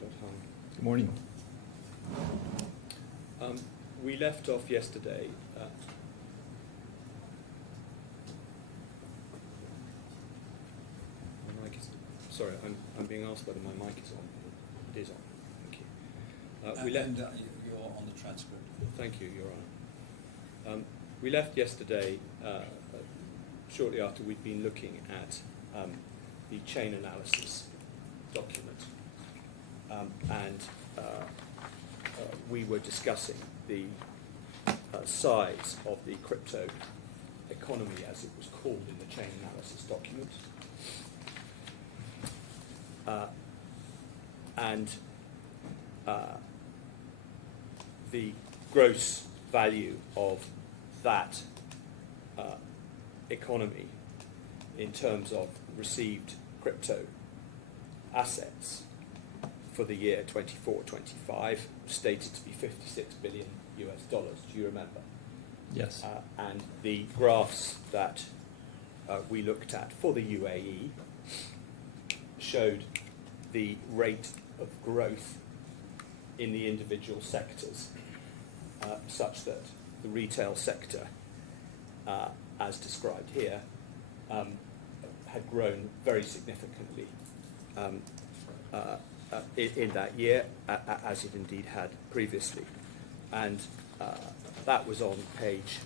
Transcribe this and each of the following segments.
Dr. Harman. Good morning. We left off yesterday. My mic is. Sorry, I'm being asked whether my mic is on. It is on. Thank you. You're on the transcript. Thank you, Your Honour. We left yesterday shortly after we'd been looking at the chain analysis document, and we were discussing the size of the crypto economy, as it was called in the chain analysis document, and the gross value of that economy in terms of received crypto assets for the year 24-25 stated to be $56 billion US. Do you remember? Yes. And the graphs that we looked at for the UAE showed the rate of growth in the individual sectors, such that the retail sector, as described here, had grown very significantly in that year, as it indeed had previously. And that was on page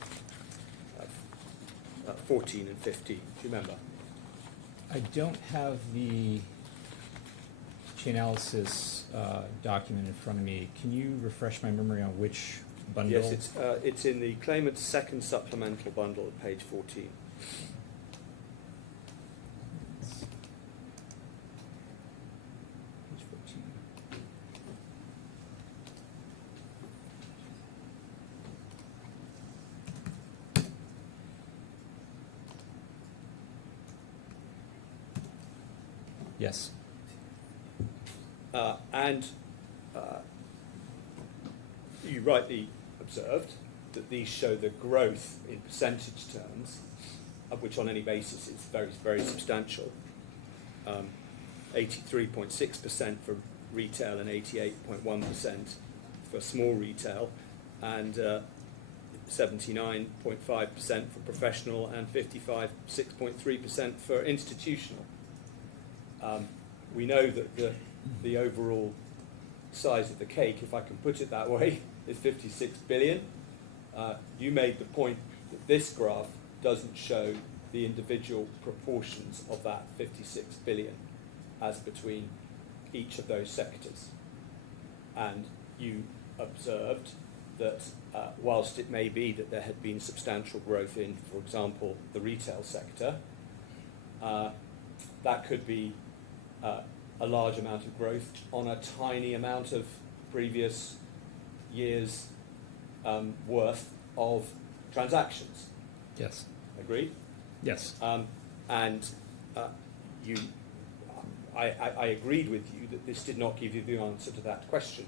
14 and 15. Do you remember? I don't have the chain analysis document in front of me. Can you refresh my memory on which bundle? Yes, it's in the claimant's second supplemental bundle at page 14. Page 14. Yes. And you rightly observed that these show the growth in percentage terms, of which on any basis is very, very substantial. 83.6% for retail and 88.1% for small retail, and 79.5% for professional and 6.3% for institutional. We know that the overall size of the cake, if I can put it that way, is 56 billion. You made the point that this graph doesn't show the individual proportions of that 56 billion as between each of those sectors. And you observed that whilst it may be that there had been substantial growth in, for example, the retail sector, that could be a large amount of growth on a tiny amount of previous years' worth of transactions. Yes. Agreed? Yes. And I agreed with you that this did not give you the answer to that question.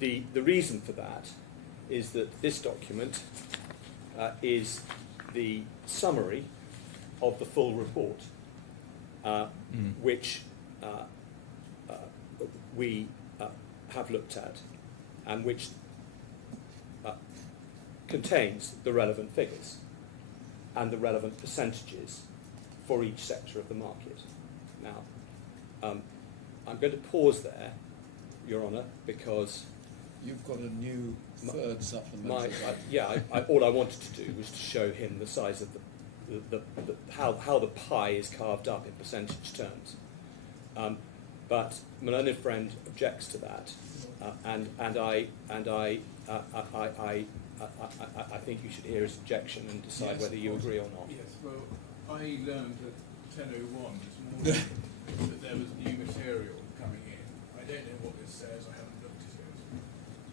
The reason for that is that this document is the summary of the full report, which we have looked at, and which contains the relevant figures and the relevant percentages for each sector of the market. Now, I'm going to pause there, Your Honour, because you've got a new third supplement. All I wanted to do was to show him the size of how the pie is carved up in percentage terms. But my learned friend objects to that, and I think you should hear his objection and decide whether you agree or not. Yes, well, I learned at 10:01 this morning that there was new material coming in. I don't know what this says, I haven't looked at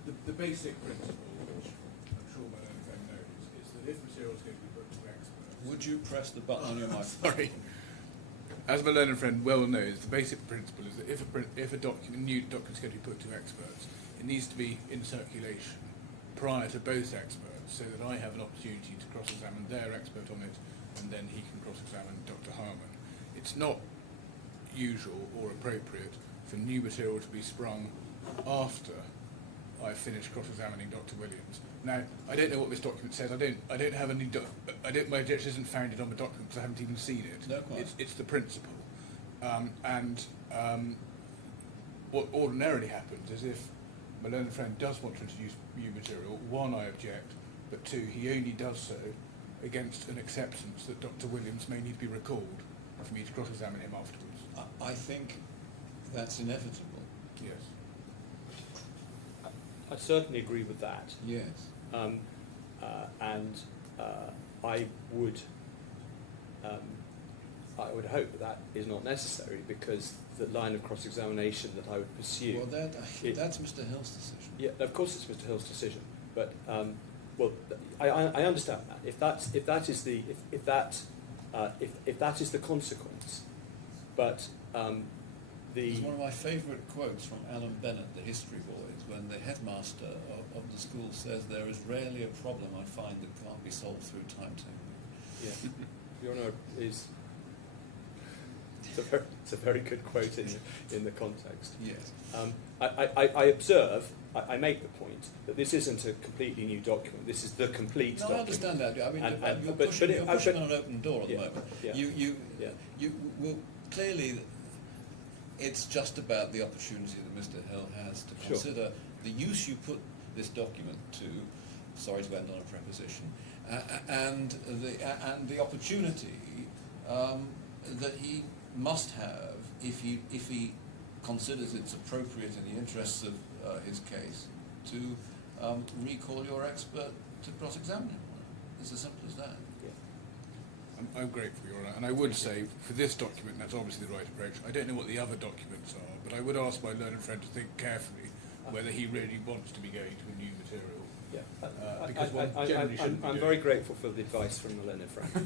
it. The basic principle, which I'm sure my learned friend knows, is that if material is going to be put to experts... Would you press the button on your microphone? Sorry. As my learned friend well knows, the basic principle is that if a new document is going to be put to experts, it needs to be in circulation prior to both experts, so that I have an opportunity to cross-examine their expert on it, and then he can cross-examine Dr. Harman. It's not, usual or appropriate for new material to be sprung after I finish cross-examining Dr. Williams. Now, I don't know what this document says. I don't have any. My objection isn't founded on the document because I haven't even seen it. No, quite. It's the principle, what ordinarily happens is if my learned friend does want to introduce new material, one, I object, but two, he only does so against an acceptance that Dr. Williams may need to be recalled for me to cross-examine him afterwards. I think that's inevitable. Yes. I certainly agree with that. Yes. And I would hope that that is not necessary, because the line of cross-examination that I would pursue. Well, that's Mr. Hill's decision. Yeah, of course it's Mr. Hill's decision, but I understand that. If that is the consequence, but It's one of my favourite quotes from Alan Bennett, the history boys, when the headmaster of the school says, "There is rarely a problem I find that can't be solved through timetable." yeah, Your Honour is. It's a very good quote in the context. Yes. I observe, I make the point that this isn't a completely new document. This is the complete No, document. I understand that. I mean, you're but pushing, it- you're but- pushing on an open door at yeah, the moment. yeah, yeah. You will clearly. It's just about the opportunity that Mr. Hill has to Sure. consider the use you put this document to. Sorry to end on a preposition, and the opportunity that he must have if he considers it's appropriate in the interests of his case to recall your expert to cross-examine him. It's as simple as that. I'm grateful, Your Honour, and I would say for this document that's obviously the right approach. I don't know what the other documents are, but I would ask my learned friend to think carefully whether he really wants to be going to a new material. Yeah, because one generally shouldn't be I'm doing very it. grateful for the advice from the learned friend.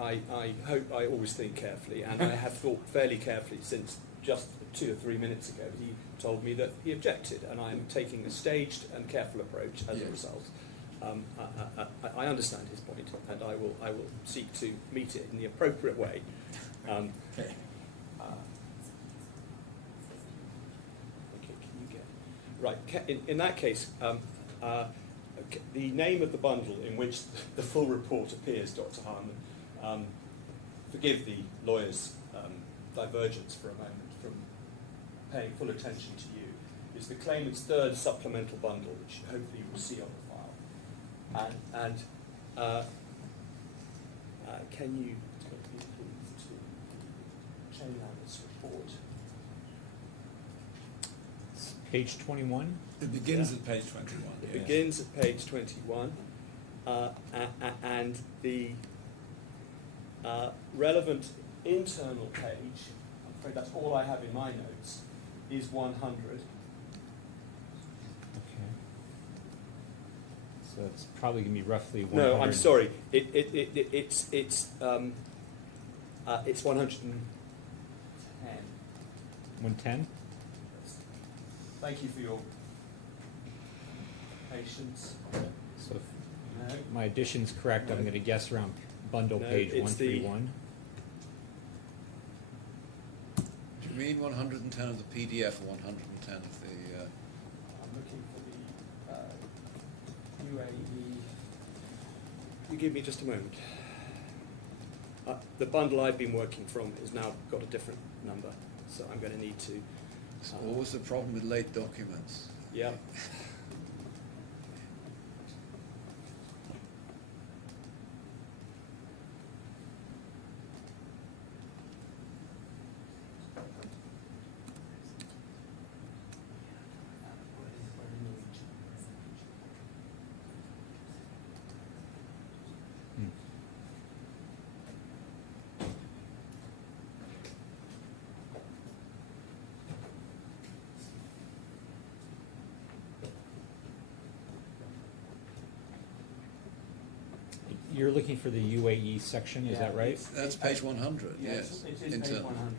I hope I always think carefully, and I have thought fairly carefully since just 2 or 3 minutes ago. He told me that he objected, and I am taking a staged and careful approach as a Yes. result. I understand his point, and I will seek to meet it in the appropriate way. Okay, can you get right? In that case, the name of the bundle in which the full report appears, Dr. Harman. Forgive the lawyer's divergence for a moment from paying full attention to you. Is the claimant's third supplemental bundle, which hopefully you will see on the file. And can you take me please to chain this report? Page 21. It begins Yeah. at page 21. It yes. begins at page 21, and the relevant internal page, I'm afraid that's all I have in my notes, is 100. Okay. So it's probably going to be roughly 100. No, I'm sorry. It's 110. 110? Thank you for your patience. So if No. my addition's correct, I'm No. going to guess around bundle No, page it's the- 131. Do you mean 110 of the PDF or 110 of the... I'm looking for the UAE. You give me just a moment. The bundle I've been working from has now got a different number, so I'm going to need to. It's always the problem with late documents. Yeah. Hmm. You're looking for the UAE section, is that right? That's page 100, yes. It is page internal. 100.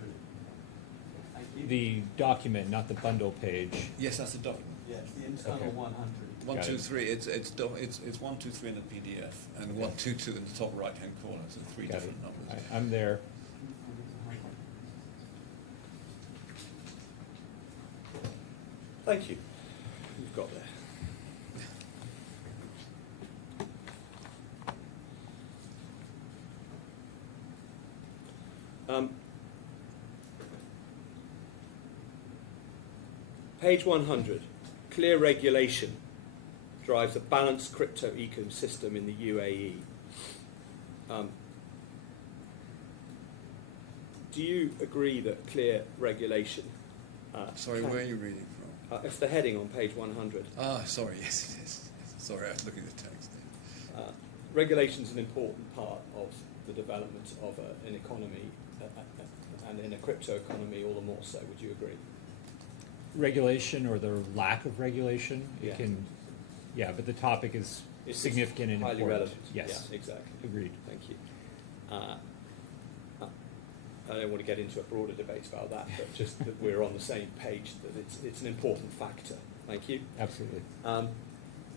Thank you. The document, not the bundle page. Yes, that's the document. Yes, the internal Okay. 100. 1, Got 2, it. 3. It's 1, 2, 3 in the PDF, and 1, 2, 2 in the top right-hand corner. So 3 Got it. different numbers. I'm there. Thank you. You've got there. Page 100. Clear regulation drives a balanced crypto ecosystem in the UAE. Do you agree that clear regulation? Sorry, where are you reading from? It's the heading on page 100. Ah, sorry, yes, it is. Sorry, I was looking at the text. Regulation is an important part of the development of an economy, and in a crypto economy, all the more so. Would you agree? Regulation or the lack of regulation, Yeah. it can, yeah, but the topic is It's significant and highly important. relevant. Yes, Yeah, exactly. agreed. Thank you. I don't want to get into a broader debate about that, but just that we're on the same page, that it's an important factor. Thank you. Absolutely.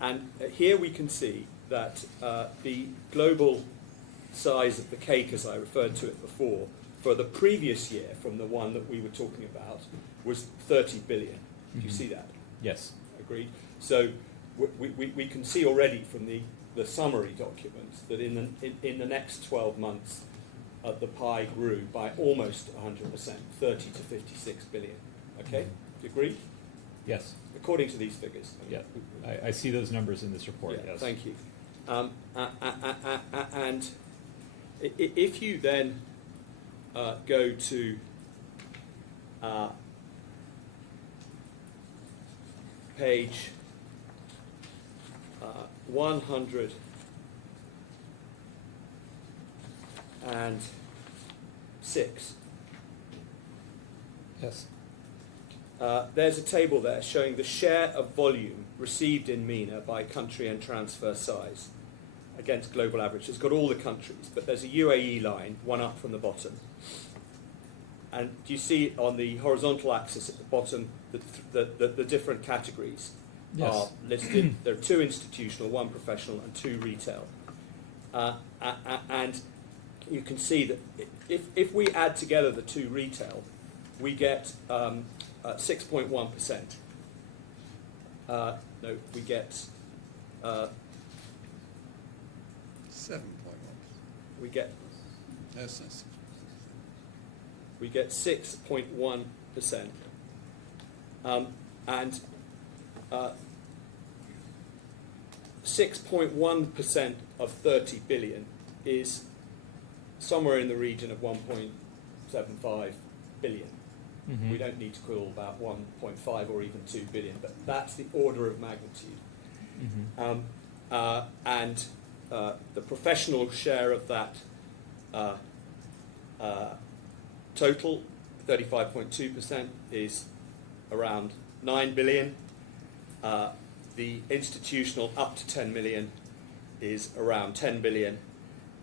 And here we can see that the global size of the cake, as I referred to it before, for the previous year, from the one that we were talking about, was 30 billion. Do you Mhm. see that? Yes. Agreed? So we can see already from the summary document that in the next 12 months, the pie grew by almost 100%, 30 to 56 billion. Okay? Do you agree? Yes. According to these figures. Yeah. I see those numbers in this report. Yeah, Yes. thank you. And if you then go to page 106, Yes. there's a table there showing the share of volume received in MENA by country and transfer size against global average. It's got all the countries, but there's a UAE line, one up from the bottom. And do you see on the horizontal axis at the bottom the different categories Yes. are listed? There are 2 institutional, 1 professional, and 2 retail. And you can see that if we add together the 2 retail, we get 6.1%. No, we get 7.1. we get Yes, that's we get 6.1%, and 6.1% of 30 billion is somewhere in the region of 1.75 billion. Mhm. We don't need to call about 1.5 or even 2 billion, but that's the order of magnitude. Mhm. And the professional share of that total, 35.2%, is around 9 billion. The institutional up to 10 million is around 10 billion,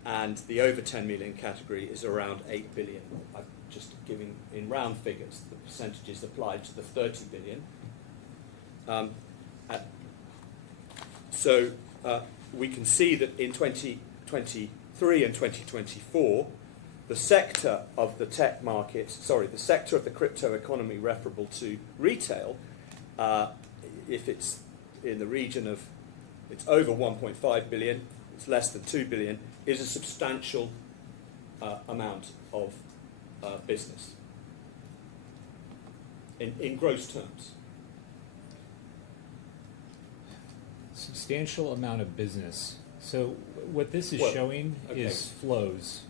and the over 10 million category is around 8 billion. I'm just giving in round figures the percentages applied to the 30 billion. So we can see that in 2023 and 2024, the sector of the tech market, the sector of the crypto economy referable to retail, if it's in the region of, it's over 1.5 billion, it's less than 2 billion, is a substantial amount of business in gross terms. Substantial amount of business. So what this is Well, showing okay. is flows.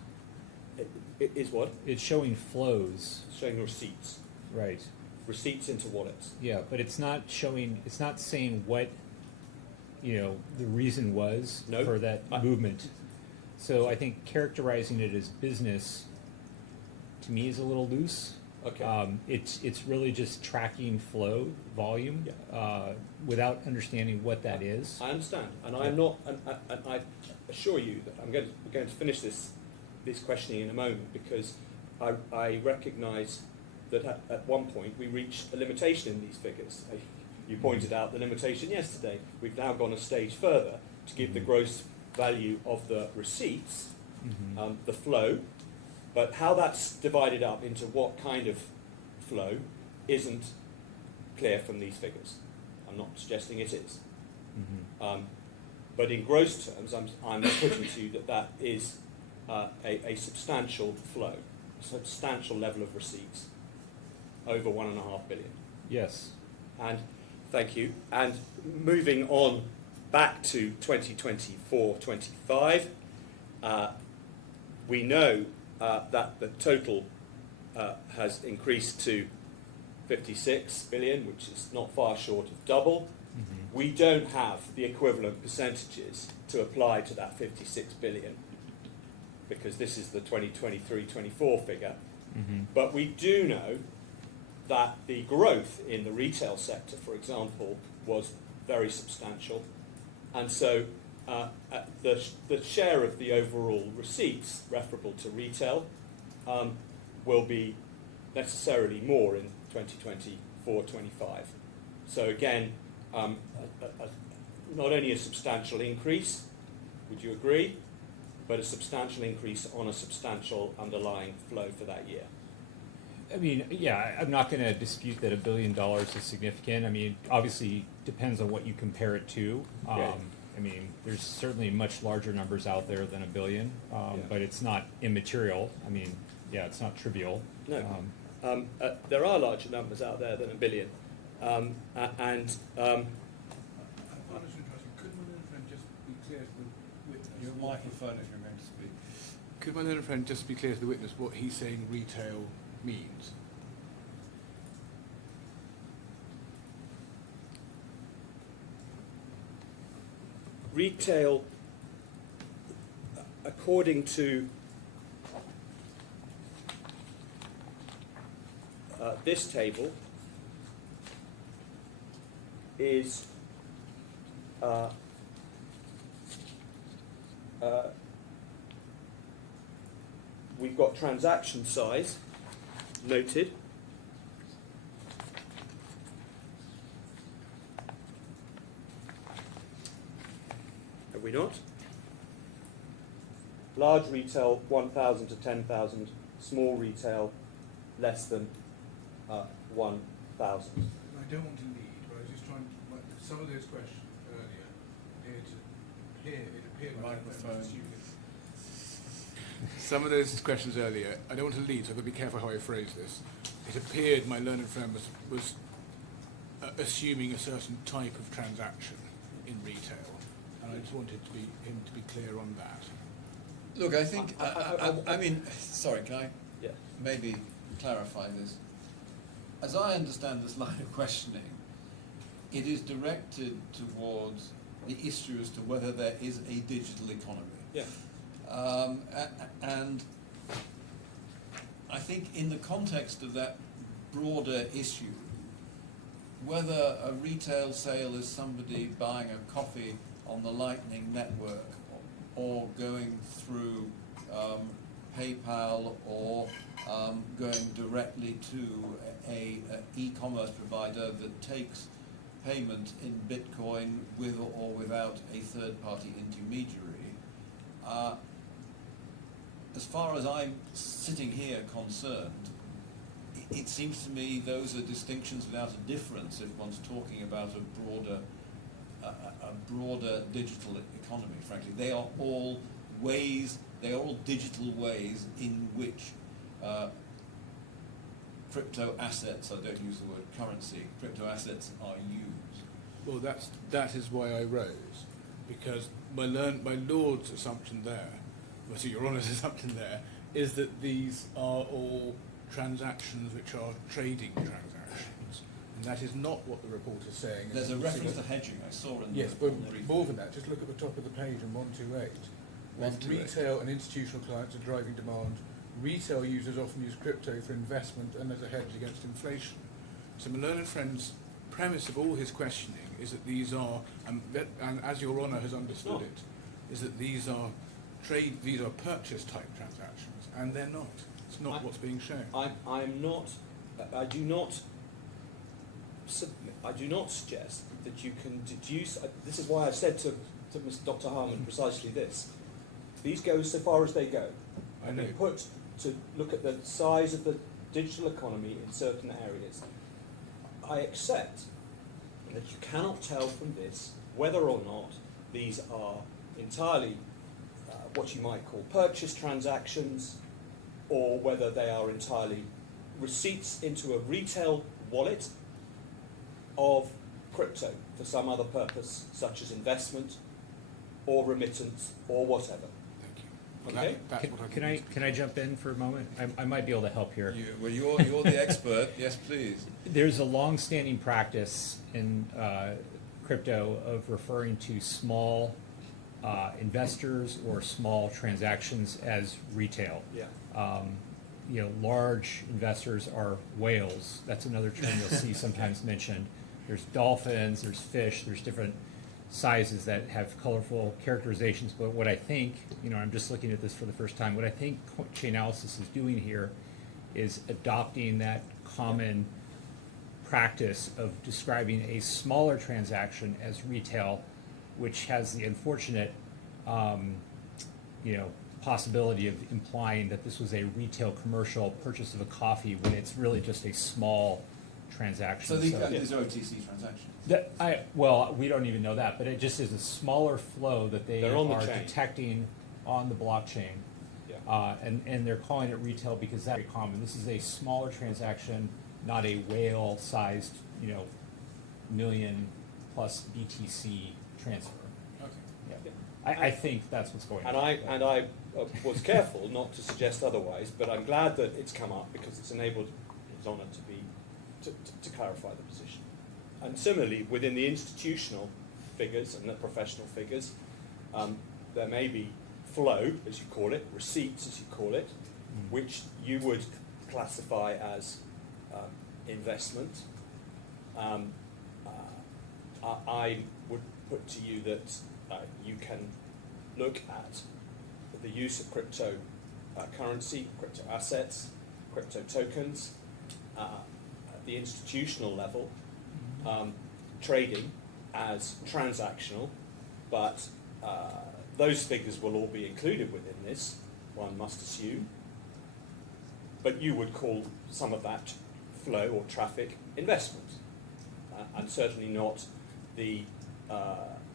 It is what? It's showing flows. It's showing receipts. Right. Receipts into wallets. Yeah, but it's not showing, it's not saying what, the reason was No. for that movement. So I think characterizing it as business, to me, is a little loose. Okay. It's really just tracking flow, volume, without understanding what that is. I understand, and I'm not, and I assure you that we're going to finish this questioning in a moment, because I recognise that at one point we reached a limitation in these figures. You pointed out the limitation yesterday. We've now gone a stage further to give the gross value of the receipts, Mhm. the flow, but how that's divided up into what kind of flow isn't clear from these figures. I'm not suggesting it is. Mhm. But in gross terms, I'm putting to you that is a substantial flow, substantial level of receipts, over 1.5 billion. Yes. And thank you. And moving on back to 2024-25, we know that the total has increased to 56 billion, which is not far short of double. Mhm. We don't have the equivalent percentages to apply to that 56 billion because this is the 2023-24 figure. Mhm. But we do know that the growth in the retail sector, for example, was very substantial. And so the share of the overall receipts referable to retail will be necessarily more in 2024-25. So again, not only a substantial increase, would you agree, but a substantial increase on a substantial underlying flow for that year. I mean, yeah, I'm not going to dispute that $1 billion is significant. I mean, obviously depends on what you compare it to. Yeah. I mean, there's certainly much larger numbers out there than $1 billion, Yeah. but it's not immaterial. I mean, yeah, it's not trivial. No. There are larger numbers out there than $1 billion. Apologies for interrupting. Could my learned friend just be clear to the witness? Your microphone if you're going to speak. Could my learned friend just be clear to the witness what he's saying retail means? Retail, according to this table, is we've got transaction size noted. Have we not? Large retail 1,000 to 10,000, small retail less than 1,000. I don't want to lead, but I was just trying to, some of those questions earlier appeared like Microphone. Some of those questions earlier, I don't want to lead, so I've got to be careful how I phrase this. It appeared my learned friend was assuming a certain type of transaction in retail, and I just wanted him to be clear on that. Look, I think, I mean, sorry, can I Yeah. maybe clarify this? As I understand this line of questioning, it is directed towards the issue as to whether there is a digital economy. Yeah. And I think in the context of that broader issue, whether a retail sale is somebody buying a coffee on the Lightning Network or going through PayPal or going directly to a e-commerce provider that takes payment in Bitcoin with or without a third-party intermediary, as far as I'm sitting here concerned, it seems to me those are distinctions without a difference if one's talking about a broader digital economy. Frankly, they are all digital ways in which crypto assets, I don't use the word currency, crypto assets are used. Well, that is why I rose, because my Lord's assumption there, well, so Your Honour's assumption there, is that these are all transactions which are trading transactions, and that is not what the report is saying. There's a reference to hedging I saw in yes, the but brief. more than that, just look at the top of the page in 128. When 128. retail and institutional clients are driving demand, retail users often use crypto for investment and as a hedge against inflation. So my learned friend's premise of all his questioning is that these are, and as Your Honour has understood it, is that these are purchase type transactions, and they're not. It's not what's being shown. I do not suggest that you can deduce. This is why I said to Dr. Harman precisely this. These go so far as they go. I know. They're put to look at the size of the digital economy in certain areas. I accept that you cannot tell from this whether or not these are entirely what you might call purchase transactions, or whether they are entirely receipts into a retail wallet of crypto for some other purpose, such as investment or remittance or whatever. Thank you. Okay? That's what Can I jump in for a moment? I might be able to help here. You're the expert. Yes, please. There's a long-standing practice in crypto of referring to small investors or small transactions as retail. Yeah. Large investors are whales. That's another term you'll see sometimes mentioned. There's dolphins, there's fish, there's different sizes that have colorful characterizations. But what I think, I'm just looking at this for the first time, what I think Chainalysis is doing here is adopting that common practice of describing a smaller transaction as retail, which has the unfortunate, possibility of implying that this was a retail commercial purchase of a coffee when it's really just a small transaction. So these are OTC transactions. We don't even know that, but it just is a smaller flow that They're on the are chain. detecting on the blockchain. Yeah. And they're calling it retail because that's very common. This is a smaller transaction, not a whale-sized, million plus BTC transfer. Okay. Yeah. I think that's what's going on. And I was careful not to suggest otherwise, but I'm glad that it's come up because it's enabled his honour to clarify the position. And similarly, within the institutional figures and the professional figures, there may be flow, as you call it, receipts, as you call it, which you would classify as investment. I would put to you that you can look at the use of crypto currency, crypto assets, crypto tokens at the institutional level, trading as transactional, but those figures will all be included within this, one must assume. But you would call some of that flow or traffic investment, and certainly not the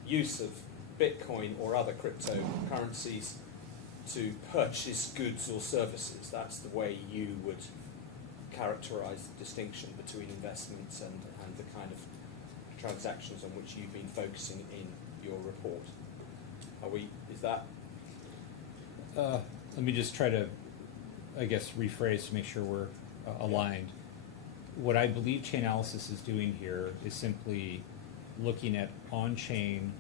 use of Bitcoin or other cryptocurrencies to purchase goods or services. That's the way you would characterize the distinction between investments and the kind of transactions on which you've been focusing in your report. Is that? Let me just try to, rephrase to make sure we're aligned. What I believe Chainalysis is doing here is simply looking at on-chain,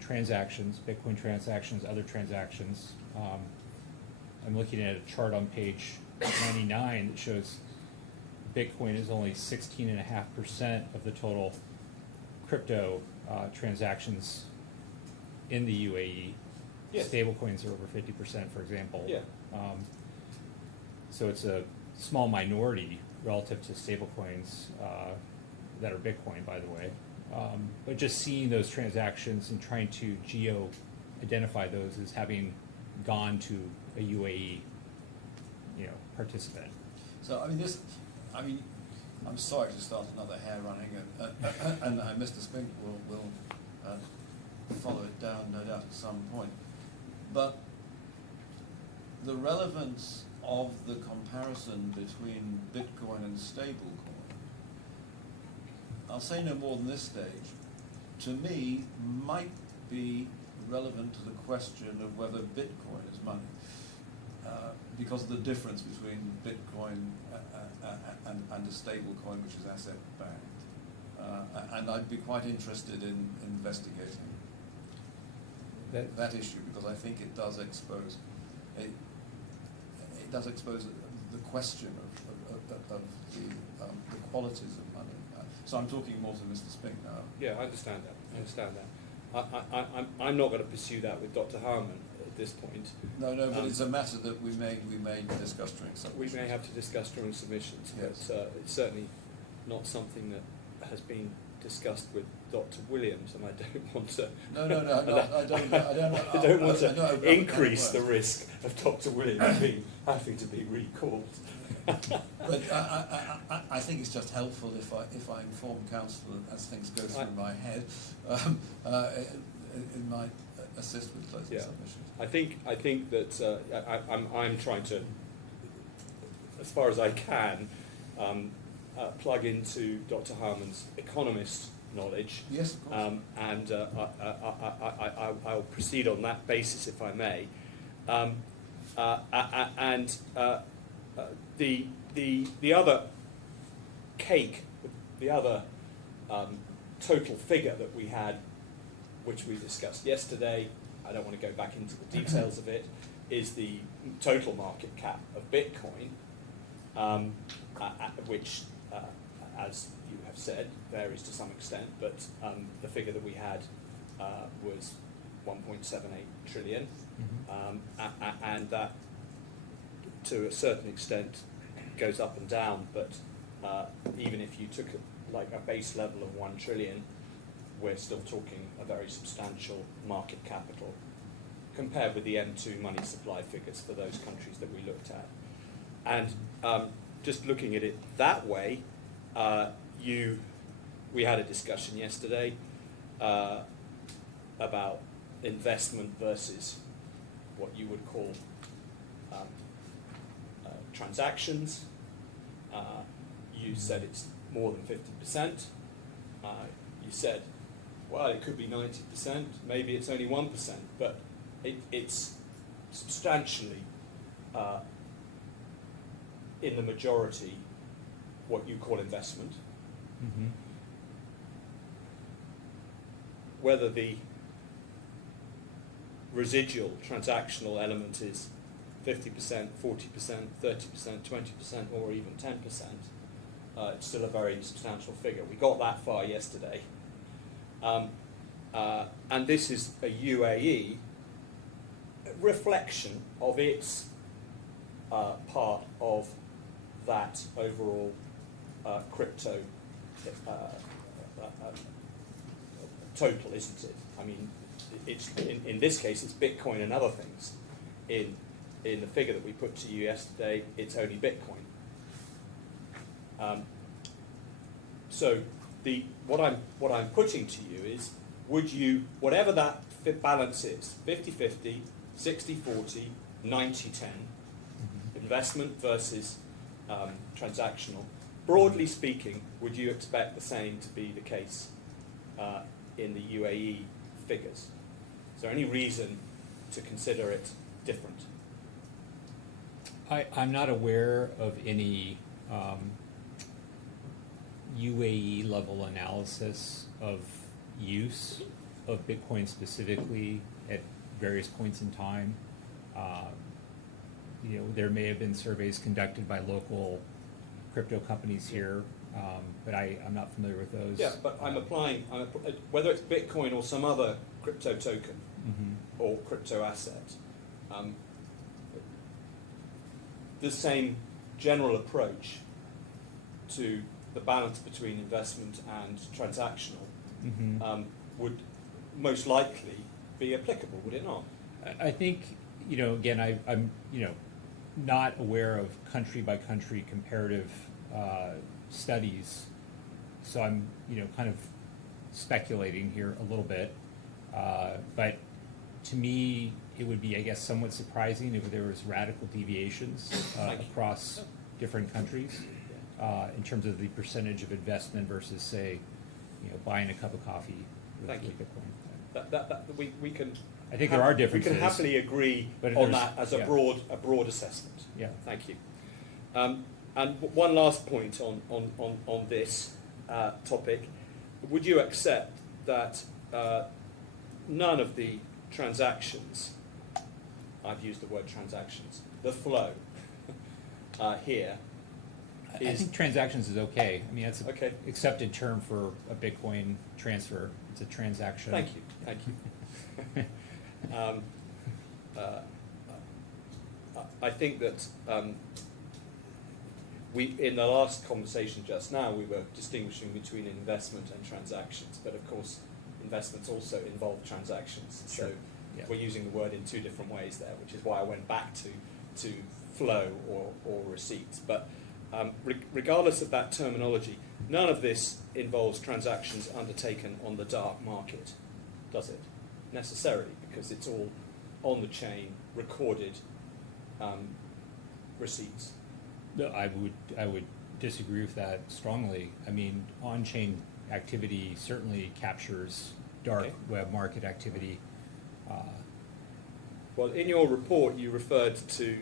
transactions, Bitcoin transactions, other transactions. I'm looking at a chart on page 99 that shows Bitcoin is only 16.5% of the total crypto transactions in the UAE. Yes. Stablecoins are over 50%, for example. Yeah. So it's a small minority relative to stablecoins that are Bitcoin, by the way. But just seeing those transactions and trying to geo-identify those as having gone to a UAE, participant. So I'm sorry to start another hair running, and Mr. Spink will follow it down, no doubt, at some point. But the relevance of the comparison between Bitcoin and stablecoin, I'll say no more than this stage, to me might be relevant to the question of whether Bitcoin is money, because of the difference between Bitcoin and a stablecoin which is asset-backed. And I'd be quite interested in investigating that issue, because I think it does expose the question of the qualities of money. So I'm talking more to Mr. Spink now. Yeah, I understand that. I'm not going to pursue that with Dr. Harman at this point. No, but it's a matter that we may discuss during submissions. We may have to discuss during submissions, Yes. but it's certainly not something that has been discussed with Dr. Williams, and I don't want to. No, I don't. I don't want I to increase the risk of Dr. Williams having to be recalled. But I think it's just helpful if I inform council as things go through my head. It might assist with closing submissions. I think that I'm trying to, as far as I can, plug into Dr. Harman's economist knowledge. Yes, of course. And I'll proceed on that basis, if I may. The other cake, the other total figure that we had, which we discussed yesterday, I don't want to go back into the details of it, is the total market cap of Bitcoin, which, as you have said, varies to some extent, but the figure that we had was 1.78 trillion, and that, to a certain extent, goes up and down, but even if you took a base level of 1 trillion, we're still talking a very substantial market capital compared with the M2 money supply figures for those countries that we looked at. And just looking at it that way, we had a discussion yesterday about investment versus what you would call transactions. You said it's more than 50%. You said, well, it could be 90%, maybe it's only 1%, but it's substantially in the majority what you call investment. Mm-hmm. Whether the residual transactional element is 50%, 40%, 30%, 20%, or even 10%, it's still a very substantial figure. We got that far yesterday. And this is a UAE reflection of its part of that overall crypto total, isn't it? I mean, it's in this case, it's Bitcoin and other things. In the figure that we put to you yesterday, it's only Bitcoin. So what I'm putting to you is, would you, whatever that balance is, 50-50, 60-40, 90-10, investment versus transactional, broadly speaking, would you expect the same to be the case in the UAE figures? Is there any reason to consider it different? I'm not aware of any UAE level analysis of use of Bitcoin specifically at various points in time. There may have been surveys conducted by local crypto companies here, but I'm not familiar with those. Yeah, but I'm applying, whether it's Bitcoin or some other crypto token or crypto asset, the same general approach to the balance between investment and transactional would most likely be applicable, would it not? I think, again, I'm not aware of country by country comparative studies, so I'm kind of speculating here a little bit, but to me it would be, I guess, somewhat surprising if there was radical deviations across different countries in terms of the percentage of investment versus, say, buying a cup of coffee with Bitcoin. We can. I think there are differences. We can happily agree on that as a broad assessment. Yeah. Thank you. And one last point on this topic: would you accept that none of the transactions, I've used the word transactions, the flow here is... I think transactions is okay. I mean, that's an okay. Accepted term for a Bitcoin transfer. It's a transaction. Thank you. I think that in the last conversation just now, we were distinguishing between investment and transactions, but of course, investments also involve transactions. Sure. So Yeah. we're using the word in two different ways there, which is why I went back to flow or receipts. But regardless of that terminology, none of this involves transactions undertaken on the dark market, does it? Necessarily, because it's all on the chain, recorded receipts. No, I would disagree with that strongly. I mean, on-chain activity certainly captures dark Okay. web market activity. Well, in your report, you referred to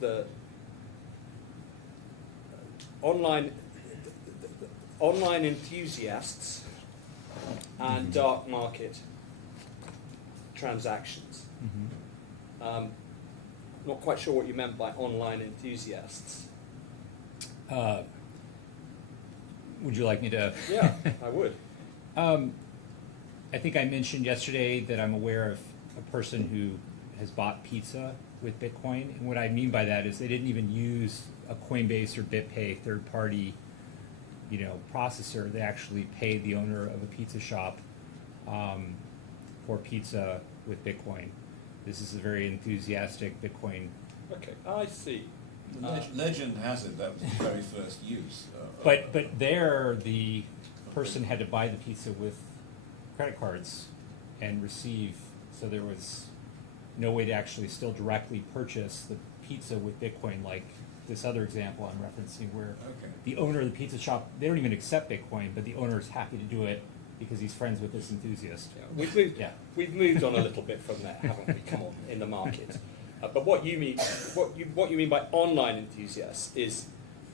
the online enthusiasts and dark market transactions. Not quite sure what you meant by online enthusiasts. Would you like me to? Yeah, I would. I think I mentioned yesterday that I'm aware of a person who has bought pizza with Bitcoin, and what I mean by that is they didn't even use a Coinbase or BitPay third-party, processor. They actually paid the owner of a pizza shop for pizza with Bitcoin. This is a very enthusiastic Bitcoin. Okay, I see. Legend has it that was the very first use. But there, the person had to buy the pizza with credit cards and receive, so there was no way to actually still directly purchase the pizza with Bitcoin, like this other example I'm referencing, where Okay. the owner of the pizza shop, they don't even accept Bitcoin, but the owner is happy to do it because he's friends with this enthusiast. Yeah, Yeah. we've moved on a little bit from there, haven't we? Come on, in the market. But what you mean by online enthusiasts is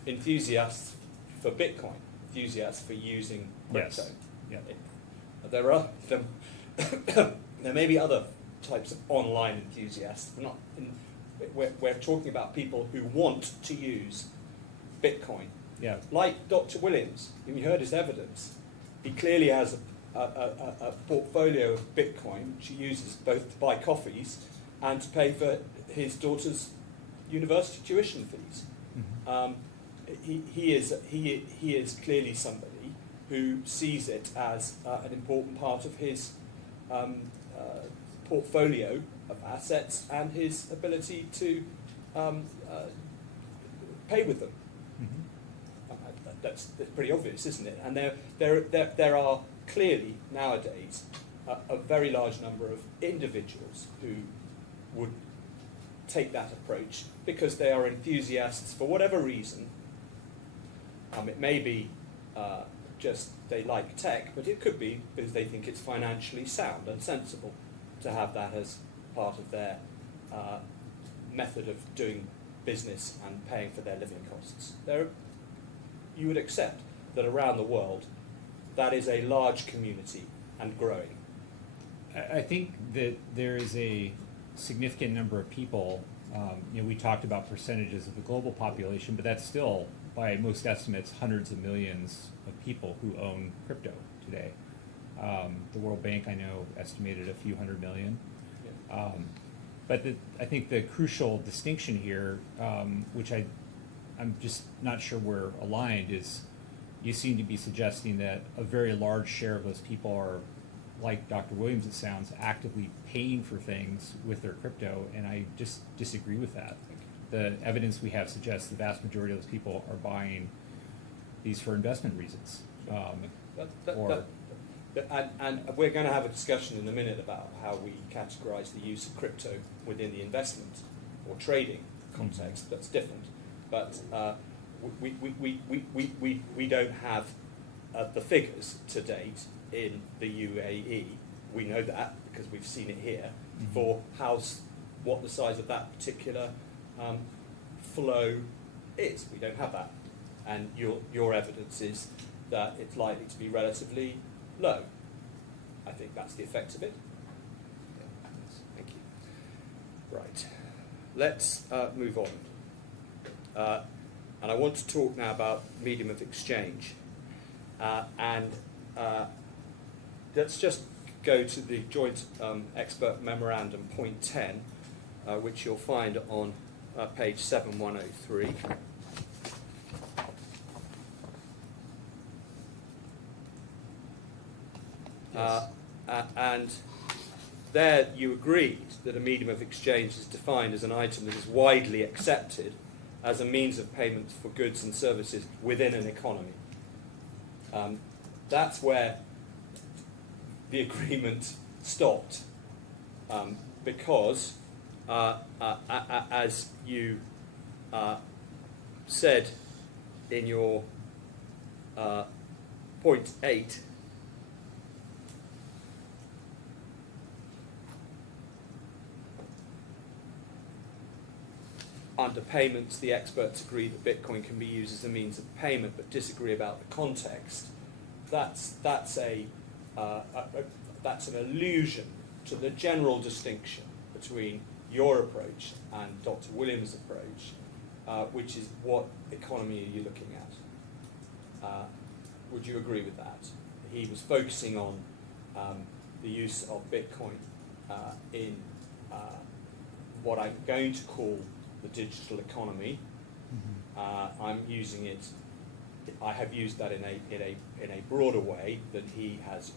enthusiasts for Bitcoin, enthusiasts for using crypto. Yes. Yeah. There are there may be other types of online enthusiasts. We're talking about people who want to use Bitcoin. Yeah. Like Dr. Williams, whom you heard his evidence, he clearly has a portfolio of Bitcoin which he uses both to buy coffees and to pay for his daughter's university tuition fees. He is clearly somebody who sees it as an important part of his portfolio of assets and his ability to pay with them. That's pretty obvious, isn't it? And there are clearly nowadays a very large number of individuals who would take that approach because they are enthusiasts for whatever reason. It may be just they like tech, but it could be because they think it's financially sound and sensible to have that as part of their method of doing business and paying for their living costs. You would accept that around the world that is a large community and growing. I think that there is a significant number of people, we talked about percentages of the global population, but that's still, by most estimates, hundreds of millions of people who own crypto today. The World Bank, I know, estimated a few hundred million. Yeah. But I think the crucial distinction here, which I'm just not sure we're aligned, is you seem to be suggesting that a very large share of those people are, like Dr. Williams, it sounds, actively paying for things with their crypto, and I just disagree with that. The evidence we have suggests the vast majority of those people are buying these for investment reasons. And we're going to have a discussion in a minute about how we categorize the use of crypto within the investment or trading context. That's different. But we don't have the figures to date in the UAE. We know that because we've seen it here for what the size of that particular flow is. We don't have that. And your evidence is that it's likely to be relatively low. I think that's the effect of it. Thank you. Right. Let's move on. And I want to talk now about medium of exchange. And let's just go to the joint expert memorandum, point 10, which you'll find on page 7103. And there you agreed that a medium of exchange is defined as an item that is widely accepted as a means of payment for goods and services within an economy. That's where the agreement stopped, because, as you said in your point 8, under payments, the experts agree that Bitcoin can be used as a means of payment, but disagree about the context. That's an allusion to the general distinction between your approach and Dr. Williams' approach, which is what economy are you looking at? Would you agree with that? He was focusing on the use of Bitcoin in what I'm going to call the digital economy. I'm using it. I have used that in a broader way than he has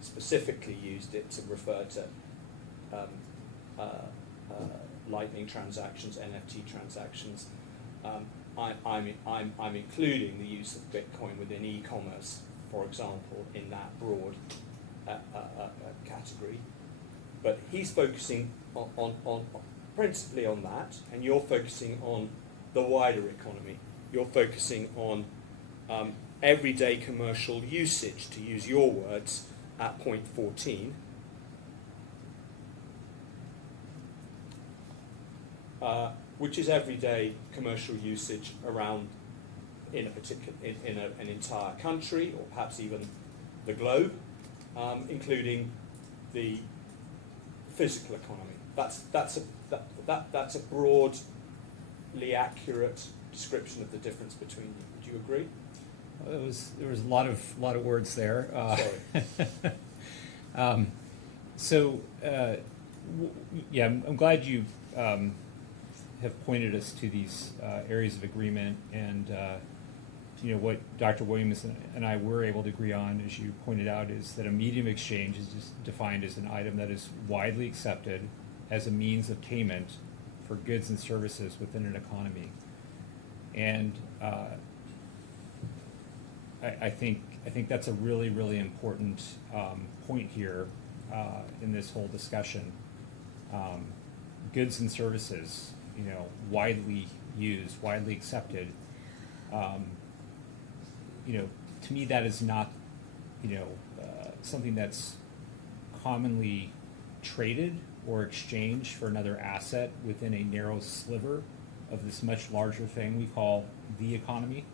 specifically used it to refer to Lightning transactions, NFT transactions. I'm including the use of Bitcoin within e-commerce, for example, in that broad category. But he's focusing on principally on that, and you're focusing on the wider economy. You're focusing on everyday commercial usage, to use your words, at point 14. Which is everyday commercial usage around in a particular in an entire country, or perhaps even the globe, including the physical economy. That's a broadly accurate description of the difference between you. Would you agree? There was a lot of words there. Sorry. Yeah, I'm glad you have pointed us to these areas of agreement, and what Dr. Williams and I were able to agree on, as you pointed out, is that a medium of exchange is just defined as an item that is widely accepted as a means of payment for goods and services within an economy. And I think that's a really, really important point here in this whole discussion. Goods and services, widely used, widely accepted. To me, that is not, something that's commonly traded or exchanged for another asset within a narrow sliver of this much larger thing we call the economy.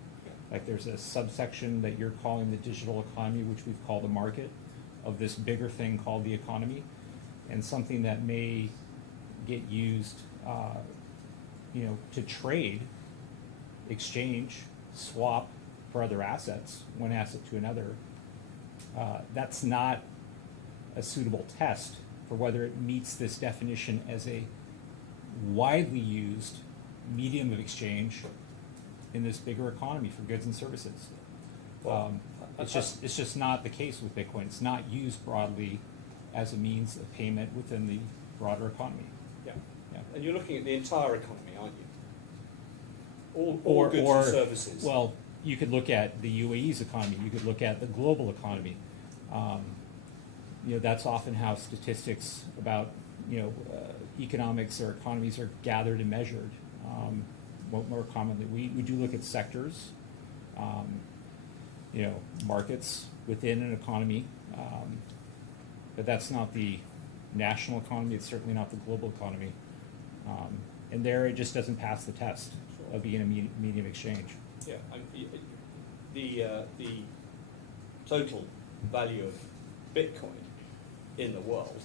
Like there's a subsection that you're calling the digital economy, which we've called the market, of this bigger thing called the economy, and something that may get used, to trade, exchange, swap for other assets, one asset to another. That's not a suitable test for whether it meets this definition as a widely used medium of exchange in this bigger economy for goods and services. It's just not the case with Bitcoin. It's not used broadly as a means of payment within the broader economy. Yeah. And you're looking at the entire economy, aren't you? All goods and services. Well, you could look at the UAE's economy. You could look at the global economy. That's often how statistics about economics or economies are gathered and measured. More commonly, we do look at sectors, markets within an economy, but that's not the national economy. It's certainly not the global economy, and there it just doesn't pass the test of being a medium exchange. Yeah, the total value of Bitcoin in the world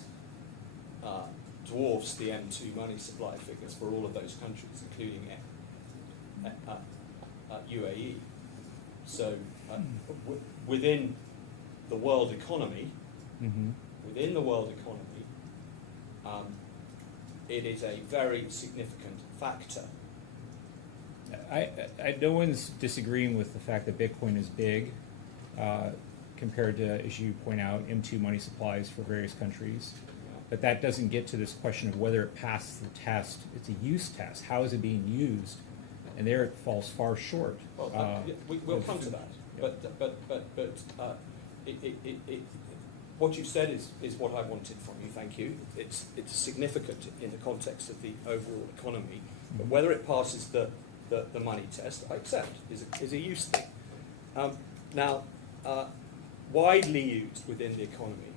dwarfs the M2 money supply figures for all of those countries, including UAE. So within the world economy, it is a very significant factor. No one's disagreeing with the fact that Bitcoin is big compared to, as you point out, M2 money supplies for various countries. But that doesn't get to this question of whether it passes the test. It's a use test. How is it being used? And there it falls far short. Well, we'll come to that. But what you said is what I wanted from you. Thank you. It's significant in the context of the overall economy. But whether it passes the money test, I accept, is a use thing. Now, widely used within the economy.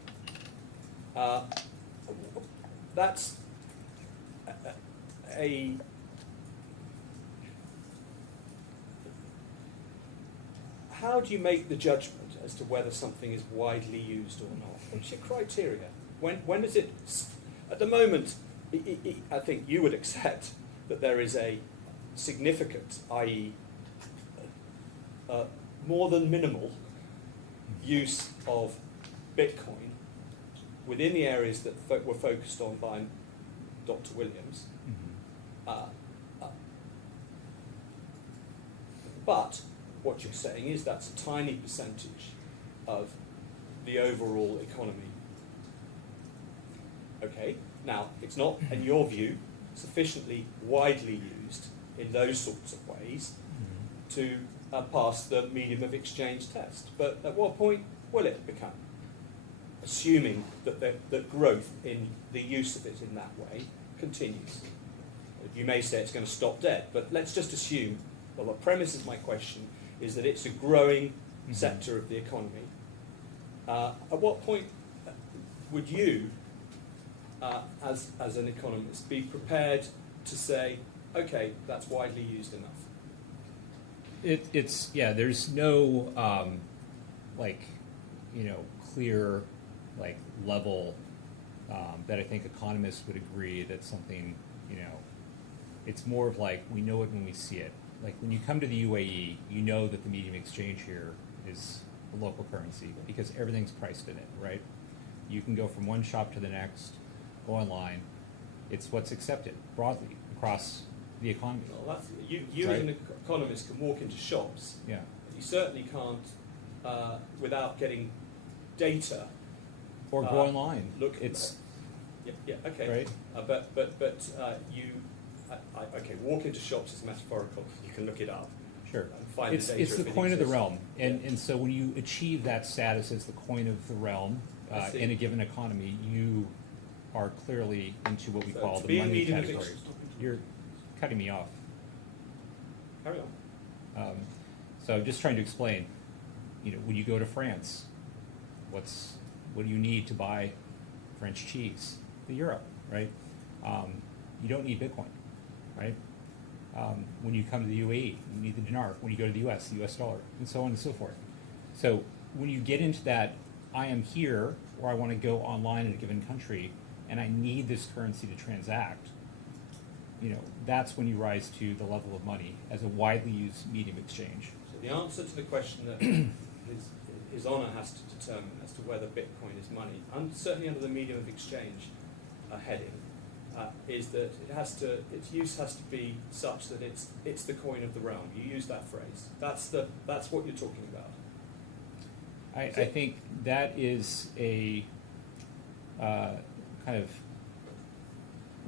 That's a how do you make the judgment as to whether something is widely used or not? What's your criteria? When is it? At the moment, I think you would accept that there is a significant, i.e., more than minimal use of Bitcoin within the areas that were focused on by Dr. Williams. But what you're saying is that's a tiny percentage of the overall economy. Okay, now it's not, in your view, sufficiently widely used in those sorts of ways to pass the medium of exchange test. But at what point will it become? Assuming that growth in the use of it in that way continues. You may say it's going to stop dead, but let's just assume, well, the premise of my question is that it's a growing sector of the economy. At what point would you, as an economist, be prepared to say, okay, that's widely used enough? There's no clear level that I think economists would agree that something, it's more of we know it when we see it. Like when you come to the UAE, you know that the medium exchange here is the local currency because everything's priced in it, right? You can go from one shop to the next, go online. It's what's accepted broadly across the economy. Well, you as an economist can walk into shops. Yeah. You certainly can't, without getting data. Or go online. Look. It's okay. Right. Okay. Walk into shops is metaphorical. You can look it up. Sure. And find It's the the coin of the realm, and Yeah. and so when you achieve that status as the coin of the realm I see. in a given economy, you are clearly into what we So call to the be a money medium of category. exchange- You're cutting me off. Carry on. So I'm just trying to explain. When you go to France, what do you need to buy French cheese? The euro, right? You don't need Bitcoin, right? When you come to the UAE, you need the dinar. When you go to the US, the US dollar, and so on and so forth. So when you get into that, I am here, or I want to go online in a given country, and I need this currency to transact, that's when you rise to the level of money as a widely used medium exchange. So the answer to the question that His Honour has to determine as to whether Bitcoin is money, and certainly under the medium of exchange heading, is that its use has to be such that it's the coin of the realm. You use that phrase. That's what you're talking about. I think that is a kind of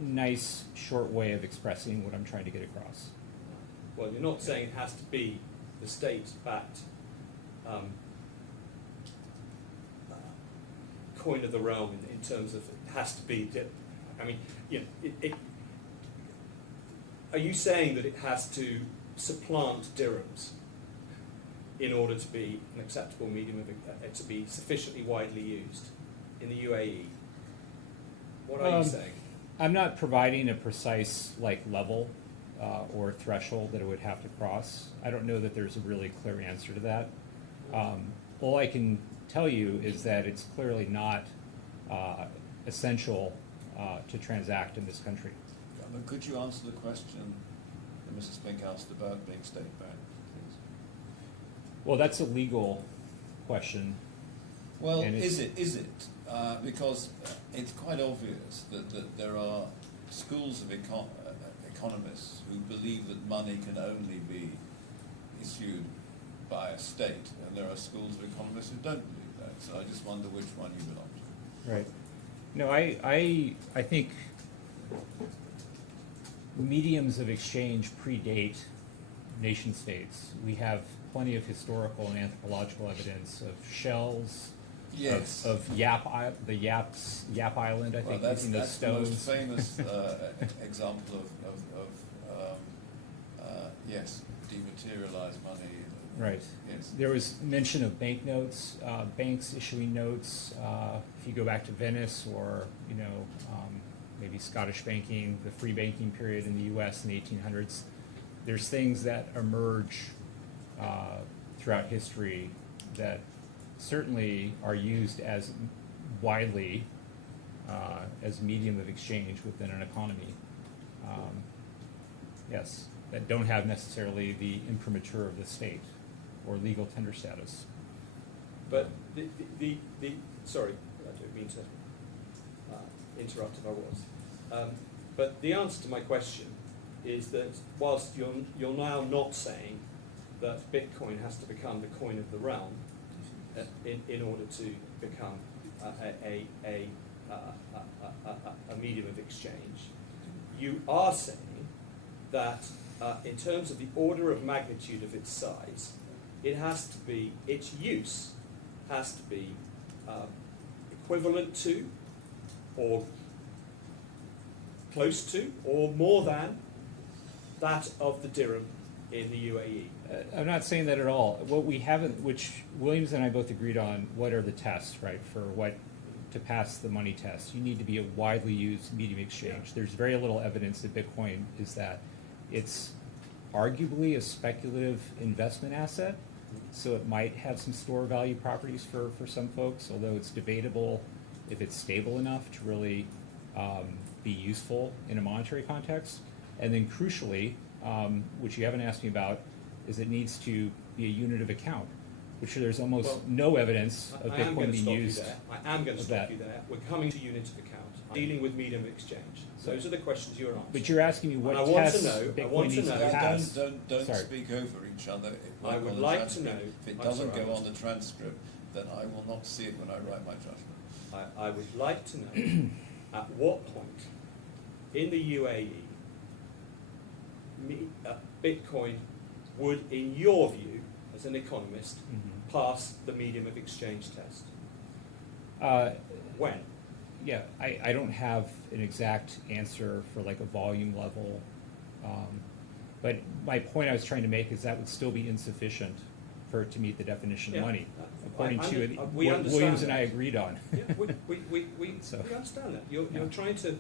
nice short way of expressing what I'm trying to get across. Well, you're not saying it has to be the state-backed coin of the realm in terms of it has to be. I mean, are you saying that it has to supplant dirhams in order to be an acceptable medium of to be sufficiently widely used in the UAE? What are you saying? I'm not providing a precise level or threshold that it would have to cross. I don't know that there's a really clear answer to that. All I can tell you is that it's clearly not essential to transact in this country. But could you answer the question that Mrs. Spink asked about being state-backed, please? Well, that's a legal question. Well, and is it? Because it's quite obvious that there are schools of economists who believe that money can only be issued by a state, and there are schools of economists who don't believe that. So I just wonder which one you belong to. Right. No, I think mediums of exchange predate nation states. We have plenty of historical and anthropological evidence of shells, Yes. of Yap Island, I Well, think, that's using those the most stones. famous example of yes, dematerialized money. Right. Yes. There was mention of banknotes, banks issuing notes. If you go back to Venice or, maybe Scottish banking, the free banking period in the U.S. in the 1800s, there's things that emerge throughout history that certainly are used as widely as medium of exchange within an economy. Yes, that don't have necessarily the imprimatur of the state or legal tender status. But the sorry, I don't mean to interrupt if I was. But the answer to my question is that whilst you're now not saying that Bitcoin has to become the coin of the realm in order to become a medium of exchange, you are saying that in terms of the order of magnitude of its size, its use has to be equivalent to, or close to, or more than that of the dirham in the UAE. I'm not saying that at all. What we haven't, which Williams and I both agreed on, what are the tests, right, for what to pass the money test? You need to be a widely used medium exchange. Yeah. There's very little evidence that Bitcoin is that. It's arguably a speculative investment asset, so it might have some store value properties for some folks, although it's debatable if it's stable enough to really be useful in a monetary context. And then crucially, which you haven't asked me about, is it needs to be a unit of account, which there's almost no evidence of Bitcoin being used. I am going to stop you there. We're coming to unit of account. I'm dealing with medium of exchange. Those are the questions you're answering. But you're asking me what And I want tests to know- I Bitcoin want to needs know- to pass. Don't Sorry. speak over each other. I would on the like to transcript. know- If it I'm doesn't sorry, go I on the transcript, then I will not see it when I write my judgment. I would like to know at what point in the UAE Bitcoin would, in your view, as an economist, pass the medium of exchange test. When? Yeah, I don't have an exact answer for like a volume level, but my point I was trying to make is that would still be insufficient for it to meet the definition of Yeah. money, according to we what understand Williams and that. I agreed on. Yeah, we So- understand that. You're Yeah. trying to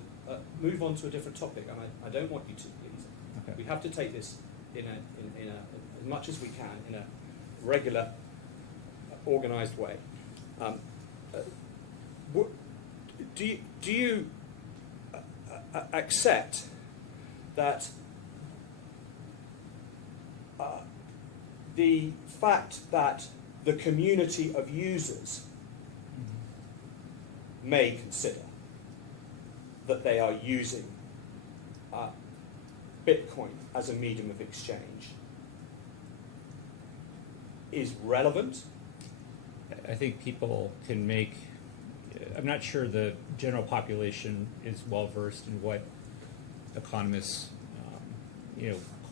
move on to a different topic, and I don't want you to, please. Okay. We have to take this in a as much as we can in a regular, organised way. Do you accept that the fact that the community of users may consider that they are using Bitcoin as a medium of exchange is relevant? I think people can make, I'm not sure the general population is well versed in what economists,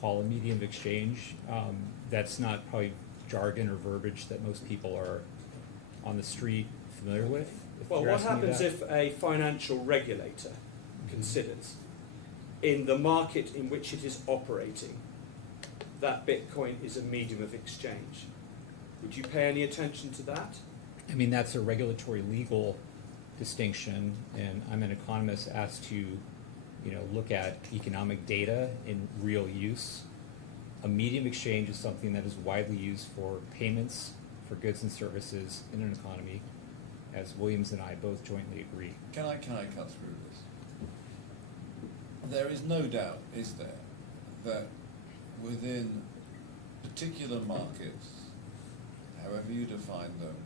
call a medium of exchange. That's not probably jargon or verbiage that most people are on the street familiar with. If Well, you're what asking me happens that. if a financial regulator considers, in the market in which it is operating, that Bitcoin is a medium of exchange? Would you pay any attention to that? I mean, that's a regulatory legal distinction, and I'm an economist asked to, look at economic data in real use. A medium exchange is something that is widely used for payments for goods and services in an economy, as Williams and I both jointly agree. Can I cut through this? There is no doubt, is there, that within particular markets, however you define them,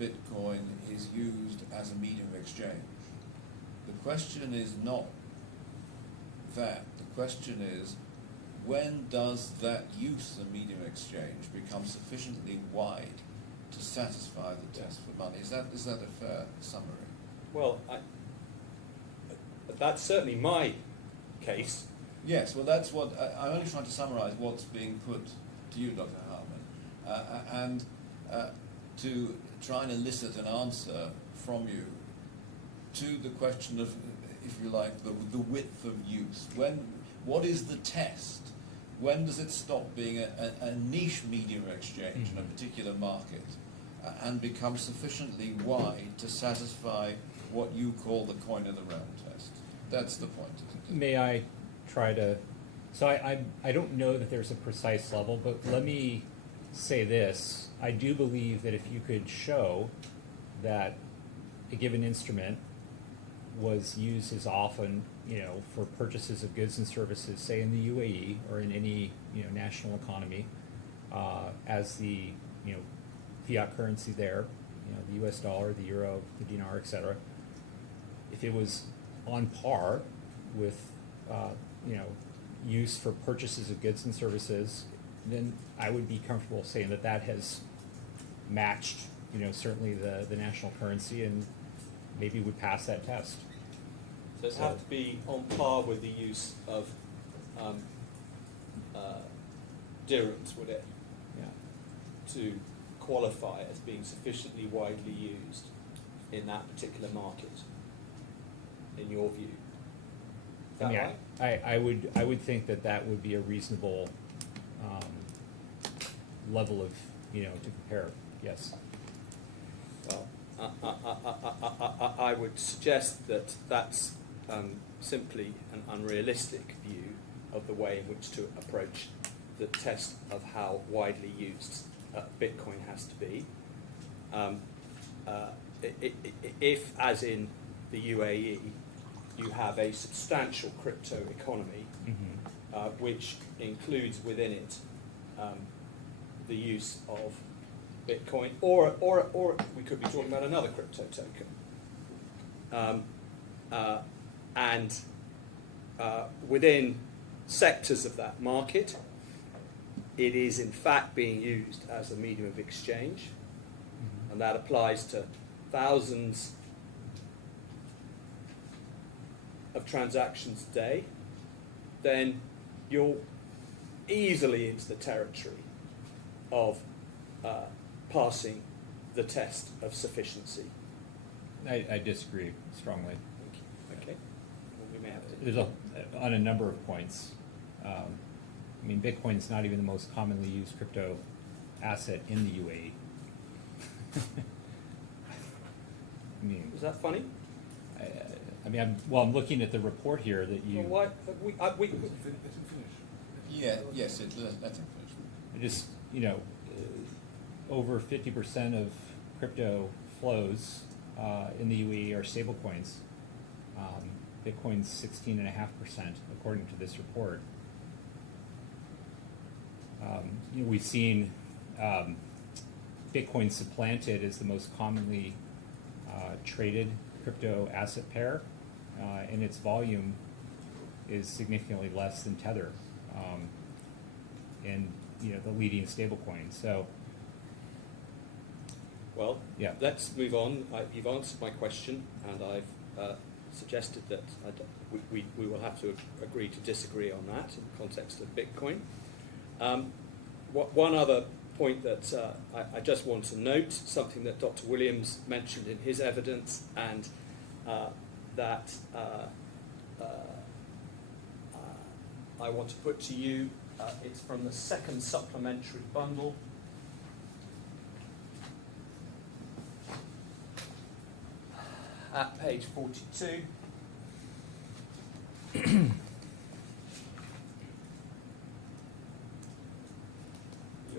Bitcoin is used as a medium of exchange. The question is not that. The question is, when does that use of medium exchange become sufficiently wide to satisfy the test for money? Is that a fair summary? Well, that's certainly my case. Yes, well that's what, I'm only trying to summarise what's being put to you, Dr. Harman, and to try and elicit an answer from you to the question of, if you like, the width of use. What is the test? When does it stop being a niche medium exchange in a particular market and become sufficiently wide to satisfy what you call the coin of the realm test? That's the point, isn't it? May I try to, so I don't know that there's a precise level, but let me say this. I do believe that if you could show that a given instrument was used as often, for purchases of goods and services, say in the UAE or in any, national economy, as the, fiat currency there, the US dollar, the euro, the dinar, etc. If it was on par with, use for purchases of goods and services, then I would be comfortable saying that that has matched, certainly the national currency and maybe would pass that test. So it have to be on par with the use of dirhams, would it, Yeah. to qualify as being sufficiently widely used in that particular market, in your view? Is that right? I would think that would be a reasonable level of, to compare, yes. Well, I would suggest that that's simply an unrealistic view of the way in which to approach the test of how widely used Bitcoin has to be. If, as in the UAE, you have a substantial crypto economy, which includes within it the use of Bitcoin, or we could be talking about another crypto token. And within sectors of that market, it is in fact being used as a medium of exchange, and that applies to thousands of transactions a day, then you're easily into the territory of passing the test of sufficiency. I disagree strongly. Okay. Well, we may have to. There's on a number of points. Bitcoin is not even the most commonly used crypto asset in the UAE. Is that funny? I'm looking at the report here that you. Well, why? We, Let him finish. Yeah, yes, let him finish. Just, over 50% of crypto flows in the UAE are stable coins. Bitcoin's 16.5%, according to this report. We've seen Bitcoin supplanted as the most commonly traded crypto asset pair, and its volume is significantly less than Tether, and the leading stablecoin. So, well, yeah. Let's move on. You've answered my question, and I've suggested that we will have to agree to disagree on that in the context of Bitcoin. One other point that I just want to note, something that Dr. Williams mentioned in his evidence, and that I want to put to you. It's from the second supplementary bundle. At page 42. You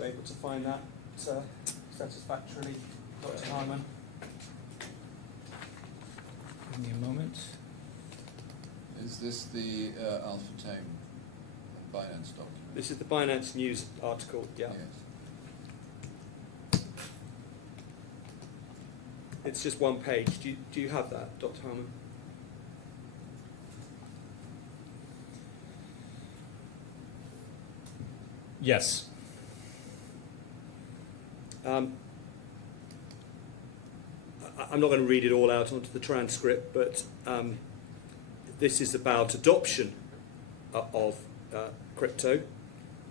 able to find that satisfactorily, Dr. Harman? Give me a moment. Is this the Alpha Tame Binance document? This is the Binance News article, yeah. Yes. It's just one page. Do you have that, Dr. Harman? Yes. I'm not going to read it all out onto the transcript, but this is about adoption of crypto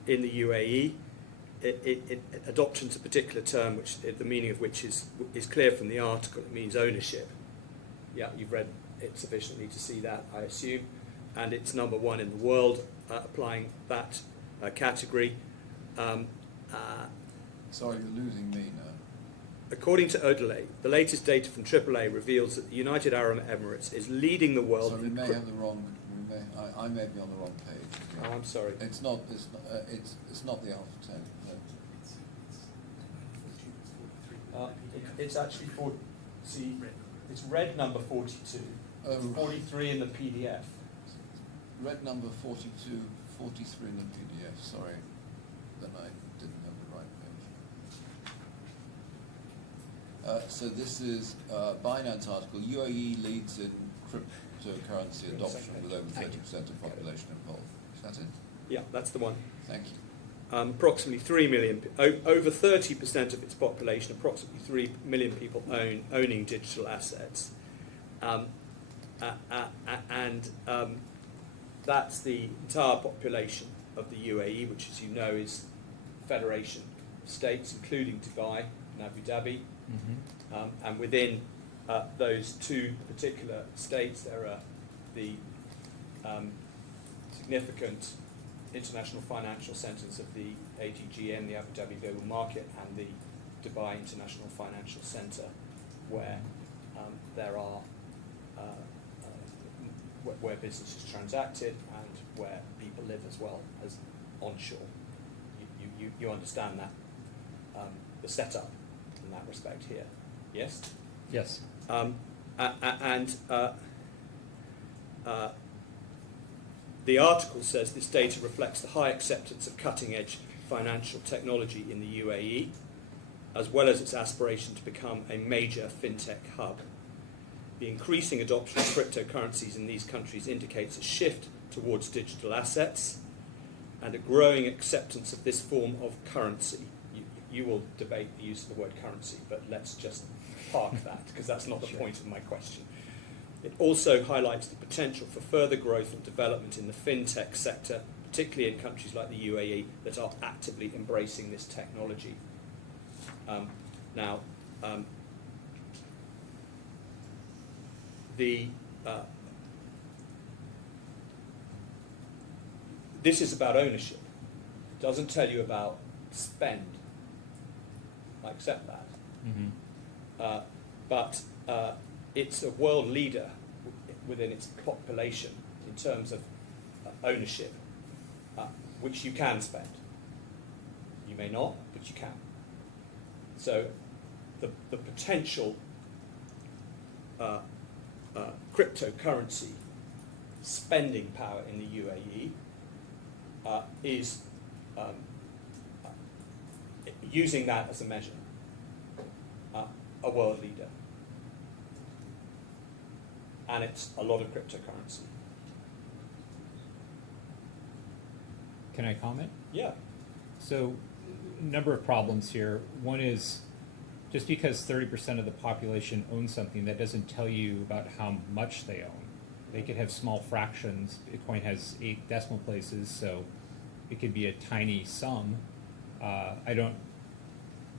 in the UAE. Adoption's a particular term, which the meaning of which is clear from the article. It means ownership. Yeah, you've read it sufficiently to see that, I assume. And it's number one in the world, applying that category. Sorry, you're losing me now. According to Odelay, the latest data from AAA reveals that the United Arab Emirates is leading the world. So we in may have the wrong. I may be on the wrong page. Oh, I'm sorry. It's not. It's not the Alpha 10. No. It's actually it's red number 42. Oh, 43 in the PDF. Red number 42, 43 in the PDF. Sorry, then I didn't have the right page. So this is Binance article. UAE leads in cryptocurrency adoption with over 30% of population involved. Is that it? Yeah, that's the one. Thank you. Approximately 3 million, over 30% of its population, approximately 3 million people owning digital assets. That's the entire population of the UAE, which, as you know, is a federation of states, including Dubai and Abu Dhabi. Mm-hmm. And within those two particular states, there are the significant international financial centres of the AGGM, the Abu Dhabi Global Market, and the Dubai International Financial Centre, where there are where business is transacted and where people live as well as onshore. You understand that the setup in that respect here, yes? Yes. The article says this data reflects the high acceptance of cutting-edge financial technology in the UAE, as well as its aspiration to become a major fintech hub. The increasing adoption of cryptocurrencies in these countries indicates a shift towards digital assets and a growing acceptance of this form of currency. You will debate the use of the word currency, but let's just park that, because that's not the point of my question. It also highlights the potential for further growth and development in the fintech sector, particularly in countries like the UAE that are actively embracing this technology. This is about ownership. It doesn't tell you about spend. I accept that. Mm-hmm. But it's a world leader within its population in terms of ownership, which you can spend. You may not, but you can. So the potential cryptocurrency spending power in the UAE is using that as a measure, a world leader. And it's a lot of cryptocurrency. Can I comment? Yeah. So, a number of problems here. One is, just because 30% of the population owns something, that doesn't tell you about how much they own. They could have small fractions. Bitcoin has 8 decimal places, so it could be a tiny sum. I don't,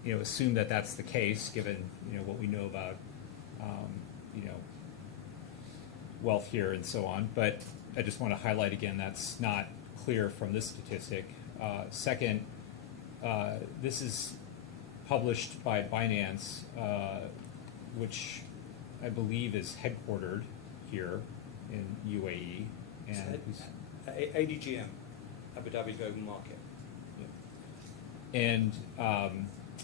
assume that that's the case, given what we know about, wealth here and so on. But I just want to highlight again, that's not clear from this statistic. Second, this is published by Binance, which I believe is headquartered here in UAE. And ADGM, Abu Dhabi Global Market. Yeah. And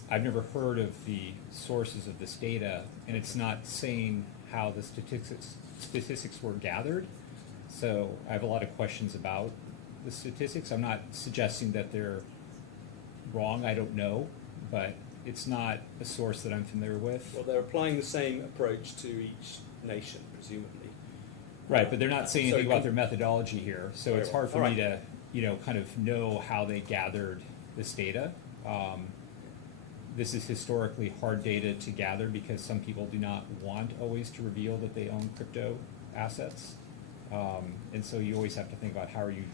I've never heard of the sources of this data, and it's not saying how the statistics were gathered. So I have a lot of questions about the statistics. I'm not suggesting that they're wrong, I don't know, but it's not a source that I'm familiar with. Well, they're applying the same approach to each nation, presumably. Right, but they're not saying anything So about their methodology here, so it's hard for me to, kind of know how they gathered this data. This is historically hard data to gather because some people do not want always to reveal that they own crypto assets. And so you always have to think about how are you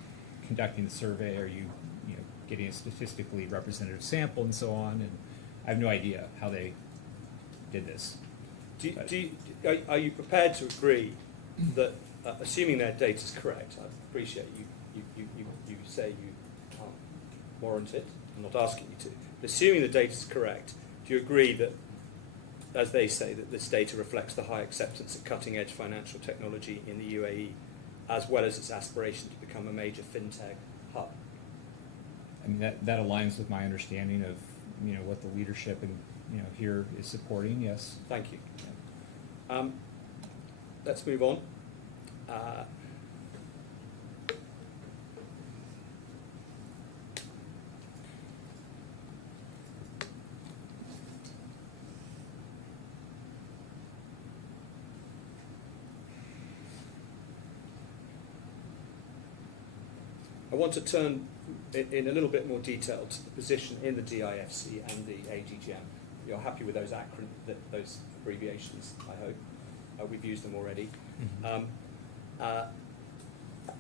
conducting the survey, are you getting a statistically representative sample and so on, and I have no idea how they did this. Are you prepared to agree that, assuming their data is correct, I appreciate you say you can't warrant it, I'm not asking you to, but assuming the data is correct, do you agree that, as they say, that this data reflects the high acceptance of cutting-edge financial technology in the UAE, as well as its aspiration to become a major fintech hub? I mean, that aligns with my understanding of what the leadership and here is supporting. Yes. Thank you. Let's move on. I want to turn in a little bit more detail to the position in the DIFC and the AGGM. You're happy with those those abbreviations, I hope. We've used them already.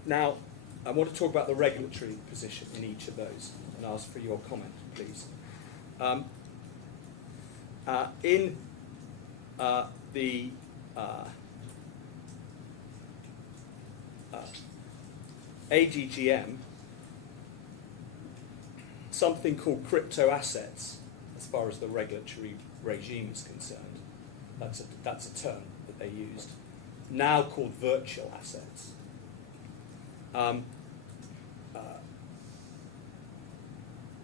Now, I want to talk about the regulatory position in each of those and ask for your comment, please. In the AGGM, something called crypto assets, as far as the regulatory regime is concerned, that's a term that they used, now called virtual assets.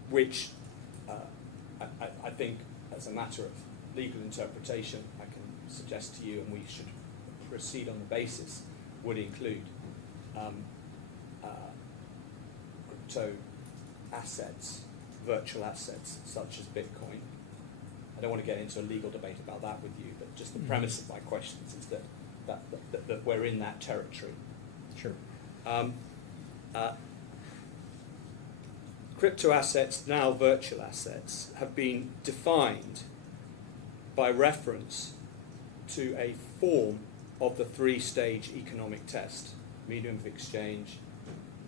Which I think, as a matter of legal interpretation, I can suggest to you, and we should proceed on the basis, would include crypto assets, virtual assets, such as Bitcoin. I don't want to get into a legal debate about that with you, but just the premise of my questions is that we're in that territory. Sure. Crypto assets, now virtual assets, have been defined by reference to a form of the three-stage economic test: medium of exchange,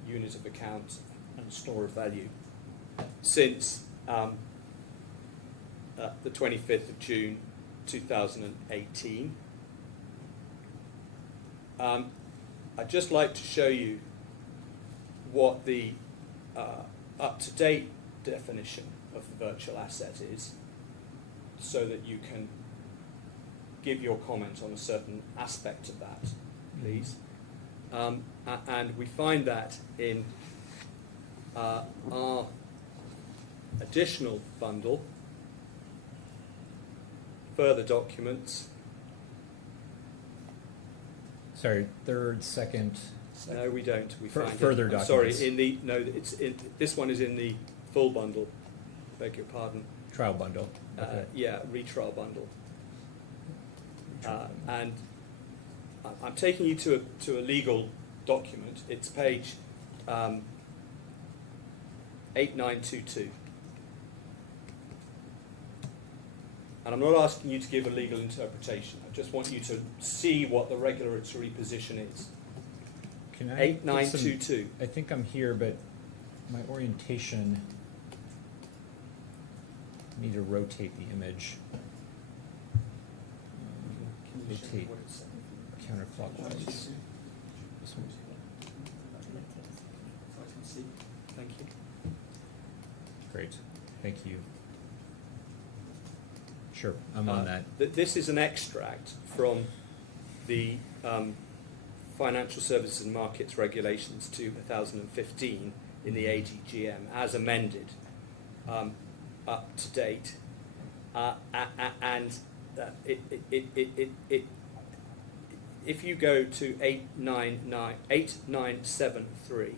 unit of account, and store of value, since the 25th of June 2018. I'd just like to show you what the up-to-date definition of the virtual asset is, so that you can give your comment on a certain aspect of that, please. And we find that in our additional bundle, further documents. Sorry, third, second. No, we don't. We find further it. I'm documents. sorry, this one is in the full bundle. Beg your pardon. Trial bundle. Okay. Yeah, retrial bundle. And I'm taking you to a legal document. It's page 8922. And I'm not asking you to give a legal interpretation. I just want you to see what the regulatory position is. Can I 8922. I think I'm here, but my orientation, I need to rotate the image. Rotate counterclockwise. This one. Thank you. Great, thank you. Sure, I'm on that. This is an extract from the Financial Services and Markets Regulations 2015 in the AGGM, as amended, up to date, and if you go to 8973.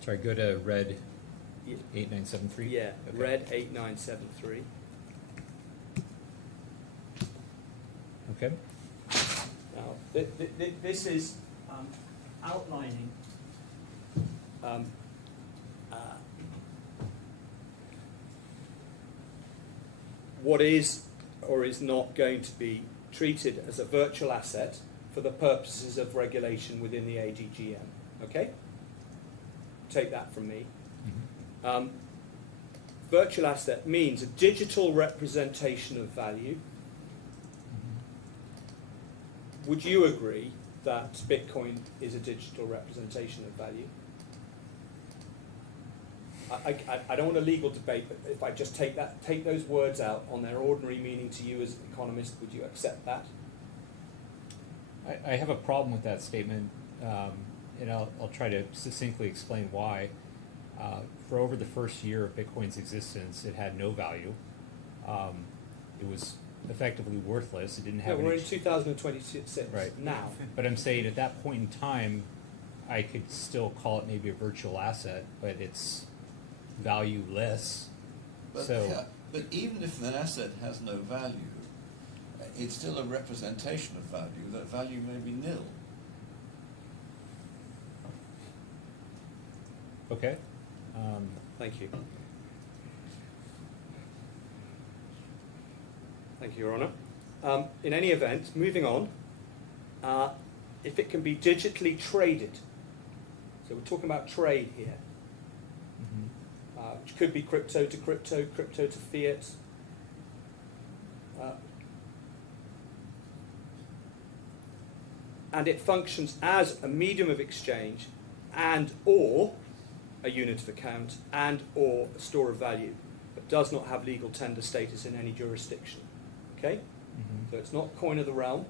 Sorry, go to red 8973? Yeah, okay. red 8973. Okay. Now, this is outlining what is or is not going to be treated as a virtual asset for the purposes of regulation within the ADGM. Okay? Take that from me. Virtual asset means a digital representation of value. Would you agree that Bitcoin is a digital representation of value? I don't want a legal debate, but if I just take those words out on their ordinary meaning to you as an economist, would you accept that? I have a problem with that statement, and I'll try to succinctly explain why. For over the first year of Bitcoin's existence, it had no value. It was effectively worthless. It didn't have. Yeah, we're in 2026 right now. But I'm saying at that point in time, I could still call it maybe a virtual asset, but it's valueless. But, So, yeah, but even if an asset has no value, it's still a representation of value. That value may be nil. okay. Thank you. Thank you, Your Honour. In any event, moving on, if it can be digitally traded, so we're talking about trade here, which could be crypto to crypto, crypto to fiat. And it functions as a medium of exchange and or a unit of account and or a store of value, but does not have legal tender status in any jurisdiction. Okay? So it's not coin of the realm.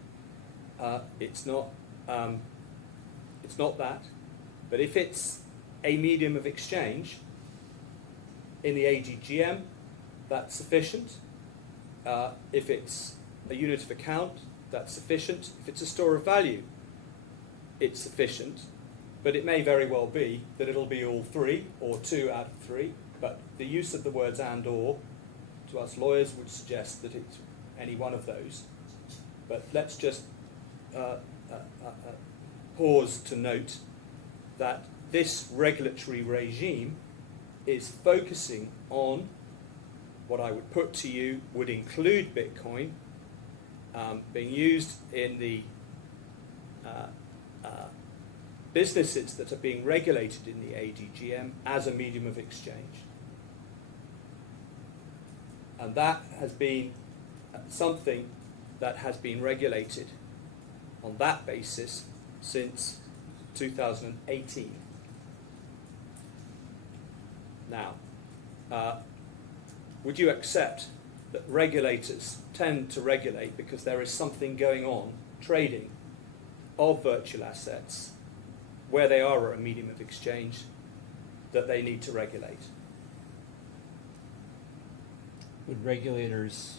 It's not that. But if it's a medium of exchange in the ADGM, that's sufficient. If it's a unit of account, that's sufficient. If it's a store of value, it's sufficient. But it may very well be that it'll be all three or two out of three. But the use of the words and or to us lawyers would suggest that it's any one of those. But let's just pause to note that this regulatory regime is focusing on what I would put to you would include Bitcoin being used in the businesses that are being regulated in the ADGM as a medium of exchange. And that has been something that has been regulated on that basis since 2018. Now, would you accept that regulators tend to regulate because there is something going on, trading of virtual assets, where they are a medium of exchange, that they need to regulate? Would regulators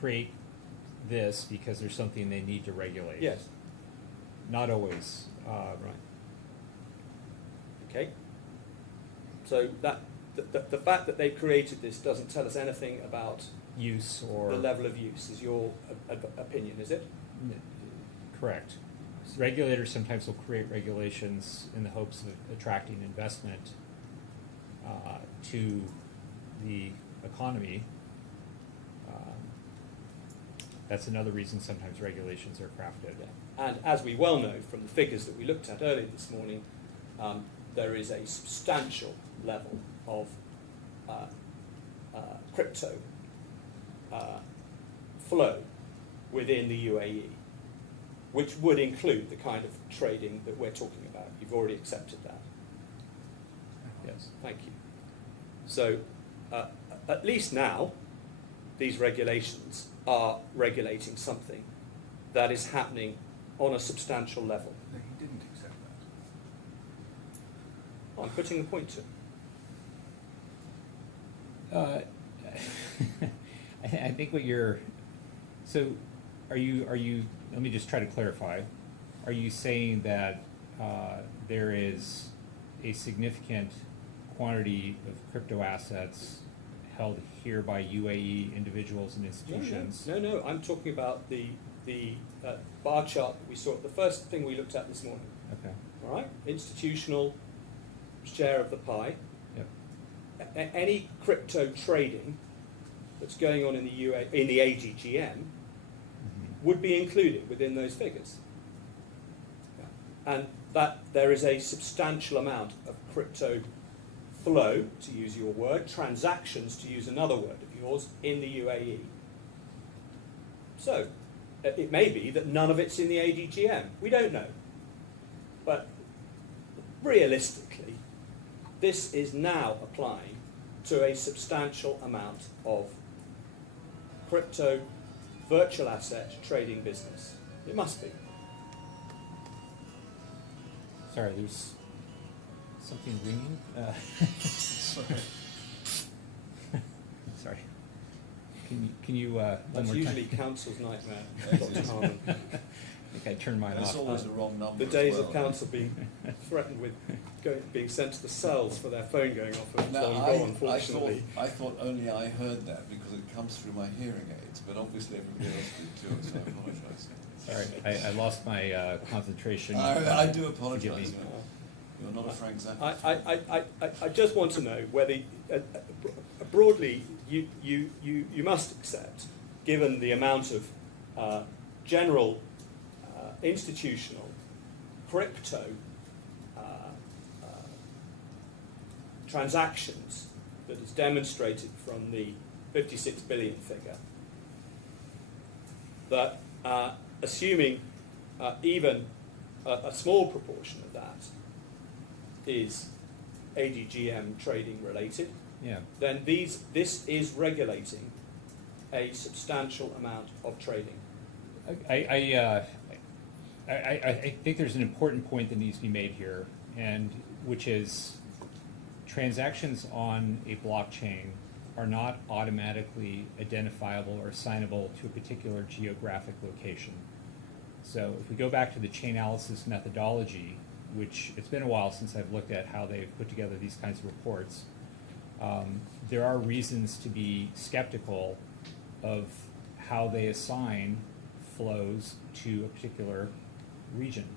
create this because there's something they need to regulate? Yes. Not always. Right. Okay. So that the fact that they created this doesn't tell us anything about Use or the level of use, is your opinion, is it? Correct. Regulators sometimes will create regulations in the hopes of attracting investment to the economy. That's another reason sometimes regulations are crafted. And as we well know from the figures that we looked at earlier this morning, there is a substantial level of crypto flow within the UAE, which would include the kind of trading that we're talking about. You've already accepted that. Yes. Thank you. So, at least now, these regulations are regulating something that is happening on a substantial level. No, he didn't accept that. I'm putting a point to it. I think what you're, so are you, let me just try to clarify. Are you saying that there is a significant quantity of crypto assets held here by UAE individuals and institutions? No, I'm talking about the bar chart that we saw, the first thing we looked at this morning. Okay. All right? Institutional share of the pie. Yep. any crypto trading that's going on in the in the AGGM would be included within those figures. And that there is a substantial amount of crypto flow, to use your word, transactions, to use another word of yours, in the UAE. So, it may be that none of it's in the AGGM. We don't know. But realistically, this is now applying to a substantial amount of crypto virtual asset trading business. It must be. Sorry, there's something ringing. Sorry. Sorry. Can you one That's more usually time? council's nightmare, Dr. Harmon. I think I turned mine That's off. always the wrong number. The as days well. of council being threatened with being sent to the cells for their phone going off and Now, long gone, unfortunately. I thought only I heard that because it comes through my hearing aids, but obviously everybody else did too, so I apologise. Sorry, I lost my concentration. I do Forgive apologise. me. You're not a Frank Zappa. I just want to know whether, broadly, you must accept, given the amount of general institutional crypto transactions that is demonstrated from the 56 billion figure, that assuming even a small proportion of that is AGGM trading related, Yeah. then this is regulating a substantial amount of trading. I think there's an important point that needs to be made here, and which is transactions on a blockchain are not automatically identifiable or assignable to a particular geographic location. So if we go back to the chain analysis methodology, which it's been a while since I've looked at how they've put together these kinds of reports, there are reasons to be skeptical of how they assign flows to a particular region.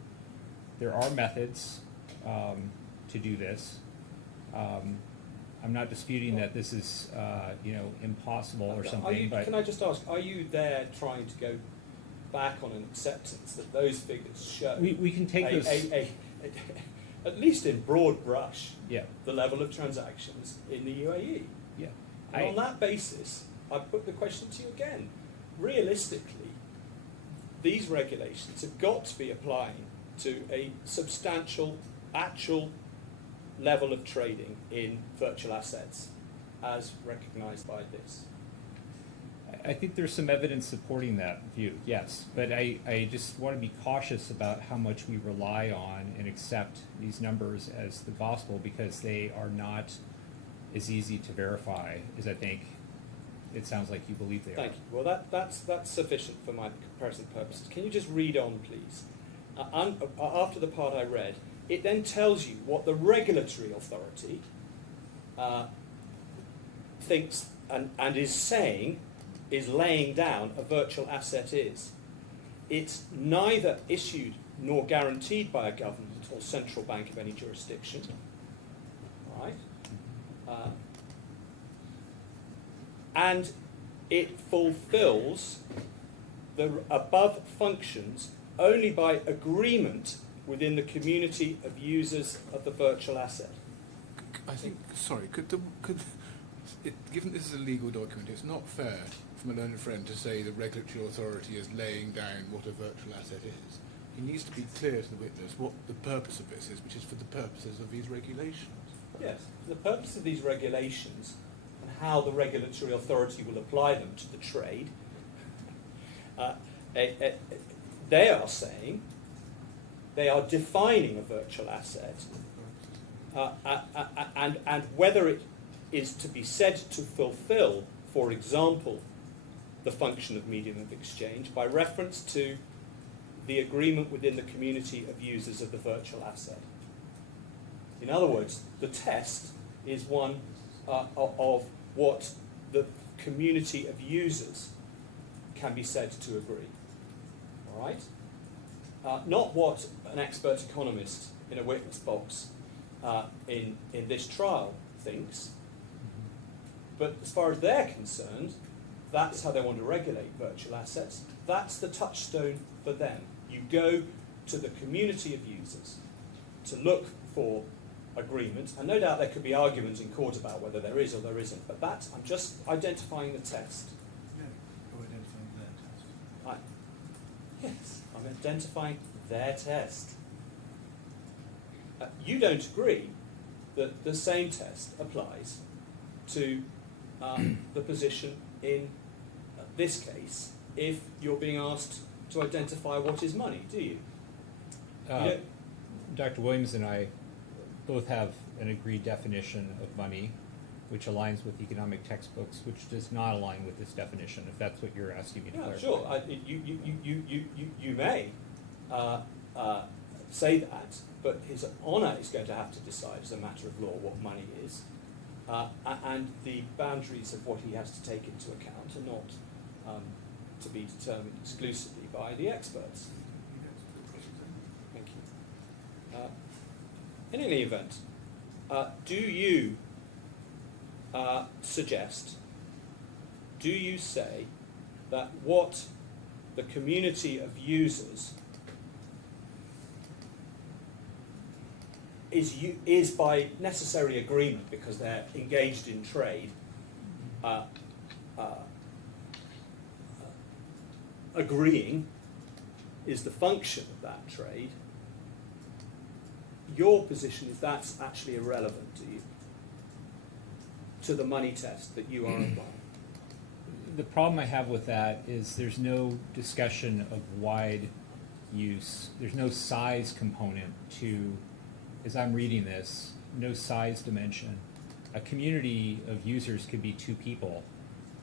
There are methods to do this. I'm not disputing that this is impossible or something, but Can I just ask, are you there trying to go back on an acceptance that those figures show we can take those. at least in broad brush, Yeah, the level of transactions in the UAE? yeah. And on that basis, I put the question to you again. Realistically, these regulations have got to be applying to a substantial, actual level of trading in virtual assets as recognised by this. I think there's some evidence supporting that view, yes. But I just want to be cautious about how much we rely on and accept these numbers as the gospel, because they are not as easy to verify as I think it sounds like you believe they are. Thank you. Well, that's sufficient for my comparison purposes. Can you just read on, please? After the part I read, it then tells you what the regulatory authority thinks and is saying is laying down a virtual asset is. It's neither issued nor guaranteed by a government or central bank of any jurisdiction. Right? And it fulfills the above functions only by agreement within the community of users of the virtual asset. I think, sorry, given this is a legal document, it's not fair from a learned friend to say the regulatory authority is laying down what a virtual asset is. It needs to be clear to the witness what the purpose of this is, which is for the purposes of these regulations. Yes, the purpose of these regulations and how the regulatory authority will apply them to the trade, they are saying, they are defining a virtual asset, and whether it is to be said to fulfill, for example, the function of medium of exchange by reference to the agreement within the community of users of the virtual asset. In other words, the test is one of what the community of users can be said to agree. All right? Not what an expert economist in a witness box in this trial thinks, But as far as they're concerned, that's how they want to regulate virtual assets. That's the touchstone for them. You go to the community of users to look for agreement, and no doubt there could be arguments in court about whether there is or there isn't, but that's, I'm just identifying the test. Yeah, or identifying their test. Yes, I'm identifying their test. You don't agree that the same test applies to the position in this case if you're being asked to identify what is money, do you? Dr. Williams and I both have an agreed definition of money, which aligns with economic textbooks, which does not align with this definition, if that's what you're asking me to clarify. Sure. You may say that, but His Honour is going to have to decide as a matter of law what money is, and the boundaries of what he has to take into account are not to be determined exclusively by the experts. Thank you. In any event, do you suggest, do you say that what the community of users is by necessary agreement, because they're engaged in trade, agreeing is the function of that trade? Your position is that's actually irrelevant to you, to the money test that you are applying. The problem I have with that is there's no discussion of wide use. There's no size component to, as I'm reading this, no size dimension. A community of users could be 2 people.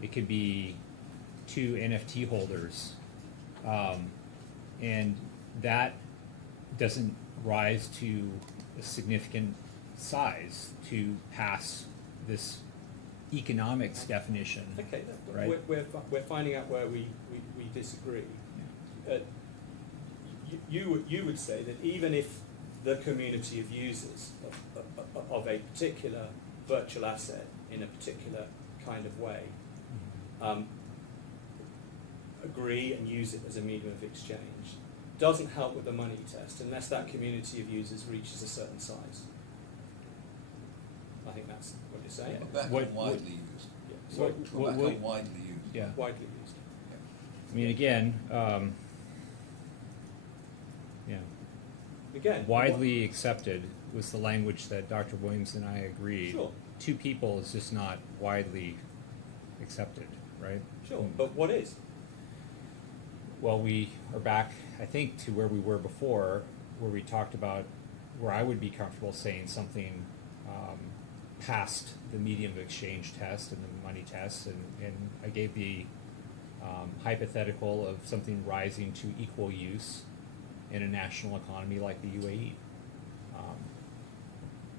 It could be 2 NFT holders. And that doesn't rise to a significant size to pass this economics definition. Okay, right? we're finding out where we disagree. You would say that even if the community of users of a particular virtual asset in a particular kind of way agree and use it as a medium of exchange, doesn't help with the money test unless that community of users reaches a certain size. I think that's what you're saying. Back What- and widely used. Yeah. Sorry, What- Back what- and widely used. Yeah. widely used. I mean, again, yeah, Again, widely accepted was the language that Dr. Williams and I agreed. Sure. 2 people is just not widely accepted, right? Sure, but what is? Well, we are back, I think, to where we were before, where we talked about where I would be comfortable saying something past the medium of exchange test and the money test, and I gave the hypothetical of something rising to equal use in a national economy like the UAE.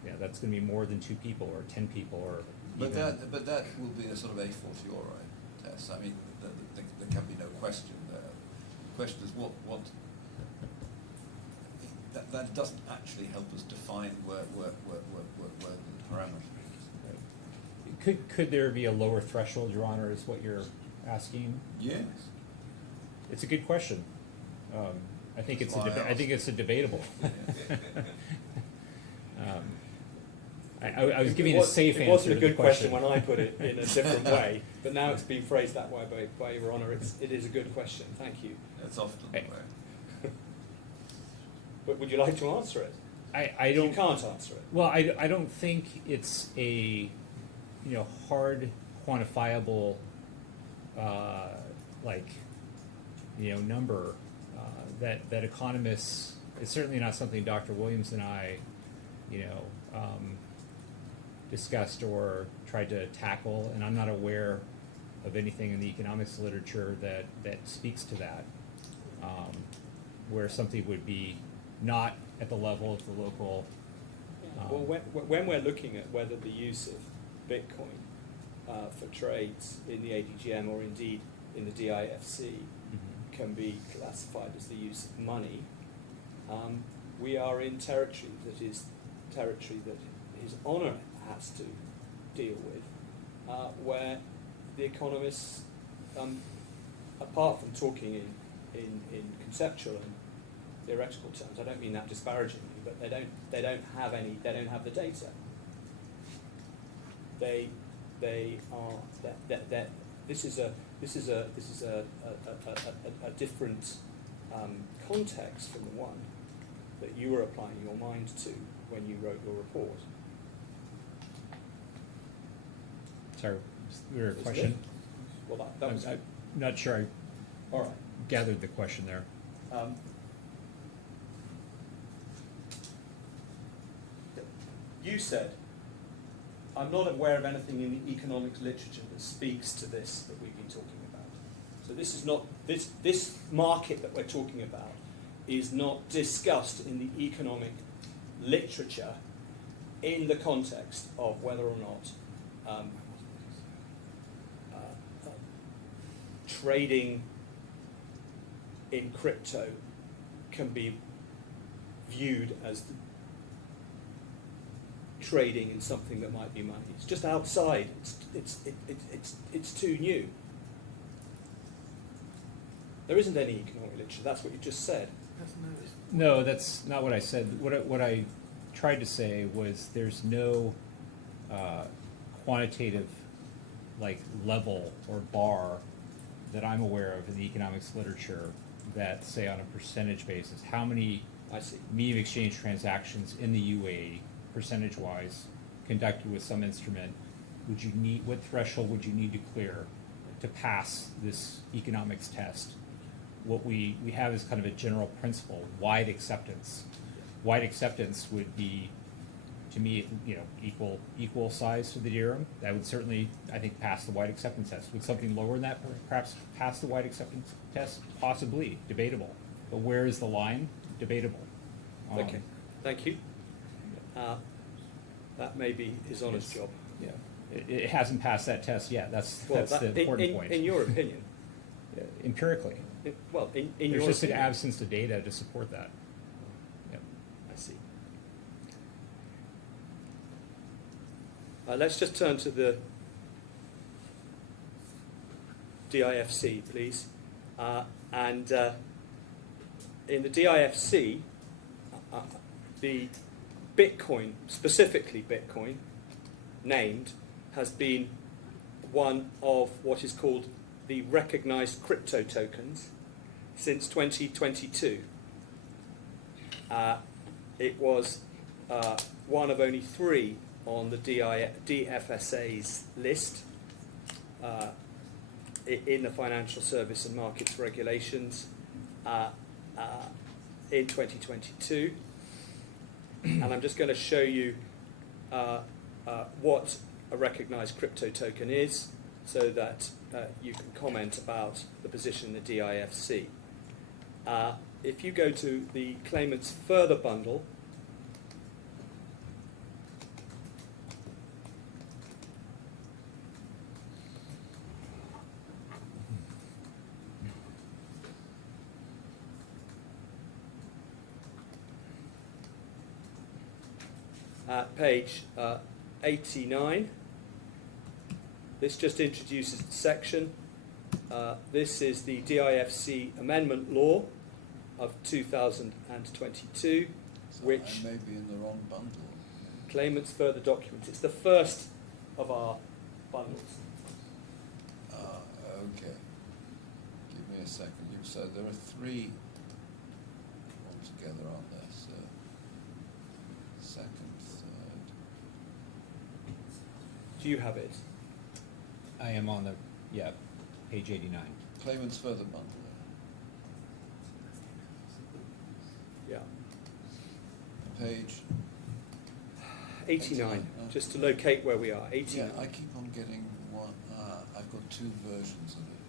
Yeah, that's going to be more than 2 people or 10 people or But even. that will be a sort of a fortiori test. I mean, there can be no question there. The question is what that doesn't actually help us define where the parameters. Could there be a lower threshold, Your Honor, is what you're asking? Yes. It's a good question. I think That's it's why I I think asked. it's a debatable. Yeah. I was giving It a safe answer. It wasn't a to the good question when I put it in a different way, but now it's been phrased that way by Your Honour. It is a good question. Thank you. It's often the Hey. way. But would you like to answer it? I don't. You can't answer it. Well, I don't think it's a hard quantifiable number that economists. It's certainly not something Dr. Williams and I discussed or tried to tackle, and I'm not aware of anything in the economics literature that speaks to that, where something would be not at the level of the local. Well, when we're looking at whether the use of Bitcoin for trades in the ADGM or indeed in the DIFC can be classified as the use of money, we are in territory that is territory that His Honour has to deal with, where the economists, apart from talking in conceptual and theoretical terms, I don't mean that disparagingly, but they don't have the data. This is a different context from the one that you were applying your mind to when you wrote your report. Sorry, was there a Was question? it? Well, that was I'm not sure I all right. gathered the question there. You said, I'm not aware of anything in the economics literature that speaks to this that we've been talking about. So this is not, this market that we're talking about is not discussed in the economic literature in the context of whether or not trading in crypto can be viewed as trading in something that might be money. It's just outside. It's too new. There isn't any economic literature. That's what you just said. No, that's not what I said. What I tried to say was there's no quantitative level or bar that I'm aware of in the economics literature that say on a percentage basis how many I see. medium exchange transactions in the UAE percentage-wise conducted with some instrument would you need, what threshold would you need to clear to pass this economics test? What we have is kind of a general principle, wide acceptance. Wide acceptance would be, to me, equal size to the dirham. That would certainly, I think, pass the wide acceptance test. Would something lower than that perhaps pass the wide acceptance test? Possibly, debatable. But where is the line? Debatable. Okay, thank you. That may be his honour's job. Yeah, it hasn't passed that test yet. That's the important point. In your opinion. Empirically, In there's your just opinion. an absence of data to support that. Yep. I see. Let's just turn to the DIFC, please. And in the DIFC, the Bitcoin, specifically Bitcoin, named, has been one of what is called the recognized crypto tokens since 2022. It was one of only 3 on the DFSA's list in the Financial Service and Markets Regulations in 2022. And I'm just going to show you what a recognized crypto token is so that you can comment about the position in the DIFC. If you go to the claimant's further bundle, at page 89. This just introduces the section. This is the DIFC Amendment Law of 2022, So which I may be in the wrong bundle. claimants further documents. It's the first of our bundles. Okay. Give me a second. You said there are 3 altogether, aren't there? So, second, third. Do you have it? I am on page 89. Claimant's further bundle. Yeah. Page. 89, just to locate where we are. 89. Yeah, I keep on getting one. I've got 2 versions of it.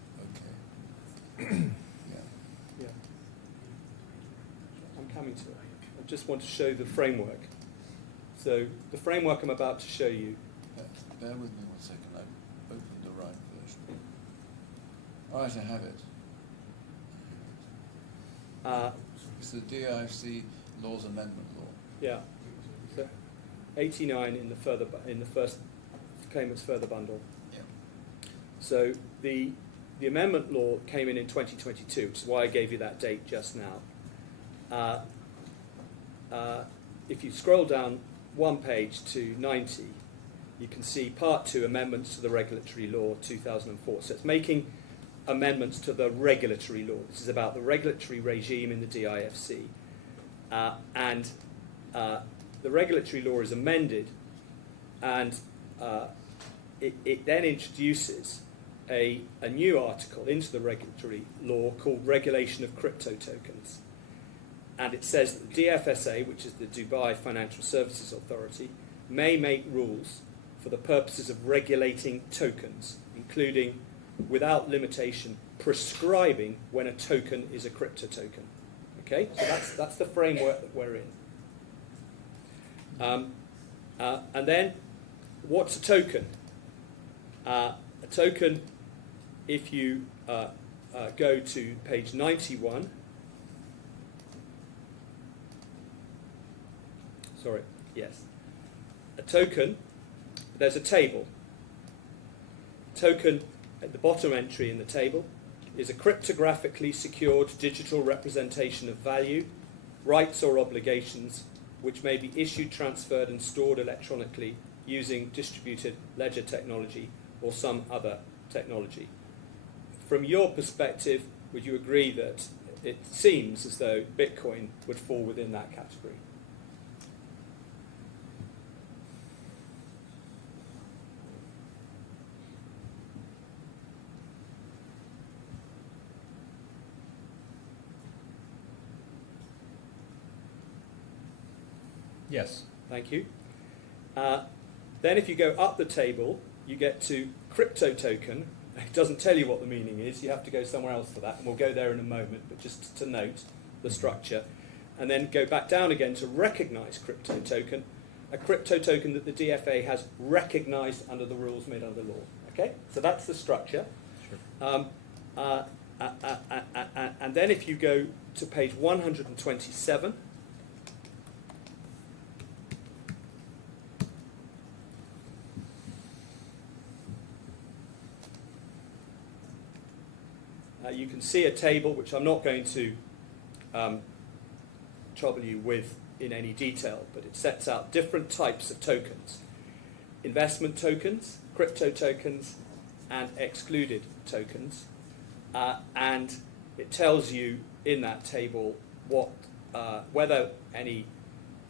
Okay. Yeah. Yeah. I'm coming to it. I just want to show the framework. So the framework I'm about to show you. Bear with me 1 second. I've opened the right version. All right, I have it. It's the DIFC Laws Amendment Law. Yeah. So 89 in the first claimant's further bundle. Yeah. So the amendment law came in 2022, which is why I gave you that date just now. If you scroll down one page to 90, you can see Part 2, Amendments to the Regulatory Law 2004. So it's making amendments to the regulatory law. This is about the regulatory regime in the DIFC. And the regulatory law is amended, and it then introduces a new article into the regulatory law called Regulation of Crypto Tokens. And it says that the DFSA, which is the Dubai Financial Services Authority, may make rules for the purposes of regulating tokens, including, without limitation, prescribing when a token is a crypto token. Okay, so that's the framework that we're in. And then, what's a token? A token, if you go to page 91, sorry, yes, a token, there's a table. Token at the bottom entry in the table is a cryptographically secured digital representation of value, rights or obligations, which may be issued, transferred and stored electronically using distributed ledger technology or some other technology. From your perspective, would you agree that it seems as though Bitcoin would fall within that category? Yes. Thank you. Then if you go up the table, you get to crypto token. It doesn't tell you what the meaning is. You have to go somewhere else for that, and we'll go there in a moment, but just to note the structure. And then go back down again to recognized crypto token, a crypto token that the DFA has recognized under the rules made under law. Okay? So that's the structure. Sure. And then if you go to page 127, you can see a table, which I'm not going to trouble you with in any detail, but it sets out different types of tokens. Investment tokens, crypto tokens, and excluded tokens. And it tells you in that table what, whether any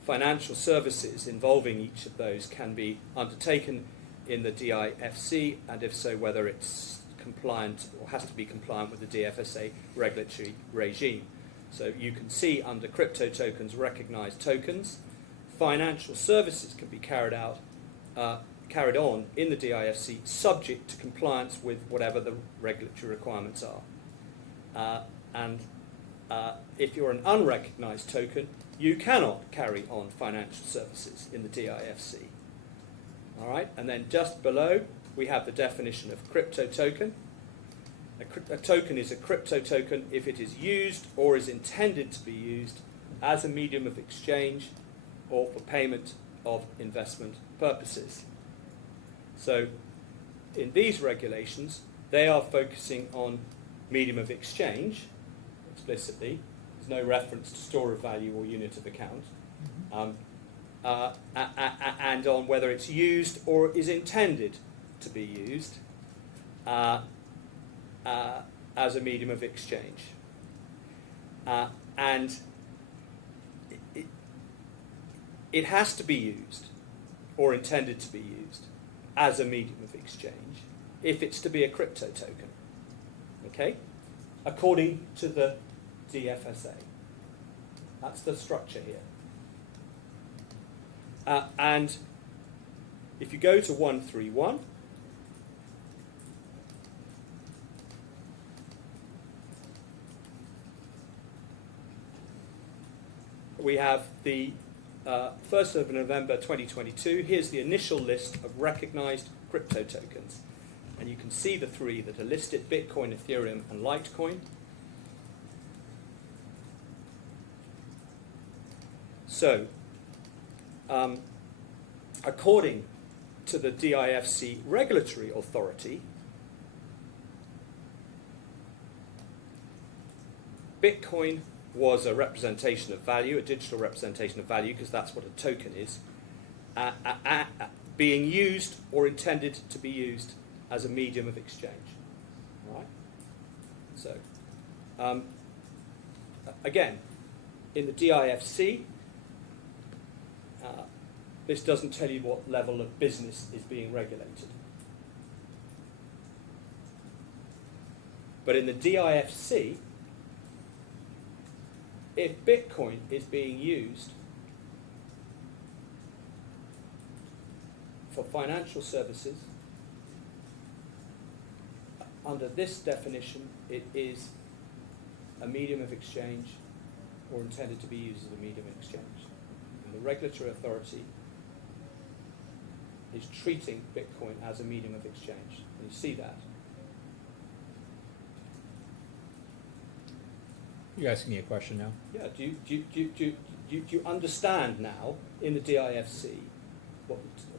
financial services involving each of those can be undertaken in the DIFC, and if so, whether it's compliant or has to be compliant with the DFSA regulatory regime. So you can see under crypto tokens, recognized tokens, financial services can be carried on in the DIFC subject to compliance with whatever the regulatory requirements are. And if you're an unrecognized token, you cannot carry on financial services in the DIFC. All right, and then just below we have the definition of crypto token. A token is a crypto token if it is used or is intended to be used as a medium of exchange or for payment of investment purposes. So in these regulations, they are focusing on medium of exchange explicitly. There's no reference to store of value or unit of account. And on whether it's used or is intended to be used as a medium of exchange. And it has to be used or intended to be used as a medium of exchange if it's to be a crypto token, okay? According to the DFSA. That's the structure here. And if you go to 131, we have the 1st of November 2022. Here's the initial list of recognized crypto tokens. And you can see the three that are listed: Bitcoin, Ethereum, and Litecoin. So, according to the DIFC regulatory authority, Bitcoin was a representation of value, a digital representation of value, because that's what a token is, being used or intended to be used as a medium of exchange. All right? So, again, in the DIFC, this doesn't tell you what level of business is being regulated. But in the DIFC, if Bitcoin is being used for financial services, under this definition, it is a medium of exchange or intended to be used as a medium of exchange. And the regulatory authority is treating Bitcoin as a medium of exchange. And you see that. You asking me a question now? Yeah, do you understand now in the DIFC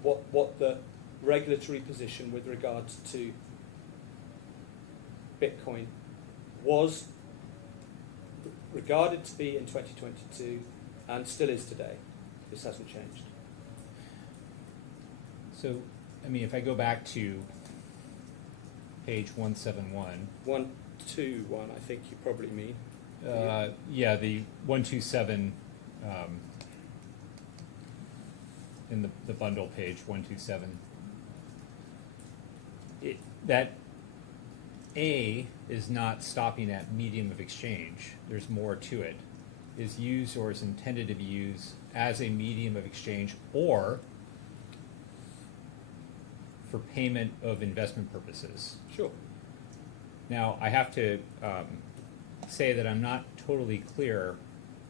what the regulatory position with regards to Bitcoin was regarded to be in 2022 and still is today? This hasn't changed. So, I mean, if I go back to page 171. 121, I think you probably mean. Yeah, the 127 in the bundle page 127. That A is not stopping at medium of exchange. There's more to it. Is used or is intended to be used as a medium of exchange or for payment of investment purposes. Sure. Now, I have to say that I'm not totally clear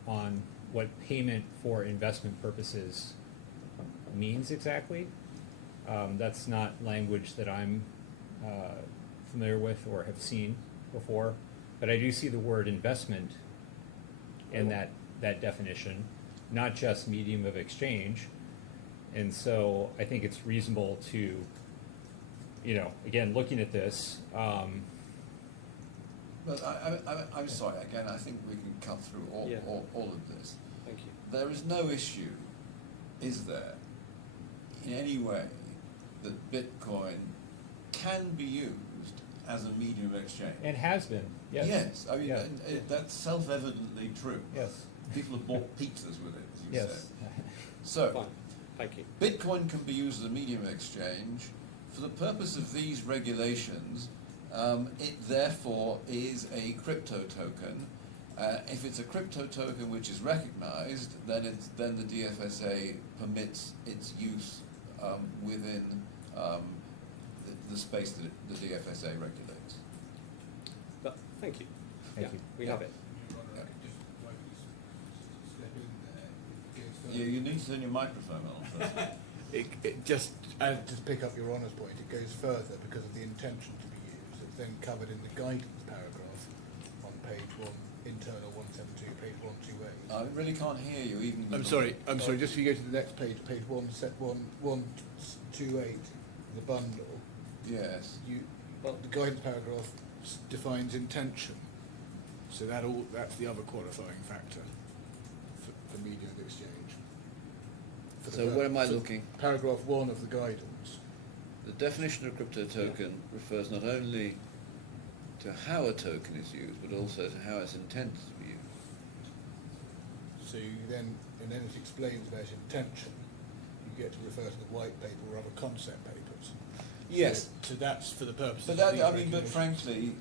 on what payment for investment purposes means exactly. That's not language that I'm familiar with or have seen before, but I do see the word investment in that definition, not just medium of exchange. And so I think it's reasonable to, again, looking at this, But I'm sorry, again, I think we can cut through all of this. Thank you. There is no issue, is there, in any way that Bitcoin can be used as a medium of exchange? it has been, yes. Yes, I mean, Yeah. that's self-evidently true. Yes. People have bought pizzas with it, as you Yes. said. So, Fine. Thank you. Bitcoin can be used as a medium of exchange. For the purpose of these regulations, it therefore is a crypto token. If it's a crypto token which is recognized, then the DFSA permits its use within the space that the DFSA regulates. But, thank you. Thank you. We have it. You need to turn your microphone on first. To pick up your honour's point, it goes further because of the intention to be used. It's then covered in the guidance paragraph on page 1, internal 172, page 128. I really can't hear you even. I'm sorry, just if you go to the next page, page 128, the bundle, Yes. the guidance paragraph defines intention. So that's the other qualifying factor for medium of exchange. So where am I looking? Paragraph 1 of the guidance. The definition of crypto token refers not only to how a token is used, but also to how it's intended to be used. So and then it explains about intention. You get to refer to the white paper or other concept papers. Yes. So that's for the purpose. But that, but frankly,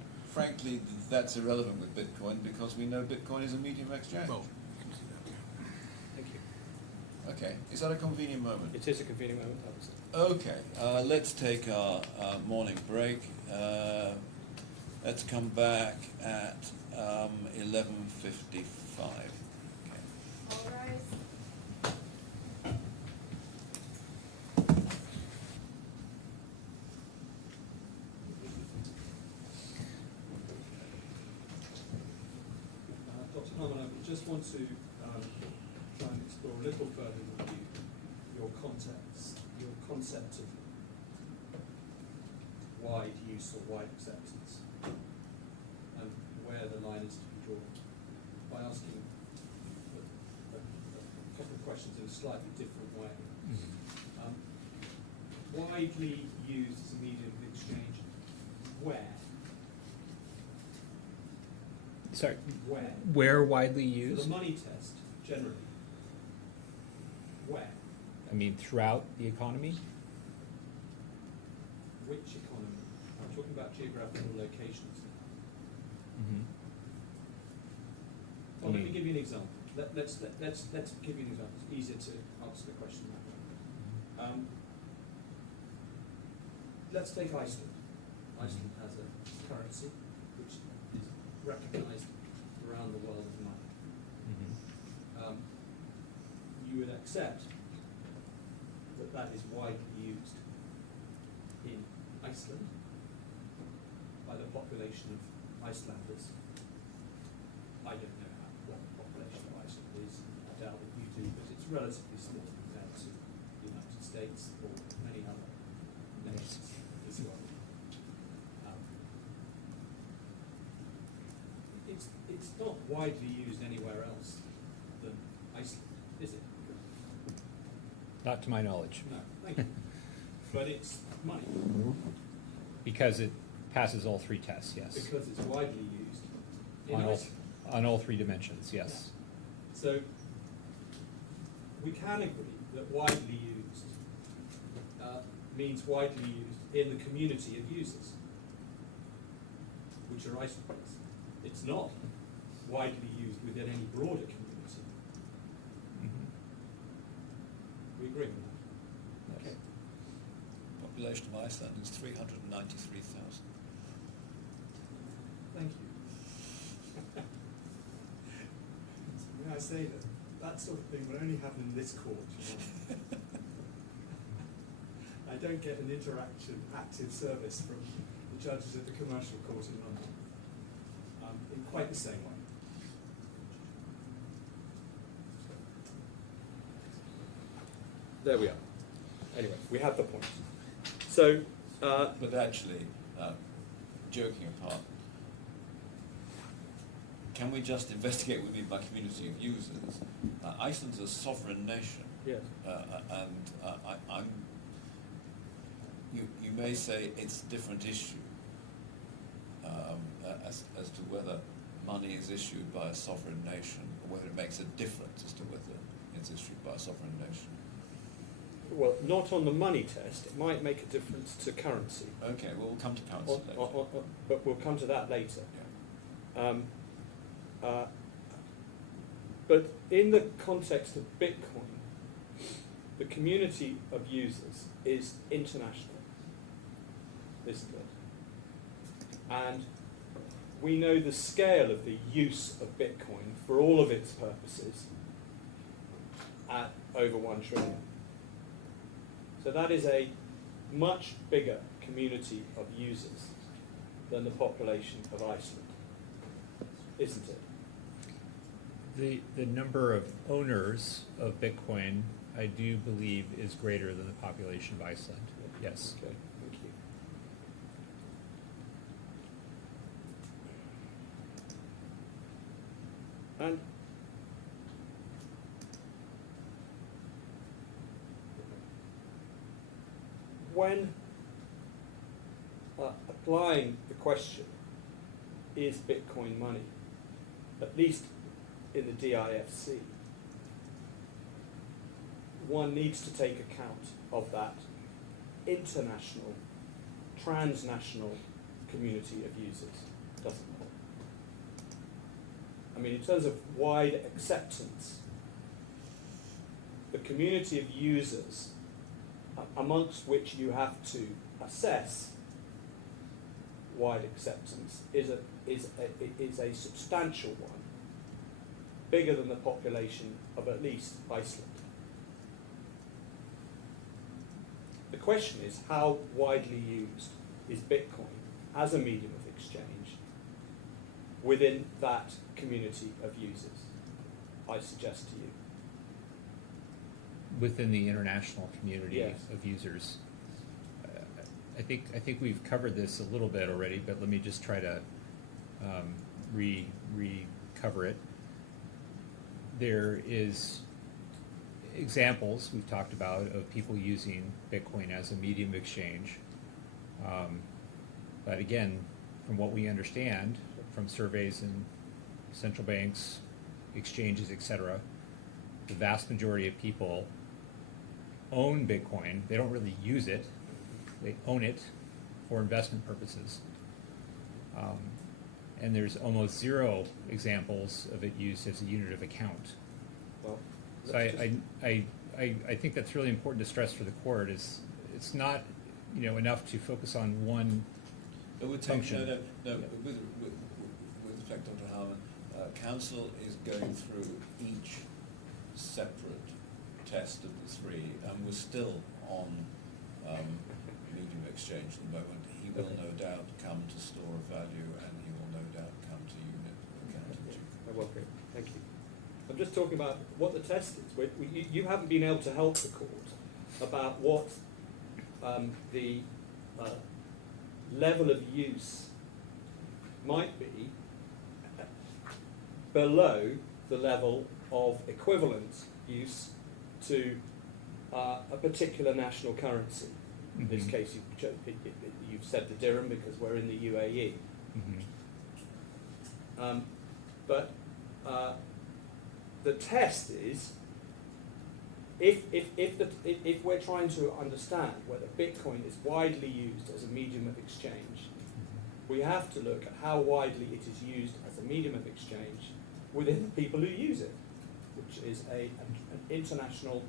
that's irrelevant with Bitcoin because we know Bitcoin is a medium of exchange. Well, you can see that. Thank you. Okay. Is that a convenient moment? It is a convenient moment, obviously. Okay. Let's take our morning break. Let's come back at 11:55. All rise. Dr. Harmon, I just want to try and explore a little further with you your concept of wide use or wide acceptance, and where the line is to be drawn. slightly different way. Widely used as a medium of exchange, where? Sorry, Where? where widely For used? the money test, generally. Where? I mean, throughout the economy? Which economy? I'm talking about geographical locations. Mm-hmm. Well, let me give you an example. Let's give you an example. It's easier to answer the question that way. Let's take Iceland. Iceland has a currency which is recognised around the world as money. Mm-hmm. You would accept that that is widely used in Iceland by the population of Icelanders. I don't know what the population of Iceland is. I doubt that you do, but it's relatively small compared to the United States or many other nations as well. It's not widely used anywhere else than Iceland, is it? Not to my knowledge, No, thank you. But it's money because it passes all three tests, yes. because it's widely used in On all, Iceland. on all three dimensions, yes. So we can agree that widely used means widely used in the community of users, which are Icelanders. It's not widely used within any broader community. Mhm. We agree on that. Yes. Okay. Population of Iceland is 393,000. Thank you. May I say that that sort of thing will only happen in this court. You know? I don't get an active service from the judges at the commercial court in London in quite the same way. There we are. Anyway, we have the point. So, But actually, joking apart, can we just investigate what we mean by community of users? Iceland's a sovereign nation, yes. You may say it's a different issue as to whether money is issued by a sovereign nation, or whether it makes a difference as to whether it's issued by a sovereign nation. Well, not on the money test. It might make a difference to currency. Okay, well, we'll come to currency later. But we'll come to that later. Yeah. But in the context of Bitcoin, the community of users is international, isn't it? And we know the scale of the use of Bitcoin for all of its purposes at over 1 trillion. So that is a much bigger community of users than the population of Iceland, isn't it? The number of owners of Bitcoin, I do believe, is greater than the population of Iceland. Yes. Okay, thank you. And when applying the question, is Bitcoin money, at least in the DIFC, one needs to take account of that international, transnational community of users, doesn't it? I mean, in terms of wide acceptance, the community of users amongst which you have to assess wide acceptance is a substantial one, bigger than the population of at least Iceland. The question is, how widely used is Bitcoin as a medium of exchange within that community of users, I suggest to you? Within the international community Yes. of users. I think we've covered this a little bit already, but let me just try to recover it. There is, examples we've talked about of people using Bitcoin as a medium of exchange. But again, from what we understand from surveys in central banks, exchanges, etc., the vast majority of people own Bitcoin. They don't really use it. They own it for investment purposes. And there's almost zero examples of it used as a unit of account. Well, So I think that's really important to stress for the court. Is it's not enough to focus on one But with function. with respect, Dr. Harman, Council is going through each separate test of the three, and we're still on medium exchange at the moment. He will no doubt come to store of value, and he will no doubt come to unit accounting. okay, thank you. I'm just talking about what the test is. You haven't been able to help the court about what the level of use might be below the level of equivalent use to a particular national currency. In this case, you've said the dirham because we're in the UAE. But the test is if we're trying to understand whether Bitcoin is widely used as a medium of exchange, we have to look at how widely it is used as a medium of exchange within the people who use it, which is an international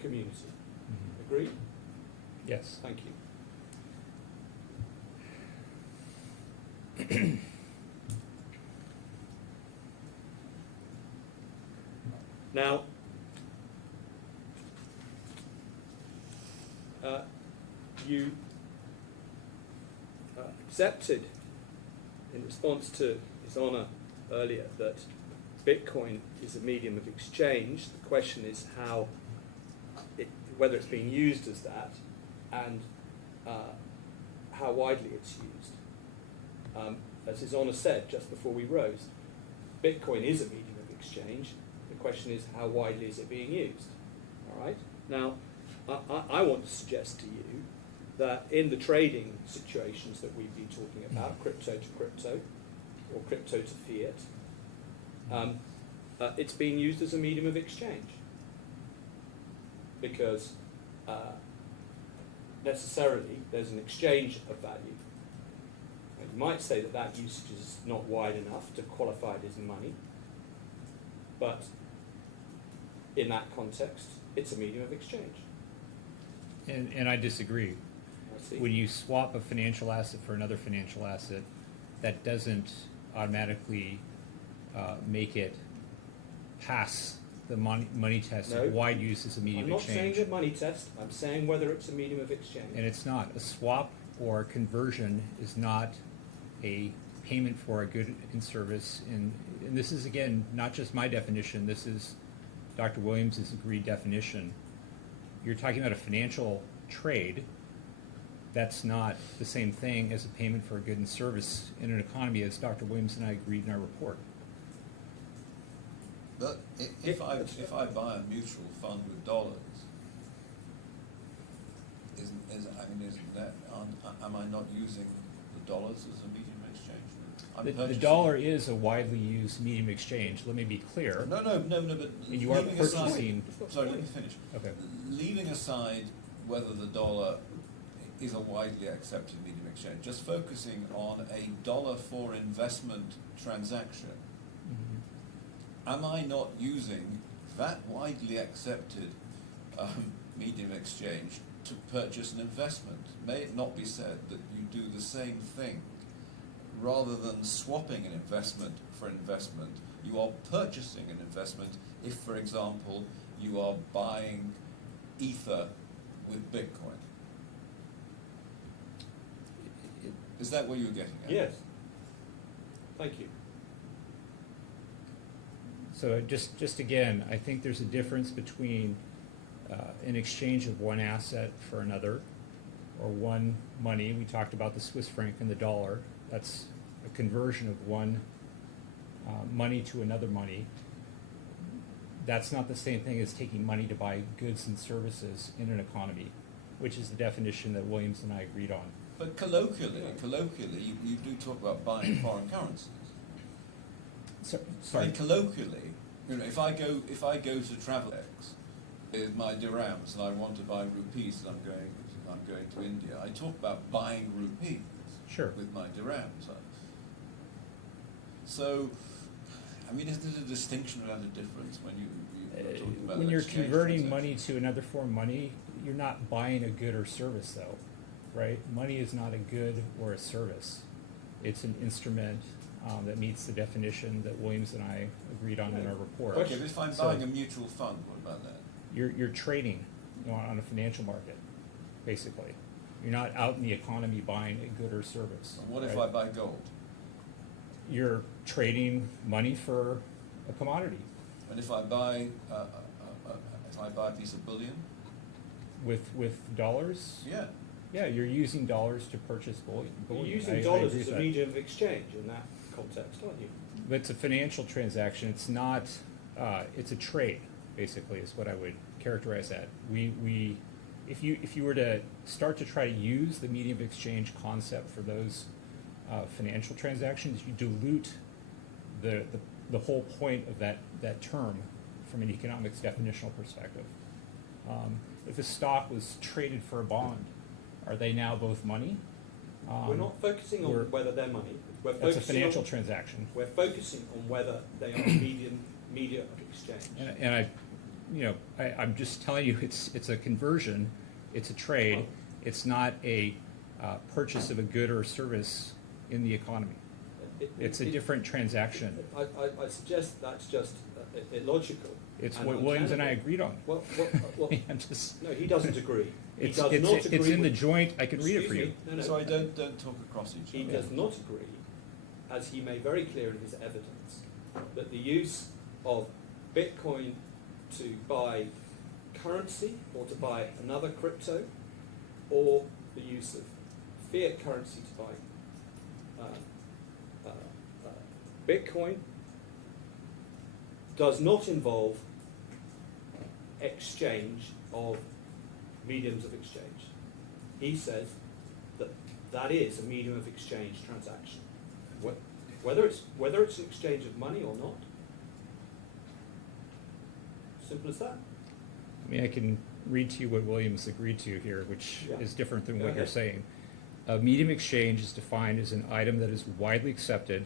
community. Agreed? Yes. Thank you. Now, you accepted in response to His Honour earlier that Bitcoin is a medium of exchange. The question is whether it's being used as that, and how widely it's used. As His Honour said just before we rose, Bitcoin is a medium of exchange. The question is, how widely is it being used? All right. Now, I want to suggest to you that in the trading situations that we've been talking about, crypto to crypto, or crypto to fiat, it's being used as a medium of exchange because necessarily there's an exchange of value. And you might say that that usage is not wide enough to qualify it as money, but in that context, it's a medium of exchange. And I disagree. I see. When you swap a financial asset for another financial asset, that doesn't automatically make it pass the money test No. of wide use as a medium I'm not of saying exchange. the money test, I'm saying whether it's a medium of exchange. And it's not. A swap or conversion is not a payment for a good and service. And this is, again, not just my definition. This is Dr. Williams' agreed definition. You're talking about a financial trade. That's not the same thing as a payment for a good and service in an economy, as Dr. Williams and I agreed in our report. But if I buy a mutual fund with dollars, am I not using the dollars as a medium of exchange? The dollar is a widely used medium of exchange. Let me be clear. No, but And you are leaving aside, purchasing. sorry, let me finish. Okay. Leaving aside whether the dollar is a widely accepted medium of exchange, just focusing on a dollar for investment transaction, am I not using that widely accepted medium of exchange to purchase an investment? May it not be said that you do the same thing? Rather than swapping an investment for investment, you are purchasing an investment if, for example, you are buying Ether with Bitcoin. Is that what you were getting at? Yes. Thank you. So just again, I think there's a difference between an exchange of one asset for another, or one money. We talked about the Swiss franc and the dollar. That's a conversion of one money to another money. that's not the same thing as taking money to buy goods and services in an economy, which is the definition that Williams and I agreed on. But colloquially, you do talk about buying foreign currencies. So, I sorry. mean, colloquially, you know, if I go to Travelex with my dirhams and I want to buy rupees and I'm going to India, I talk about buying rupees Sure. with my dirhams. So, I mean, is there a distinction without a difference when you're talking about When you're exchange converting transactions? money to another form of money, you're not buying a good or service, though, right? Money is not a good or a service. It's an instrument that meets the definition that Williams and I agreed on in our report. Okay, but if I'm So buying a mutual fund, what about that? you're trading, you know, on a financial market, basically. You're not out in the economy buying a good or service. What if right? I buy gold? You're trading money for a commodity And if I buy a piece of bullion? with dollars. Yeah. Yeah, you're using dollars to purchase bullion. You're I using agree dollars with as a that. medium of exchange in that context, aren't you? But it's a financial transaction. It's not. It's a trade, basically, is what I would characterize that. If you were to start to try to use the medium of exchange concept for those financial transactions, you dilute the whole point of that term from an economics definitional perspective. If a stock was traded for a bond, are they now both money? We're not focusing on we're- whether they're money. We're That's a focusing financial on, transaction. We're focusing on whether they are media of exchange. And I'm just telling you, it's a conversion, it's a trade, it's not a purchase of a good or service in the economy. It's a different transaction. I suggest that's just illogical. It's and what Williams and I untenable. agreed on. Well, I'm just, no, he doesn't agree. He it's does not agree in the with- joint, I can read it Excuse for me, you. No. So I don't talk across each He other. does not agree, as he made very clear in his evidence, that the use of Bitcoin to buy currency or to buy another crypto, or the use of fiat currency to buy Bitcoin, does not involve exchange of mediums of exchange. He says that that is a medium of exchange transaction. Whether it's an exchange of money or not. Simple as that. I mean, I can read to you what Williams agreed to here, which Yeah. is different than Go what you're ahead. saying. A medium exchange is defined as an item that is widely accepted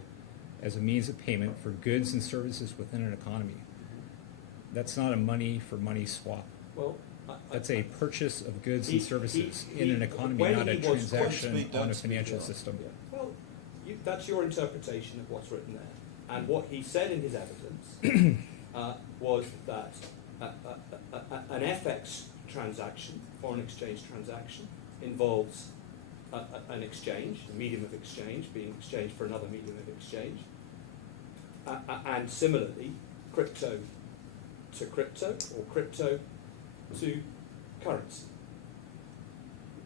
as a means of payment for goods and services within an economy. That's not a money for money swap. Well, That's a purchase of goods and He- services he- in an he- economy, when not a he was- transaction Don't on a speak financial loud. system. yeah. Well, that's your interpretation of what's written there. And what he said in his evidence was that an FX transaction, foreign exchange transaction, involves an exchange, a medium of exchange, being exchanged for another medium of exchange. And similarly, crypto to crypto, or crypto to currency.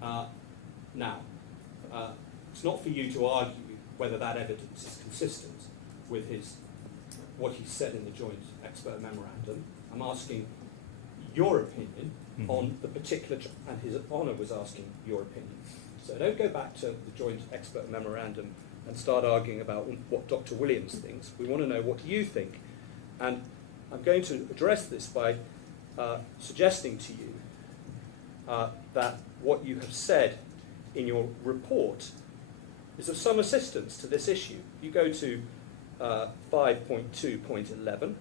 Now, it's not for you to argue whether that evidence is consistent with what he said in the joint expert memorandum. I'm asking your opinion on the particular, and His Honour was asking your opinion. So don't go back to the joint expert memorandum and start arguing about what Dr. Williams thinks. We want to know what you think. And I'm going to address this by suggesting to you that what you have said in your report is of some assistance to this issue. You go to 5.2.11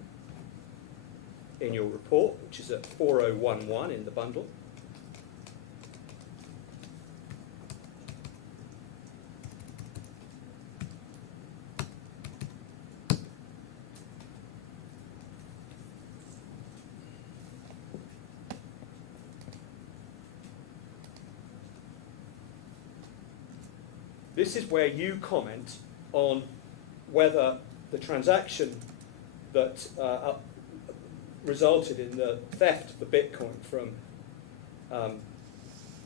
in your report, which is at 4011 in the bundle. This is where you comment on whether the transaction that resulted in the theft of the Bitcoin from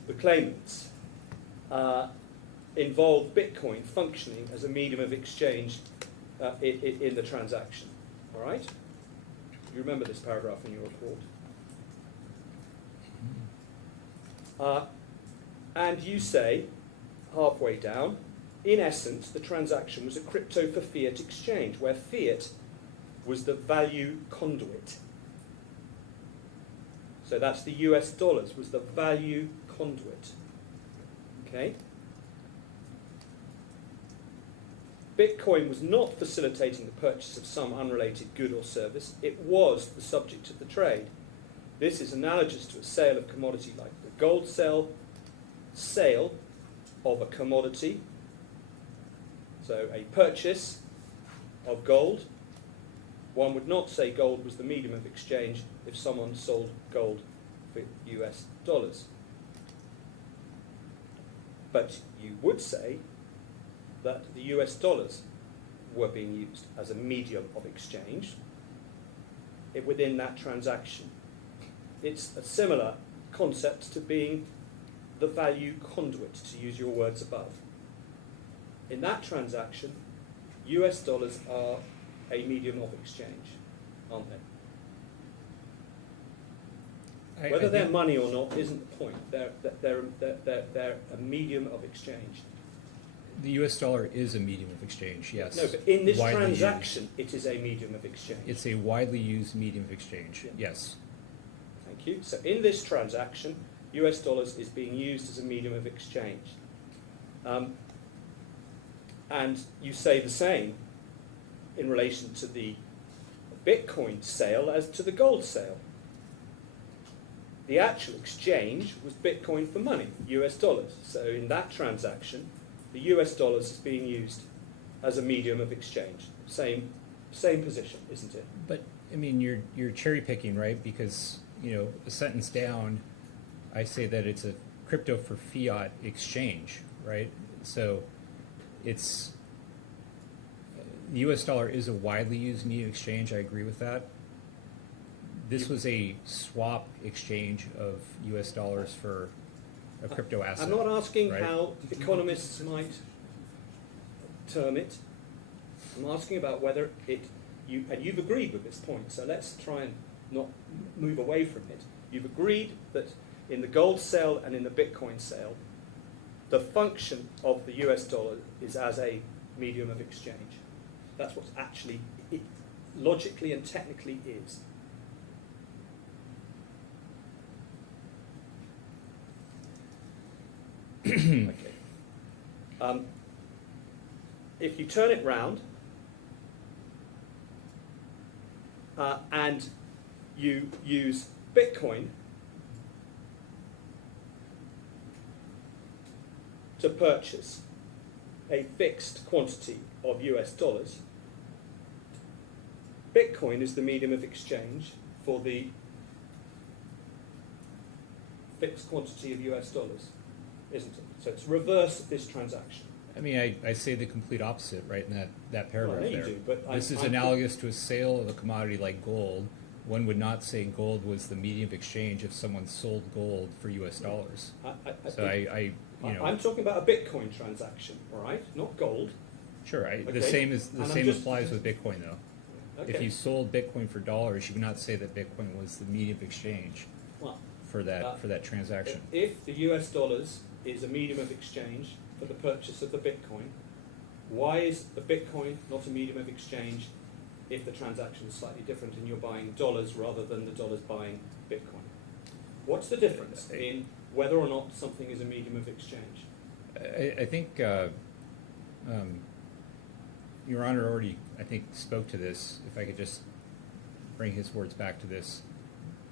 the claimants involved Bitcoin functioning as a medium of exchange in the transaction. All right? You remember this paragraph in your report. And you say, halfway down, in essence, the transaction was a crypto for fiat exchange, where fiat was the value conduit. So that's the US dollars, was the value conduit. Okay? Bitcoin was not facilitating the purchase of some unrelated good or service. It was the subject of the trade. This is analogous to a sale of commodity like the gold sale of a commodity. So a purchase of gold. One would not say gold was the medium of exchange if someone sold gold for US dollars. But you would say that the US dollars were being used as a medium of exchange within that transaction. It's a similar concept to being the value conduit, to use your words above. In that transaction, US dollars are a medium of exchange, aren't they? Whether they're money or not isn't the point. They're a medium of exchange. The US dollar is a medium of exchange, yes. No, but in this Widely transaction, it is a medium of exchange. It's a widely used medium of exchange, Yeah. yes. Thank you. So in this transaction, US dollars is being used as a medium of exchange. And you say the same in relation to the Bitcoin sale as to the gold sale. The actual exchange was Bitcoin for money, US dollars. So in that transaction, the US dollars is being used as a medium of exchange. Same position, isn't it? But, I mean, you're cherry picking, right? Because, you know, a sentence down, I say that it's a crypto for fiat exchange, right? So it's, the US dollar is a widely used medium of exchange, I agree with that. This was a swap exchange of US dollars for a crypto asset. I'm not asking right? how economists might term it. I'm asking about whether and you've agreed with this point, so let's try and not move away from it. You've agreed that in the gold sale and in the Bitcoin sale, the function of the US dollar is as a medium of exchange. That's what actually it logically and technically is. Okay. If you turn it round and you use Bitcoin to purchase a fixed quantity of US dollars, Bitcoin is the medium of exchange for the fixed quantity of US dollars, isn't it? So it's reverse of this transaction. I mean, I say the complete opposite, right, in that paragraph Well, I know you there. do, but This is analogous to a sale of a commodity like gold. One would not say gold was the medium of exchange if someone sold gold for US dollars. So I'm talking about a Bitcoin transaction, all right? Not gold. Sure, Okay. the same And applies with Bitcoin though. Okay. If you sold Bitcoin for dollars, you would not say that Bitcoin was the medium of exchange Well, for that transaction. if the US dollars is a medium of exchange for the purchase of the Bitcoin, why is the Bitcoin not a medium of exchange if the transaction is slightly different and you're buying dollars rather than the dollars buying Bitcoin? What's the difference in whether or not something is a medium of exchange? I think Your Honor already, I think, spoke to this. If I could just bring his words back to this.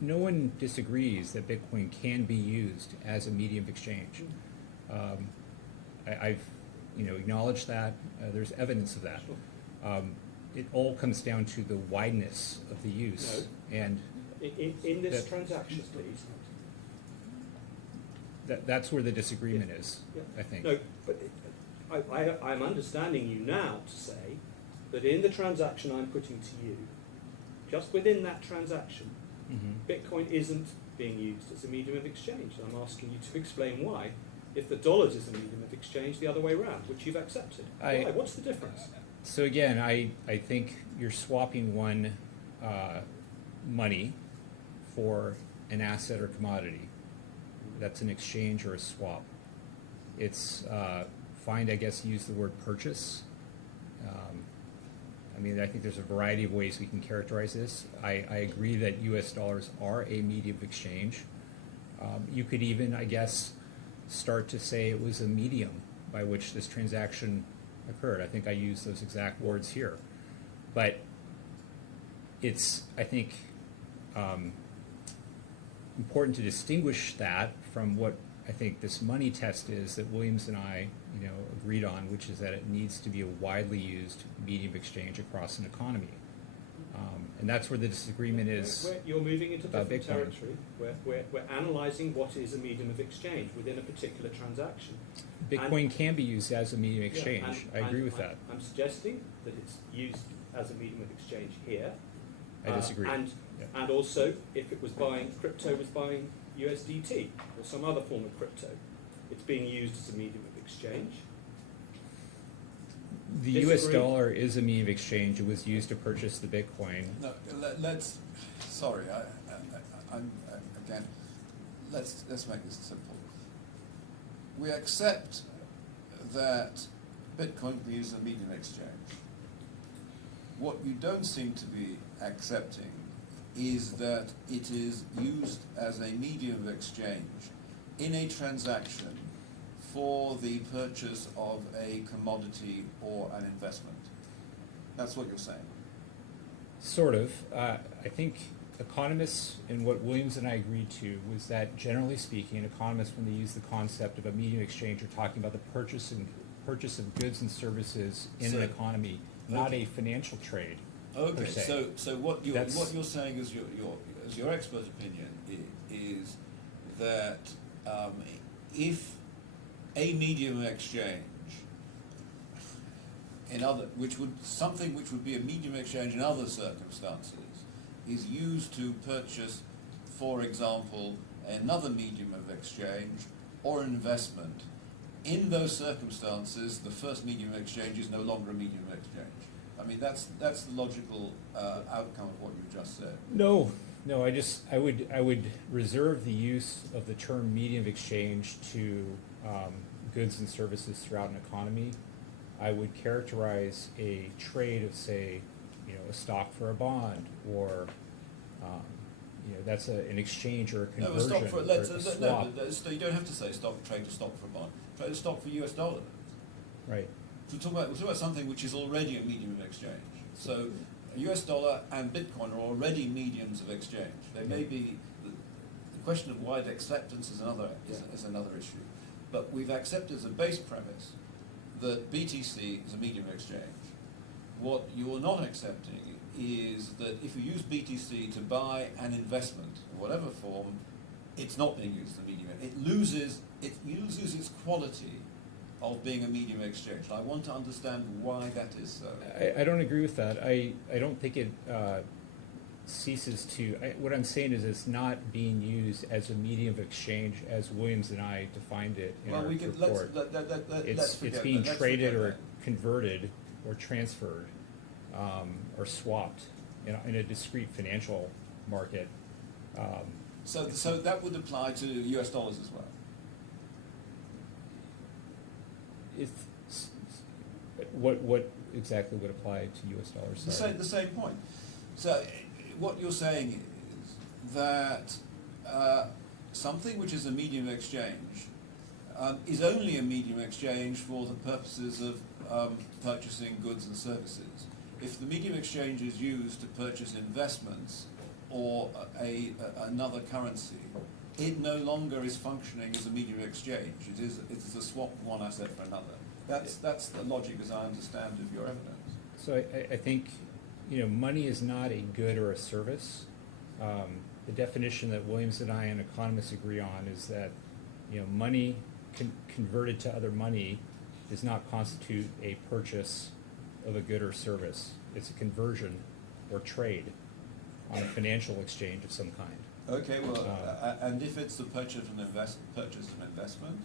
No one disagrees that Bitcoin can be used as a medium of exchange. I've acknowledged that. There's evidence of that. Sure. It all comes down to the wideness of the use. No. And In this That- transaction, please. that's where the disagreement is, Yeah. I think. No, but I'm understanding you now to say that in the transaction I'm putting to you, just within that transaction, Mhm. Bitcoin isn't being used as a medium of exchange. And I'm asking you to explain why, if the dollars is a medium of exchange, the other way around, which you've accepted. Why? What's the difference? So again, I think you're swapping one money for an asset or commodity. That's an exchange or a swap. It's fine, I guess, use the word purchase. I mean, I think there's a variety of ways we can characterize this. I agree that US dollars are a medium of exchange. You could even, I guess, start to say it was a medium by which this transaction occurred. I think I used those exact words here. But it's, I think, important to distinguish that from what I think this money test is that Williams and I, agreed on, which is that it needs to be a widely used medium of exchange across an economy. And that's where the disagreement is. You're moving into about different Bitcoin. territory. We're analysing what is a medium of exchange within a particular transaction. Bitcoin can be used as a medium of Yeah, exchange. I agree with that. I'm suggesting that it's used as a medium of exchange here. I disagree. And also, if it was buying, crypto was buying USDT or some other form of crypto, it's being used as a medium of exchange. The Disagree. US dollar is a medium of exchange. It was used to purchase the Bitcoin. No, sorry, again, let's make this simple. We accept that Bitcoin can be used as a medium of exchange. What you don't seem to be accepting is that it is used as a medium of exchange in a transaction for the purchase of a commodity or an investment. That's what you're saying. Sort of. I think economists, and what Williams and I agreed to, was that generally speaking, economists, when they use the concept of a medium exchange, are talking about the purchase of goods and services in an economy, not a financial trade. Okay, per se. so what you're saying is your expert opinion is that if a medium of exchange which would be a medium of exchange in other circumstances is used to purchase, for example, another medium of exchange or an investment, in those circumstances the first medium of exchange is no longer a medium of exchange. I mean, that's the logical outcome of what you just said. No, I would reserve the use of the term medium of exchange to goods and services throughout an economy. I would characterize a trade of, say, a stock for a bond, or that's an exchange or a conversion or a swap. No, you don't have to say trade a stock for a bond. Trade a stock for US dollar. Right. We're talking about something which is already a medium of exchange. So US dollar and Bitcoin are already mediums of exchange. They may be, the question of wide acceptance is another issue. But we've accepted as a base premise that BTC is a medium of exchange. What you're not accepting is that if you use BTC to buy an investment, in whatever form, it's not being used as a medium. It loses its quality of being a medium of exchange. And I want to understand why that is so. I don't agree with that. I don't think it ceases to. What I'm saying is it's not being used as a medium of exchange as Williams and I defined it in our report. It's being traded or converted or transferred or swapped in a discrete financial market. So that would apply to US dollars as well. What exactly would apply to U.S. dollars? The same point. So what you're saying is that something which is a medium of exchange is only a medium of exchange for the purposes of purchasing goods and services. If the medium of exchange is used to purchase investments or another currency, it no longer is functioning as a medium of exchange. It is a swap of one asset for another. That's the logic as I understand of your evidence. So I think money is not a good or a service. The definition that Williams and I and economists agree on is that money converted to other money does not constitute a purchase of a good or service. It's a conversion or trade on a financial exchange of some kind. Okay, well, and if it's the purchase of an investment?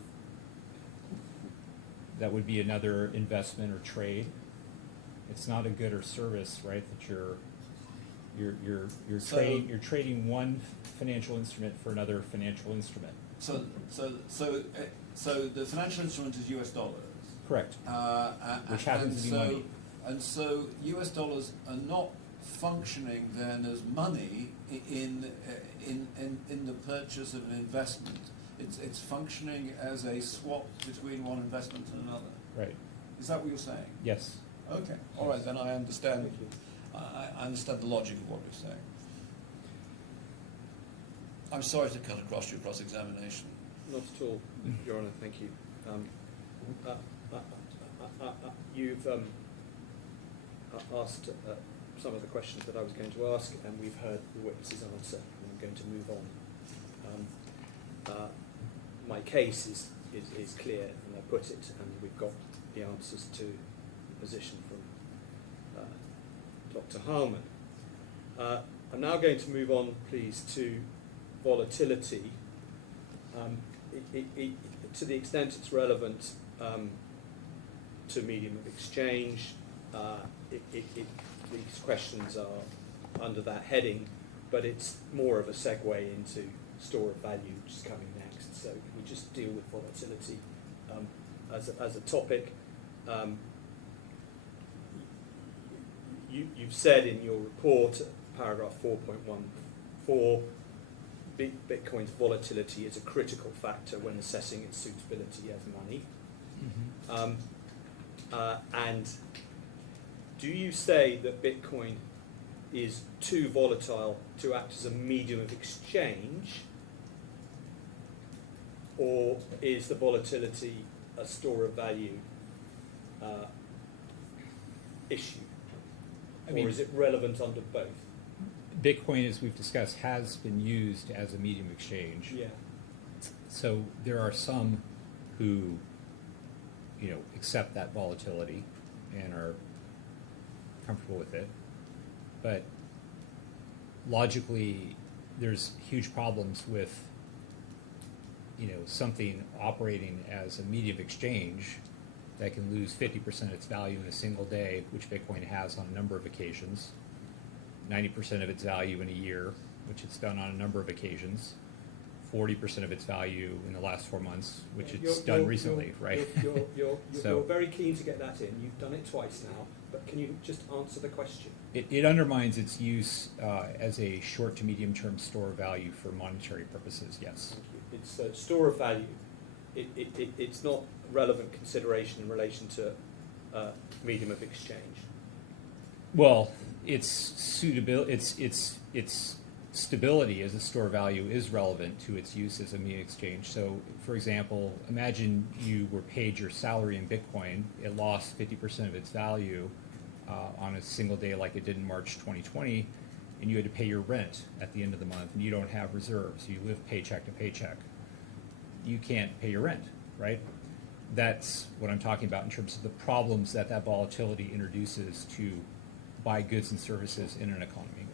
That would be another investment or trade. It's not a good or service, right, that you're You're So- trading one financial instrument for another financial instrument. So the financial instrument is US dollars. Correct. Which happens to be and so, money. And so US dollars are not functioning then as money in the purchase of an investment. It's functioning as a swap between one investment and another. Right. Is that what you're saying? Yes. Okay. All right. Then I understand. Thank you. I understand the logic of what you're saying. I'm sorry to cut across your cross-examination. Not at all, Your Honour, thank you. You've asked some of the questions that I was going to ask, and we've heard the witness's answer, and I'm going to move on. My case is clear, and I put it, and we've got the answers to the position from Dr. Harman. I'm now going to move on, please, to volatility. To the extent it's relevant to medium of exchange, these questions are under that heading, but it's more of a segue into store of value, which is coming next. So we just deal with volatility as a topic. You've said in your report, paragraph 4.14, Bitcoin's volatility is a critical factor when assessing its suitability as money. And do you say that Bitcoin is too volatile to act as a medium of exchange, or is the volatility a store of value issue? Or is it relevant under both? Bitcoin, as we've discussed, has been used as a medium of exchange. Yeah. So there are some who, accept that volatility and are comfortable with it. But logically, there's huge problems with, something operating as a medium of exchange that can lose 50% of its value in a single day, which Bitcoin has on a number of occasions. 90% of its value in a year, which it's done on a number of occasions. 40% of its value in the last 4 months, which it's done recently, right? You're very keen to get that in. You've done it twice now, but can you just answer the question? It undermines its use as a short to medium term store of value for monetary purposes, yes. Thank you. It's a store of value. It's not relevant consideration in relation to medium of exchange. Well, its stability as a store of value is relevant to its use as a medium of exchange. So, for example, imagine you were paid your salary in Bitcoin. It lost 50% of its value on a single day like it did in March 2020, and you had to pay your rent at the end of the month, and you don't have reserves. You live paycheck to paycheck. You can't pay your rent, right? That's what I'm talking about in terms of the problems that volatility introduces to buy goods and services in an economy.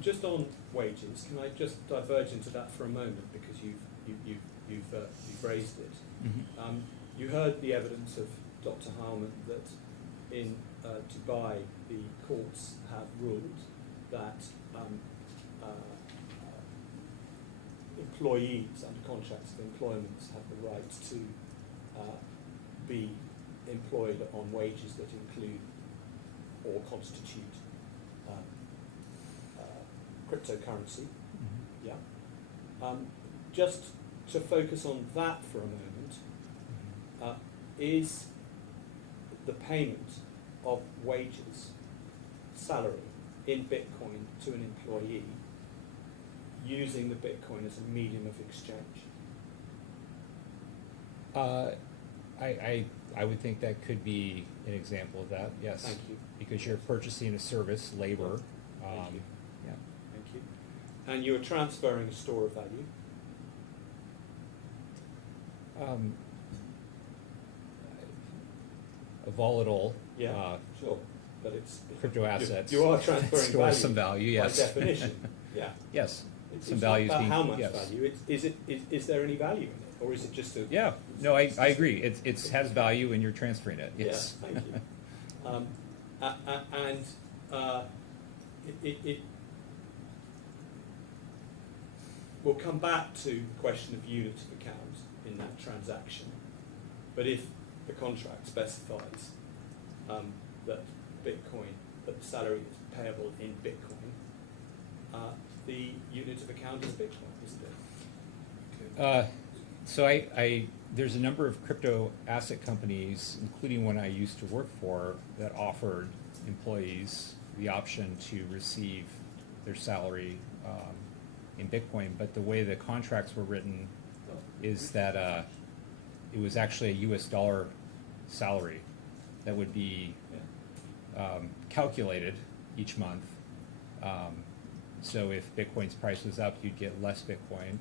Just on wages, can I just diverge into that for a moment, because you've raised it. Mm-hmm. You heard the evidence of Dr. Harman that in Dubai the courts have ruled that employees under contracts of employment have the right to be employed on wages that include or constitute cryptocurrency. Mm-hmm. Yeah. Just to focus on that for a moment, is the payment of wages, salary, in Bitcoin to an employee using the Bitcoin as a medium of exchange? I would think that could be an example of that, yes. Thank you. Because you're purchasing a service, labor. Thank you. Yeah. Thank you. And you're transferring a store of value? A volatile Sure. But it's crypto assets. You are transferring store value some value, yes. by definition. Yeah. Yes. It's Some not value about being, how much yes. value. Is there any value in it, or is it just a? Yeah. No, I agree. It has value, and you're transferring it. Yes. Yeah, thank you. it we'll come back to the question of unit of account in that transaction. But if the contract specifies that that the salary is payable in Bitcoin, the unit of account is Bitcoin, isn't it? So there's a number of crypto asset companies, including one I used to work for, that offered employees the option to receive their salary in Bitcoin. But the way the contracts were written is that it was actually a US dollar salary that would be calculated each month. So if Bitcoin's price was up, you'd get less Bitcoin.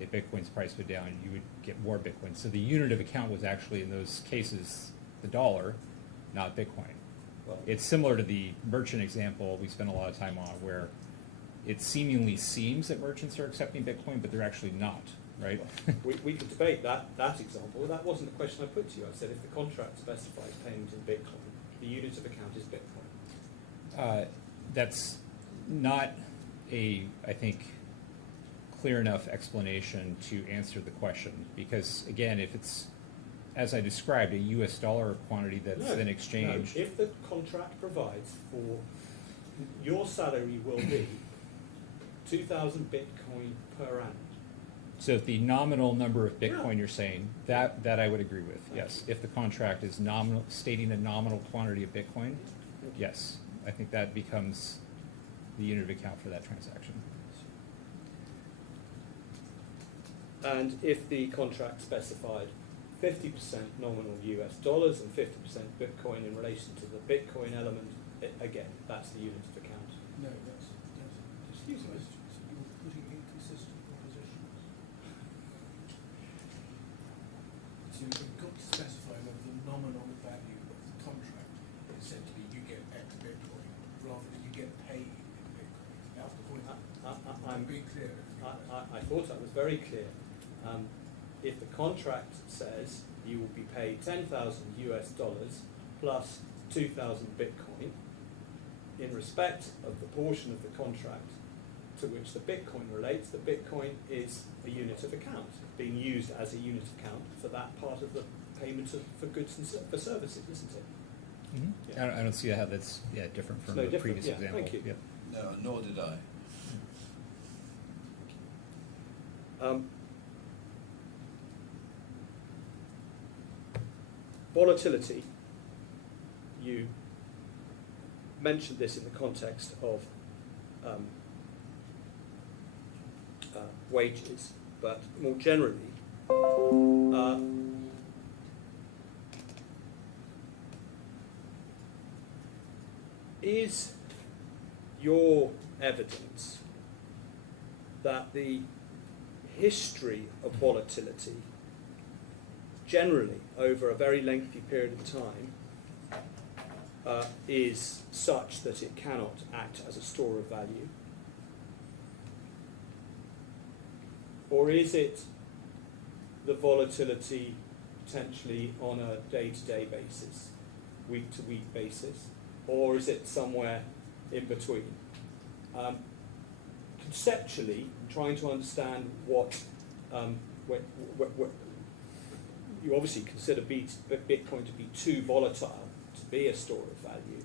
If Bitcoin's price went down, you would get more Bitcoin. So the unit of account was actually, in those cases, the dollar, not Bitcoin. Well, It's similar to the merchant example we spent a lot of time on, where it seemingly seems that merchants are accepting Bitcoin, but they're actually not, right? we could debate that example. That wasn't the question I put to you. I said if the contract specifies payment in Bitcoin, the unit of account is Bitcoin. That's not I think, clear enough explanation to answer the question, because again, if it's, as I described, a US dollar quantity that's then exchanged. No. If the contract provides for your salary will be 2,000 Bitcoin per annum. So if the nominal number of Bitcoin you're saying, that I would agree with, yes. If the contract is nominal, stating a nominal quantity of Bitcoin, yes. I think that becomes the unit of account for that transaction. And if the contract specified 50% nominal US dollars and 50% Bitcoin in relation to the Bitcoin element, again, that's the unit of account. No, that's Excuse me. You're putting inconsistent propositions. So you've got to specify whether the nominal value of the contract is said to be you get X Bitcoin rather than you get paid in Bitcoin. That's the point. I'm being clear. I thought I was very clear. If the contract says you will be paid 10,000 US dollars plus 2,000 Bitcoin, in respect of the portion of the contract to which the Bitcoin relates, the Bitcoin is a unit of account, being used as a unit of account for that part of the payment for goods and for services, isn't it? Mm-hmm. Yeah. I don't see how that's different from No, the different, previous yeah, example. thank you. Yep. No, nor did I. Volatility, you mentioned this in the context of wages, but more generally, is your evidence that the history of volatility generally over a very lengthy period of time is such that it cannot act as a store of value? Or is it the volatility potentially on a day-to-day basis, week-to-week basis, or is it somewhere in between? Conceptually, I'm trying to understand what you obviously consider Bitcoin to be too volatile to be a store of value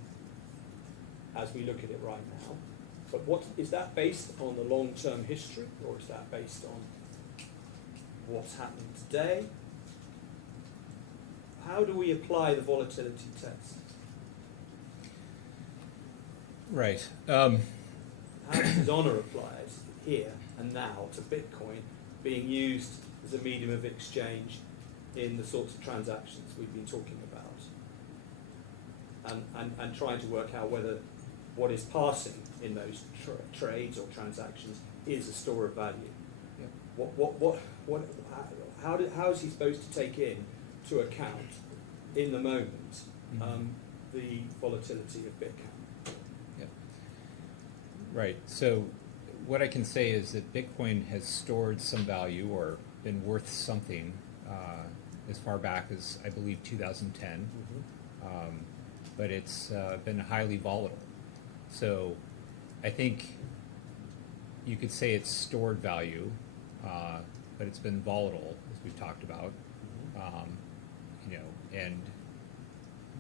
as we look at it right now. But what is that based on the long-term history, or is that based on what's happening today? How do we apply the volatility test? Right. How does honor apply it here and now to Bitcoin being used as a medium of exchange in the sorts of transactions we've been talking about, and trying to work out whether what is passing in those trades or transactions is a store of value? Yep. How is he supposed to take in to account in the moment the volatility of Bitcoin? Yep. Right. So what I can say is that Bitcoin has stored some value or been worth something as far back as, I believe, 2010. But it's been highly volatile. So I think you could say it's stored value, but it's been volatile, as we've talked about, you know, and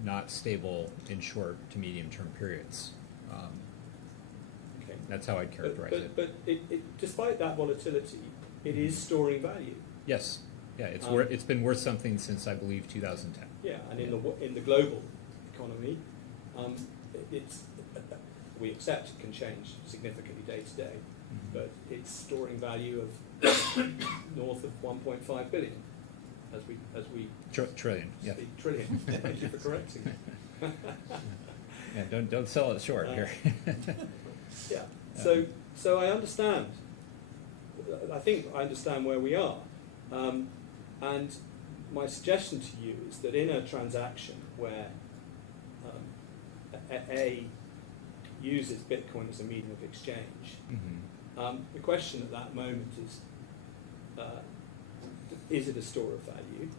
not stable in short to medium term periods. Okay. That's how I'd characterize it. But despite that volatility, it is storing value. Yes, yeah, it's Um, it's been worth something since I believe 2010. Yeah, and in the global economy, it's we accept it can change significantly day to day, but it's storing value of north of 1.5 billion, as we Trillion, yeah. speak trillion. Thank you for correcting me. Yeah, don't sell it short here. Yeah. So I understand. I think I understand where we are, and my suggestion to you is that in a transaction where A uses Bitcoin as a medium of exchange, the question at that moment is it a store of value?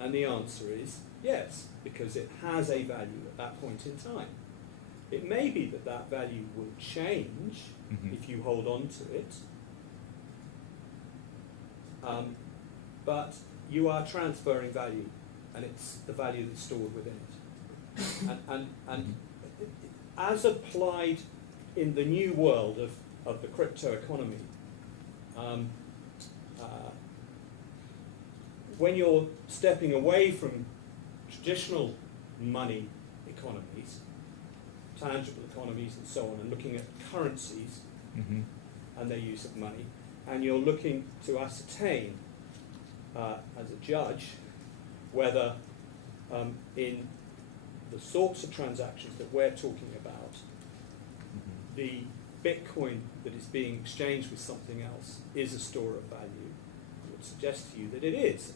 And the answer is yes, because it has a value at that point in time. It may be that that value will change if you hold on to it, but you are transferring value, and it's the value that's stored within it. And as applied in the new world of the crypto economy, when you're stepping away from traditional money economies, tangible economies and so on, and looking at currencies and their use of money, and you're looking to ascertain as a judge whether in the sorts of transactions that we're talking about, the Bitcoin that is being exchanged with something else is a store of value, I would suggest to you that it is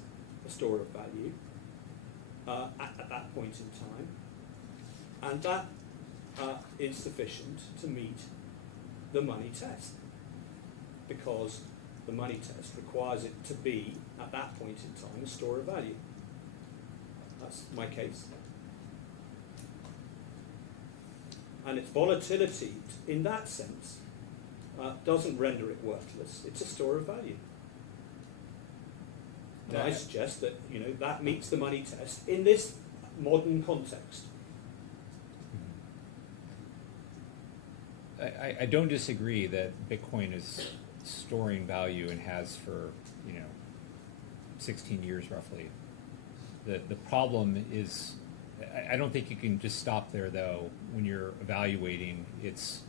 a store of value at that point in time, and that is sufficient to meet the money test, because the money test requires it to be, at that point in time, a store of value. That's my case. And its volatility, in that sense, doesn't render it worthless. It's a store of value. And I suggest that that meets the money test in this modern context. I don't disagree that Bitcoin is storing value and has for 16 years roughly. The problem is, I don't think you can just stop there though when you're evaluating its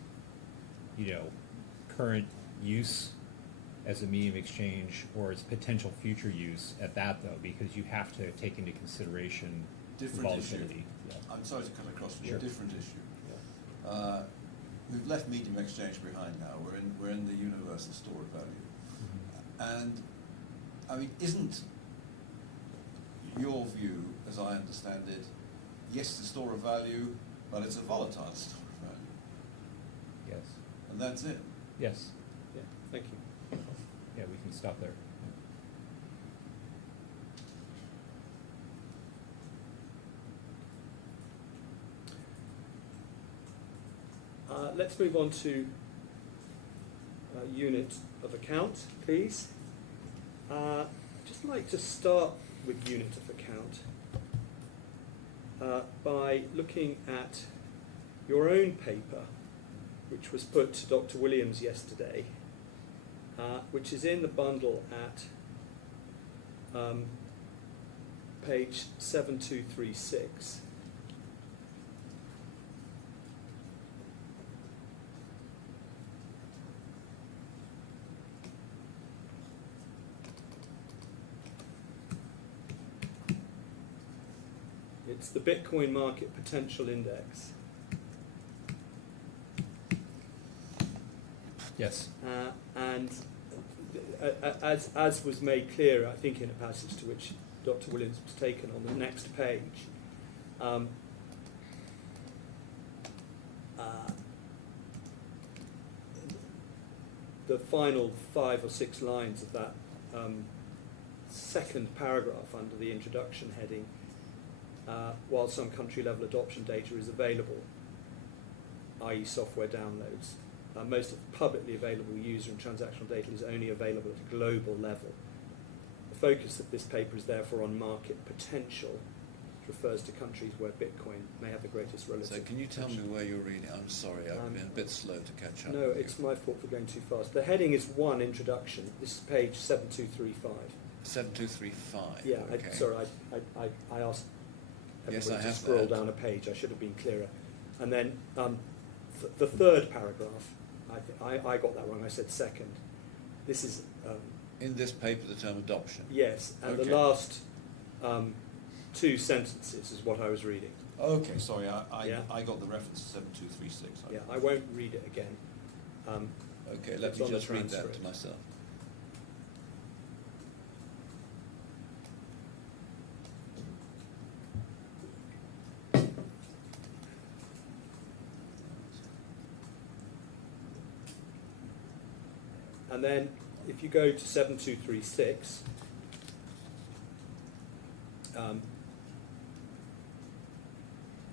current use as a medium of exchange or its potential future use at that though, because you have to take into consideration Different issue. volatility. Yeah. I'm sorry to cut across, but Sure. different issue. We've left medium exchange behind now. We're in the universal store of value. And I mean, isn't your view, as I understand it, yes, it's a store of value, but it's a volatile store of value, Yes. and that's it. Yes. Yeah, thank you. Yeah, we can stop there. Let's move on to unit of account, please. Just like to start with unit of account by looking at your own paper, which was put to Dr. Williams yesterday, which is in the bundle at page 7236. It's the Bitcoin Market Potential Index. Yes. And as was made clear, I think, in a passage to which Dr. Williams was taken on the next page, the final 5 or 6 lines of that second paragraph under the introduction heading, while some country level adoption data is available, i.e. software downloads. Most of the publicly available user and transactional data is only available at a global level. The focus of this paper is therefore on market potential, which refers to countries where Bitcoin may have the greatest relative. So can you tell me potential. where you're reading? I'm sorry, I've been a bit slow to catch up. No, with it's you. my fault for going too fast. The heading is 1, Introduction. This is page 7235. 7235. Yeah, Okay. sorry, I asked Yes, everybody I to have scroll that. down a page. I should have been clearer. And then the third paragraph, I got that wrong. I said second. This is, In this paper, the term adoption. yes, and Okay. the last 2 sentences is what I was reading. Okay, sorry, I Yeah. got the reference to 7236. Yeah, I won't read it again. Okay, let It's me on the just read that transcript. to myself. And then if you go to 7236,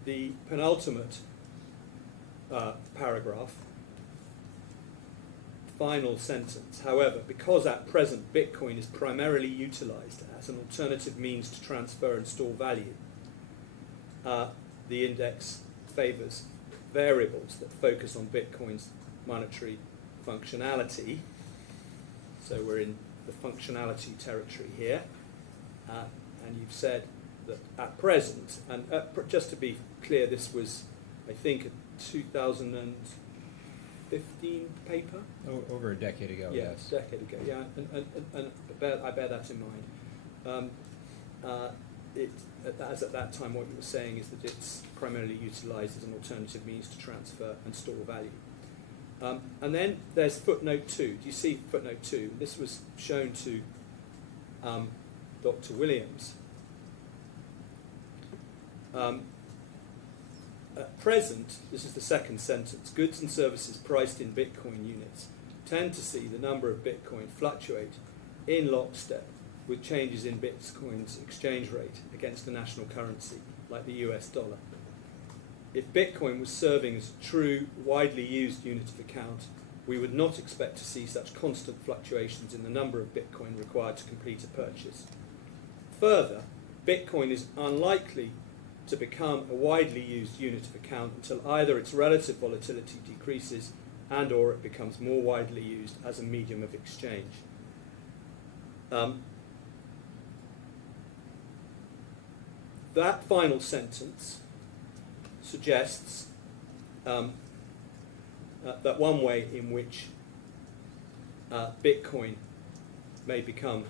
the penultimate paragraph, final sentence, however, because at present Bitcoin is primarily utilized as an alternative means to transfer and store value, the index favors variables that focus on Bitcoin's monetary functionality. So we're in the functionality territory here. And you've said that at present, and just to be clear, this was, I think, a 2015 paper? Over a decade ago, Yeah, yes. a decade ago, yeah, and I bear that in mind. As at that time, what you were saying is that it's primarily utilised as an alternative means to transfer and store value. And then there's footnote 2. Do you see footnote 2? This was shown to Dr. Williams. At present, this is the second sentence, goods and services priced in Bitcoin units tend to see the number of Bitcoin fluctuate in lockstep with changes in Bitcoin's exchange rate against the national currency, like the US dollar. If Bitcoin was serving as a true, widely used unit of account, we would not expect to see such constant fluctuations in the number of Bitcoin required to complete a purchase. Further, Bitcoin is unlikely to become a widely used unit of account until either its relative volatility decreases and or it becomes more widely used as a medium of exchange. That final sentence suggests that one way in which Bitcoin may become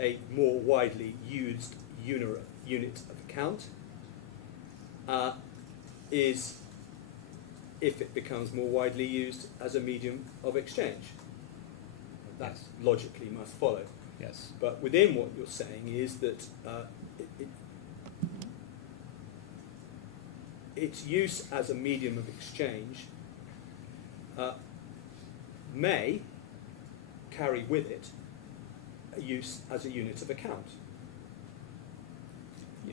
a more widely used unit of account is if it becomes more widely used as a medium of exchange. That Yes. logically must follow. Yes. But within what you're saying is that its use as a medium of exchange may carry with it a use as a unit of account.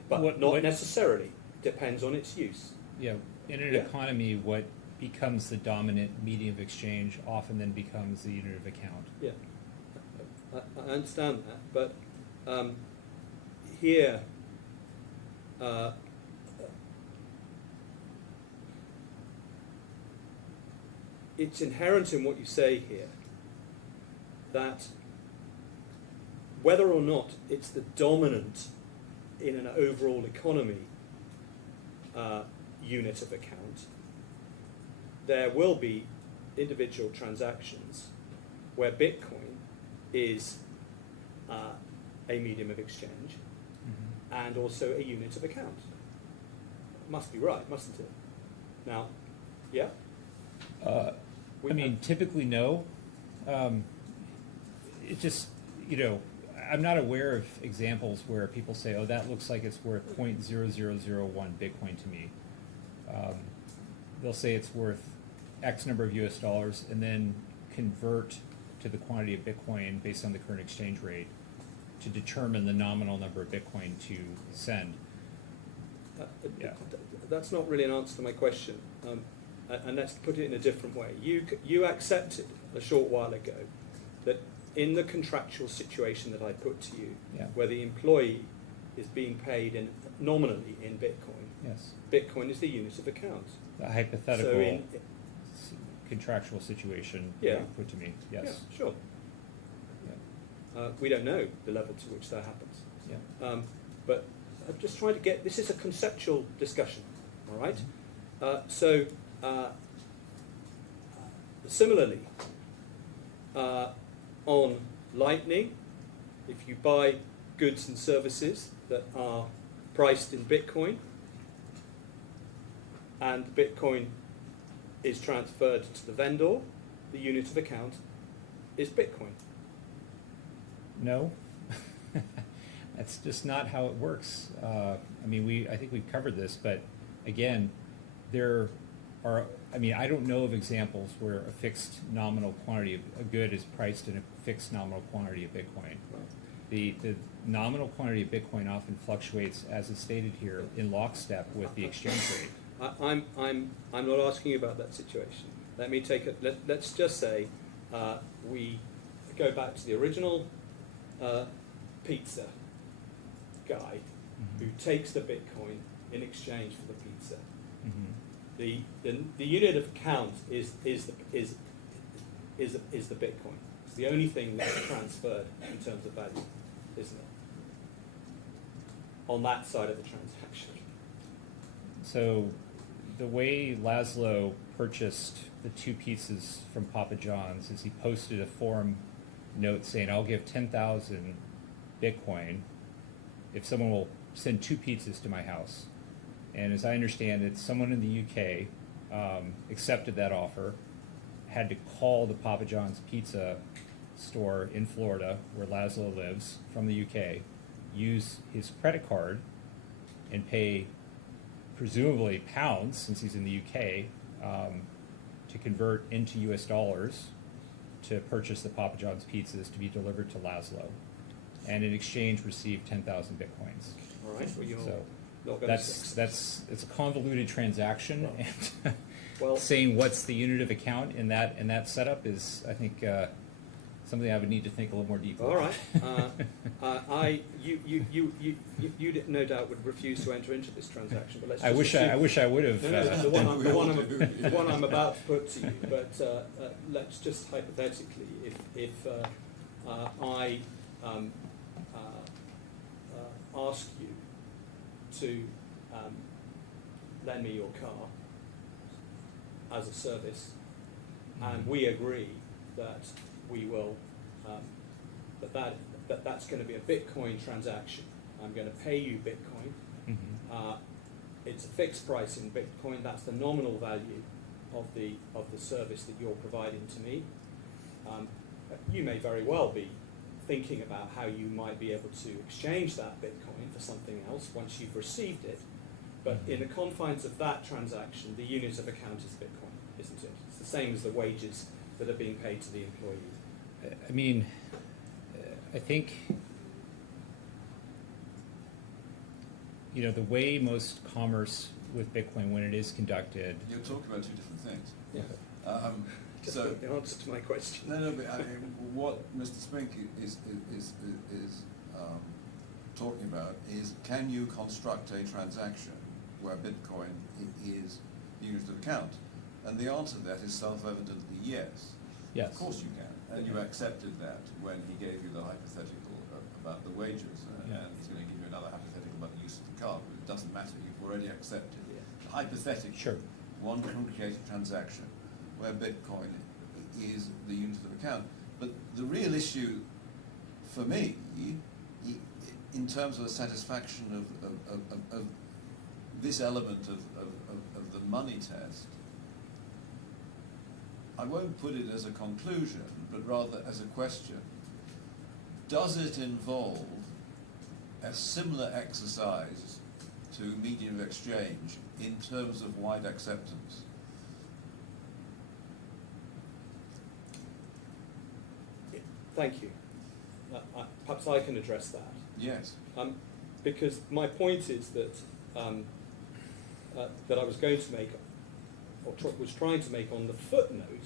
But not necessarily. Depends on its use. Yeah, in an Yeah. economy, what becomes the dominant medium of exchange often then becomes the unit of account. Yeah, I understand that, but here it's inherent in what you say here that whether or not it's the dominant in an overall economy unit of account, there will be individual transactions where Bitcoin is a medium of exchange and also a unit of account. Must be right, mustn't it? Now, yeah? I mean, typically no. It just, I'm not aware of examples where people say, oh, that looks like it's worth 0.0001 Bitcoin to me. They'll say it's worth X number of US dollars and then convert to the quantity of Bitcoin based on the current exchange rate to determine the nominal number of Bitcoin to send. Yeah. That's not really an answer to my question. and let's put it in a different way. You accepted a short while ago that in the contractual situation that I put to you, Yeah. where the employee is being paid nominally in Bitcoin, Yes. Bitcoin is the unit of account. The hypothetical So in, contractual situation Yeah. you put to me, yes. Yeah, sure. Yeah. We don't know the level to which that happens. Yeah. But I'm just trying to get, this is a conceptual discussion, all right? Similarly, on Lightning, if you buy goods and services that are priced in Bitcoin, and Bitcoin is transferred to the vendor, the unit of account is Bitcoin. No, that's just not how it works. I think we've covered this, but again, there are, I don't know of examples where a fixed nominal quantity of a good is priced in a fixed nominal quantity of Bitcoin. The nominal quantity of Bitcoin often fluctuates, as is stated here, in lockstep with the exchange rate. I'm not asking you about that situation. Let me take it. Let's just say we go back to the original pizza guy who takes the Bitcoin in exchange for the pizza. Mm-hmm. The unit of account is the Bitcoin. It's the only thing that's transferred in terms of value, isn't it? On that side of the transaction. So the way Laszlo purchased the 2 pizzas from Papa John's is he posted a forum note saying, I'll give 10,000 Bitcoin if someone will send 2 pizzas to my house. And as I understand it, someone in the UK accepted that offer, had to call the Papa John's pizza store in Florida, where Laszlo lives, from the UK, use his credit card and pay presumably pounds, since he's in the UK, to convert into US dollars to purchase the Papa John's pizzas to be delivered to Laszlo, and in exchange received 10,000 Bitcoins. All right. Well, you're So not going it's a convoluted transaction, Well- and Well, saying what's the unit of account in that setup is, I think, something I would need to think a little more deeply. all right. You no doubt would refuse to enter into this transaction, but let's. I just wish assume- I would have. No, the We all one do. the one I'm about to put to you, but let's just hypothetically, if I ask you to lend me your car as a service, and we agree that we will that's going to be a Bitcoin transaction. I'm going to pay you Bitcoin. Mhm. It's a fixed price in Bitcoin. That's the nominal value of the service that you're providing to me. You may very well be thinking about how you might be able to exchange that Bitcoin for something else once you've received it. But in the confines of that transaction, the unit of account is Bitcoin, isn't it? It's the same as the wages that are being paid to the employee. I think, the way most commerce with Bitcoin, when it is conducted, You're talking about 2 different things. Yeah. Just So the answer to my question. no, but what Mr. Spink is talking about is, can you construct a transaction where Bitcoin is the unit of account? And the answer to that is self-evidently yes. yes. Of course you can, and you accepted that when he gave you the hypothetical about the wages, Yeah. and he's going to give you another hypothetical about the use of the car. But it doesn't matter; you've already accepted. Yeah. Hypothetically, Sure. one can create a transaction where Bitcoin is the unit of account. But the real issue for me, in terms of the satisfaction of this element of the money test, I won't put it as a conclusion, but rather as a question. Does it involve a similar exercise to medium of exchange in terms of wide acceptance? Thank you. Perhaps I can address that. Yes. Because my point is that that I was going to make was trying to make on the footnote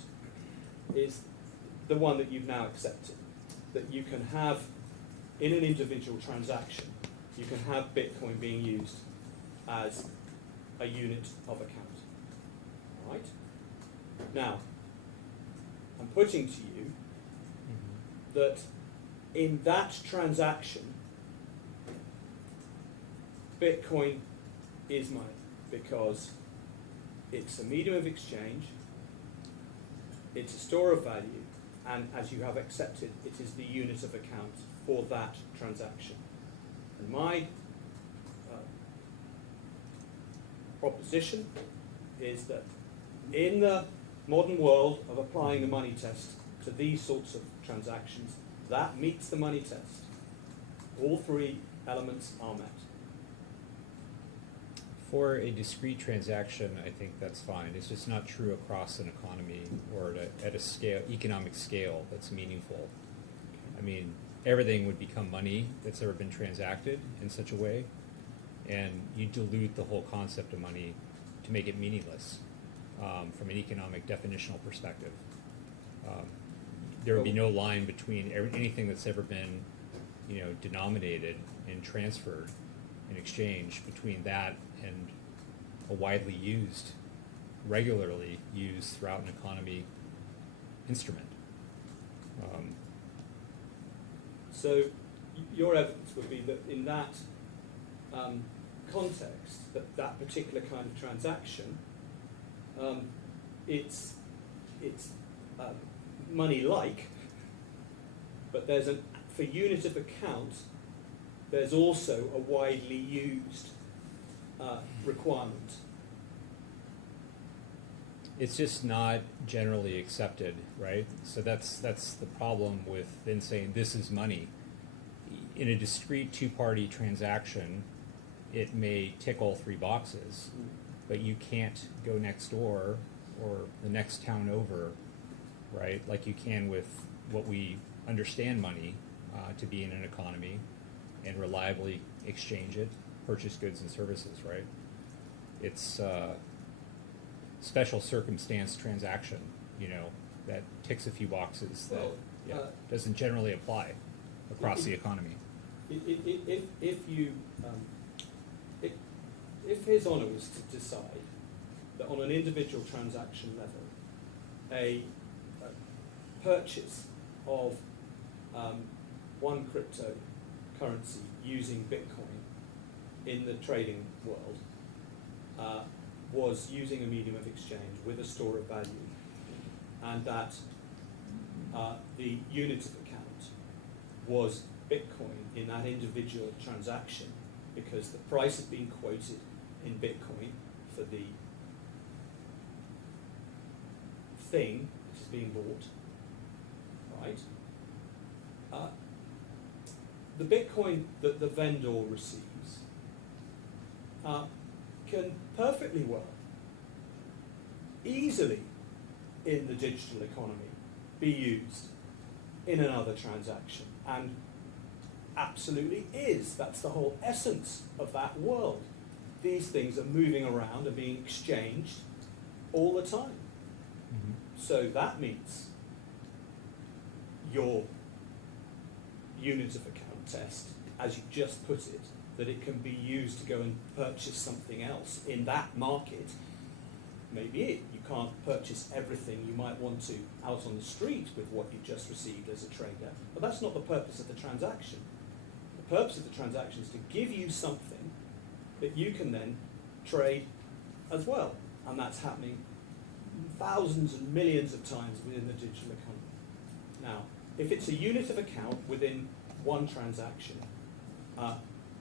is the one that you've now accepted, that you can have, in an individual transaction, you can have Bitcoin being used as a unit of account. All right? Now, I'm putting to you that in that transaction, Bitcoin is money because it's a medium of exchange, it's a store of value, and as you have accepted, it is the unit of account for that transaction. And my proposition is that in the modern world of applying the money test to these sorts of transactions, that meets the money test. All three elements are met. For a discrete transaction, I think that's fine. It's just not true across an economy or at a scale, economic scale that's meaningful. I mean, everything would become money that's ever been transacted in such a way, and you dilute the whole concept of money to make it meaningless from an economic definitional perspective. There would be no line between anything that's ever been, denominated and transferred in exchange between that and a widely used, regularly used throughout an economy instrument. So your evidence would be that in that context, that particular kind of transaction, it's money-like, but for unit of account, there's also a widely used requirement. It's just not generally accepted, right? So that's the problem with then saying this is money. In a discrete two-party transaction, it may tick all three boxes, but you can't go next door or the next town over, right? Like you can with what we understand money to be in an economy and reliably exchange it, purchase goods and services, right? It's special circumstance transaction, that ticks a few boxes that doesn't generally apply across the economy. If His Honour was to decide that on an individual transaction level, a purchase of one cryptocurrency using Bitcoin in the trading world was using a medium of exchange with a store of value, and that the unit of account was Bitcoin in that individual transaction because the price had been quoted in Bitcoin for the thing that is being bought, right? The Bitcoin that the vendor receives can perfectly well, easily in the digital economy, be used in another transaction, and absolutely is. That's the whole essence of that world. These things are moving around and being exchanged all the time. Mm-hmm. So that means your unit of account test, as you just put it, that it can be used to go and purchase something else in that market. Maybe you can't purchase everything you might want to out on the street with what you just received as a trader, but that's not the purpose of the transaction. The purpose of the transaction is to give you something that you can then trade as well, and that's happening thousands and millions of times within the digital economy. Now, if it's a unit of account within one transaction,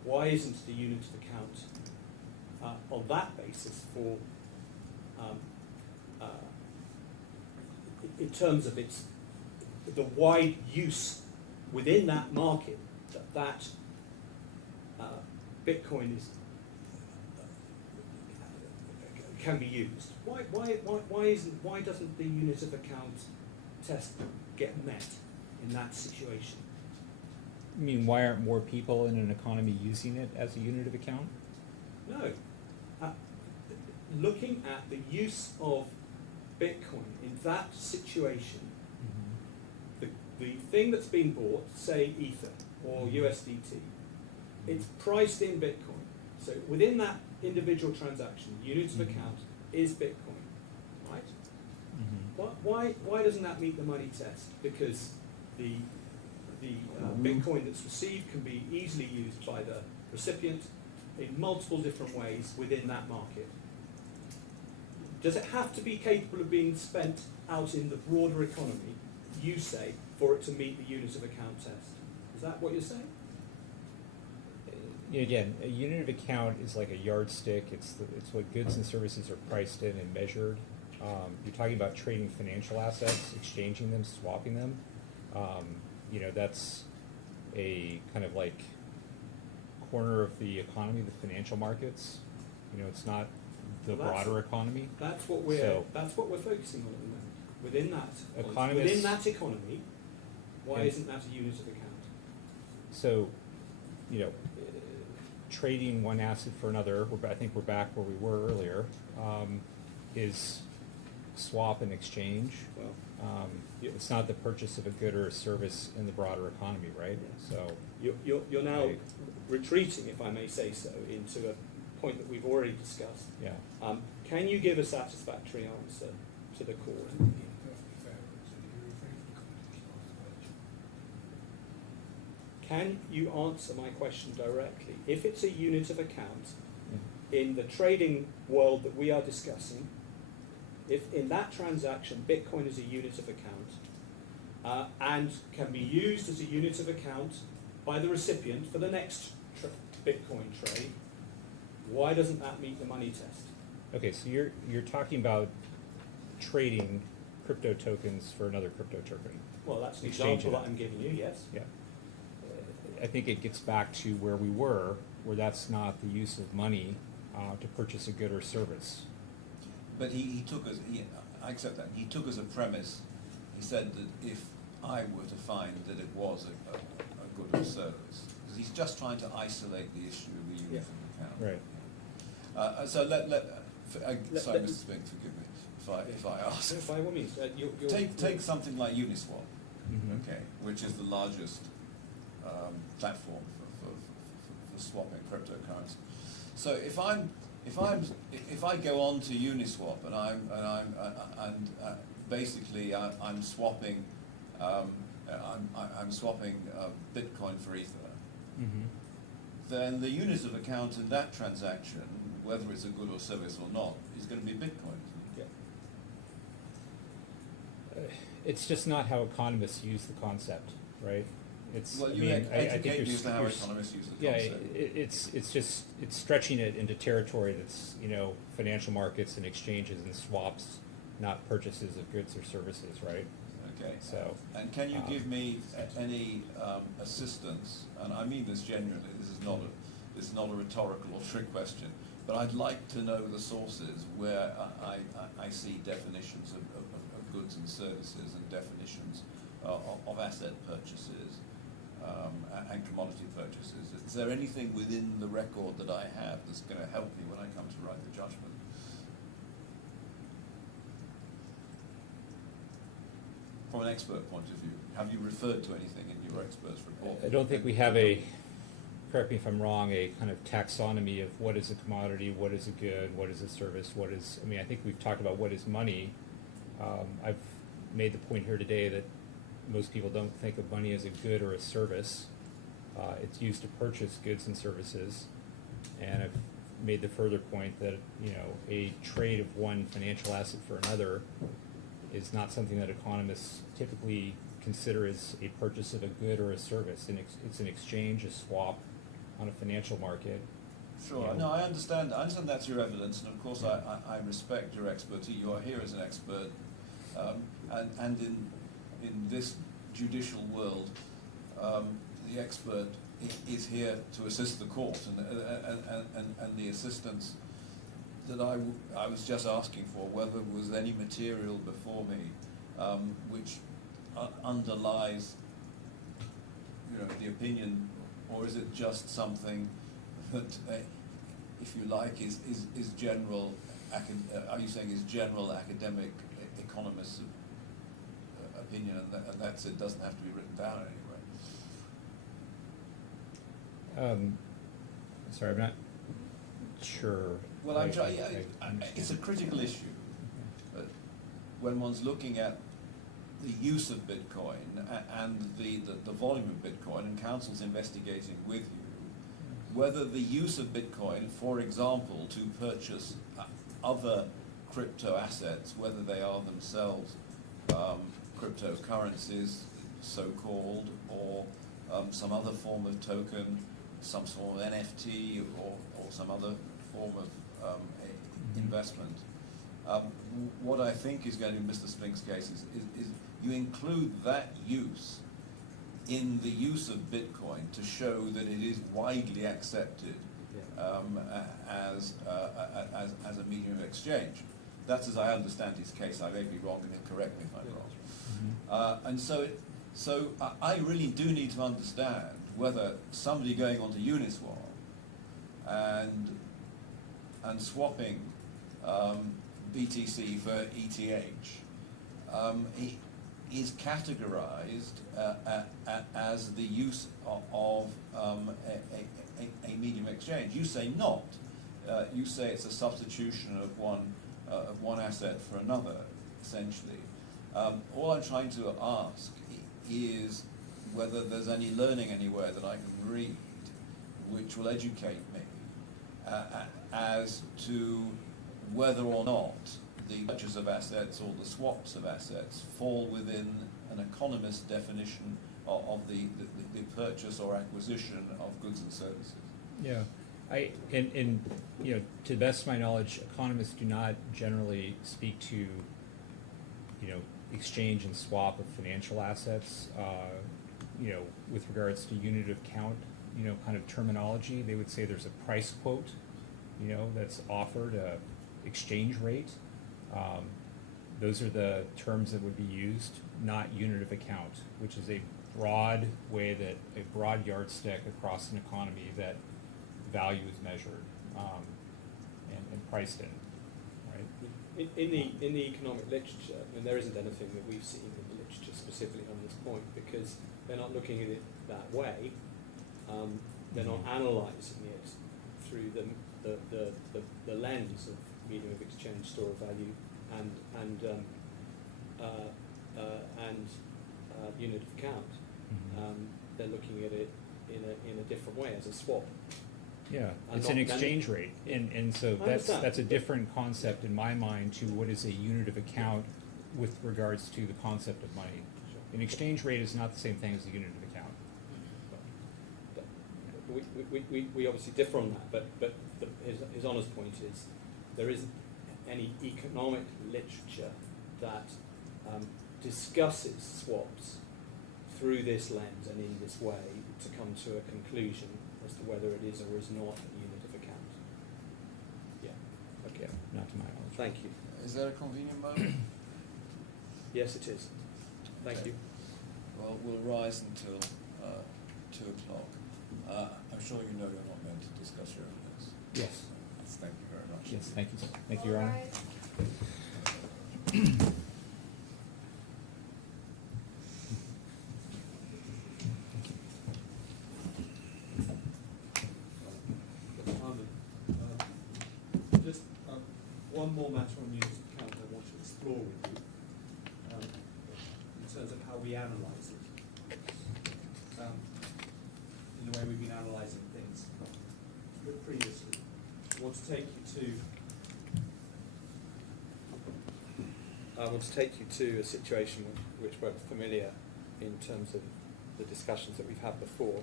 why isn't the unit of account on that basis for, in terms of the wide use within that market that Bitcoin can be used? Why doesn't the unit of account test get met in that situation? I mean, why aren't more people in an economy using it as a unit of account? No. looking at the use of Bitcoin in that situation, the thing that's been bought, say Ether or USDT, it's priced in Bitcoin. So within that individual transaction, unit of account is Bitcoin, right? Why doesn't that meet the money test? Because the Bitcoin that's received can be easily used by the recipient in multiple different ways within that market. Does it have to be capable of being spent out in the broader economy, you say, for it to meet the unit of account test? Is that what you're saying? Again, a unit of account is like a yardstick. It's what goods and services are priced in and measured. You're talking about trading financial assets, exchanging them, swapping them. That's a kind of like corner of the economy, the financial markets. It's not the Well, broader economy. That's what we're focusing on at the moment. Within that economy, why isn't that a unit of account? So, trading one asset for another, I think we're back where we were earlier, is swap and exchange. Well, It's not the purchase of a good or a service in the broader economy, right? Yeah. So you're now retreating, if I may say so, into a point that we've already discussed. yeah. Can you give a satisfactory answer to the call? Perfectly fair, so you're referring to the competition of the Can you answer my question directly? If it's a unit of account in the trading world that we are discussing, if in that transaction Bitcoin is a unit of account and can be used as a unit of account by the recipient for the next Bitcoin trade, why doesn't that meet the money test? Okay, so you're talking about trading crypto tokens for another crypto token. Well, that's an Exchange example it. that I'm giving you, yes. Yeah. I think it gets back to where we were, where that's not the use of money to purchase a good or service. But he took as, I accept that, he took as a premise, he said that if I were to find that it was a good or service, because he's just trying to isolate the issue of the unit of account. Right. So sorry, let- Mr. Spink, forgive me if I ask. By all means, Take something like Uniswap, Mhm. okay, which is the largest platform for swapping cryptocurrency. So if I go on to Uniswap and I'm basically I'm swapping I'm swapping Bitcoin for Ether, then the unit of account in that transaction, whether it's a good or service or not, is going to be Bitcoin, isn't it? Yeah. It's just not how economists use the concept, right? Well, I you mean, I educate think me you're as to how you're- economists use the Yeah, concept. it's stretching it into territory that's, financial markets and exchanges and swaps, not purchases of goods or services, right? Okay. So, And can you give me any assistance? And I mean this genuinely. This is not a rhetorical or trick question. But I'd like to know the sources where I see definitions of goods and services and definitions of asset purchases and commodity purchases. Is there anything within the record that I have that's going to help me when I come to write the judgment? From an expert point of view, have you referred to anything in your expert's report? I don't think we have correct me if I'm wrong, a kind of taxonomy of what is a commodity, what is a good, what is a service, I think we've talked about what is money. I've made the point here today that most people don't think of money as a good or a service. It's used to purchase goods and services. And I've made the further point that, a trade of one financial asset for another is not something that economists typically consider as a purchase of a good or a service. It's an exchange, a swap on a financial market. Sure. Yeah. No, I understand. I understand that's your evidence, and of course I respect your expertise. You are here as an expert, and in this judicial world, the expert is here to assist the court, and the assistance that I was just asking for, whether there was any material before me which underlies, the opinion, or is it just something that, if you like, is general are you saying is general academic economists' opinion, and that's it, doesn't have to be written down anyway? Sorry, I'm not sure. Well, it's a critical issue. But when one's looking at the use of Bitcoin and the volume of Bitcoin, and council's investigating with you, whether the use of Bitcoin, for example, to purchase other crypto assets, whether they are themselves cryptocurrencies, so-called, or some other form of token, some sort of NFT, or some other form of investment. What I think is going to be Mr. Spink's case is you include that use in the use of Bitcoin to show that it is widely accepted as a medium of exchange. That's as I understand his case. I may be wrong, and he'll correct me if I'm wrong. And so I really do need to understand whether somebody going onto Uniswap and swapping BTC for ETH is categorized as the use of a medium exchange. You say not. You say it's a substitution of one asset for another, essentially. All I'm trying to ask is whether there's any learning anywhere that I can read which will educate me as to whether or not the purchase of assets or the swaps of assets fall within an economist's definition of the purchase or acquisition of goods and services. Yeah, and to the best of my knowledge, economists do not generally speak to exchange and swap of financial assets. With regards to unit of count, kind of terminology, they would say there's a price quote, that's offered, a exchange rate. Those are the terms that would be used, not unit of account, which is a broad way that a broad yardstick across an economy that value is measured and priced in, right? In the economic literature, there isn't anything that we've seen in the literature specifically on this point, because they're not looking at it that way. They're not analysing it through the lens of medium of exchange, store of value, and unit of count. They're looking at it in a different way, as a swap. Yeah, And it's an not- exchange rate, and so I understand. that's a different concept in my mind to what is a unit of account with regards to the concept of money. Sure. An exchange rate is not the same thing as a unit of account. We obviously differ on that, but his honest point is there isn't any economic literature that discusses swaps through this lens and in this way to come to a conclusion as to whether it is or is not a unit of account. Yeah. Okay. Not to my knowledge. Thank you. Is that a convenient moment? Yes, it is. Thank Okay. you. Well, we'll rise until 2 o'clock. I'm sure you know you're not meant to discuss your evidence. Yes. Thank you very much. Yes, thank you. Thank you, Your All Honor. right. Just one more matter on unit of account I want to explore with you, in terms of how we analyse it, in the way we've been analysing things previously. I want to take you to a situation which we're familiar in terms of the discussions that we've had before.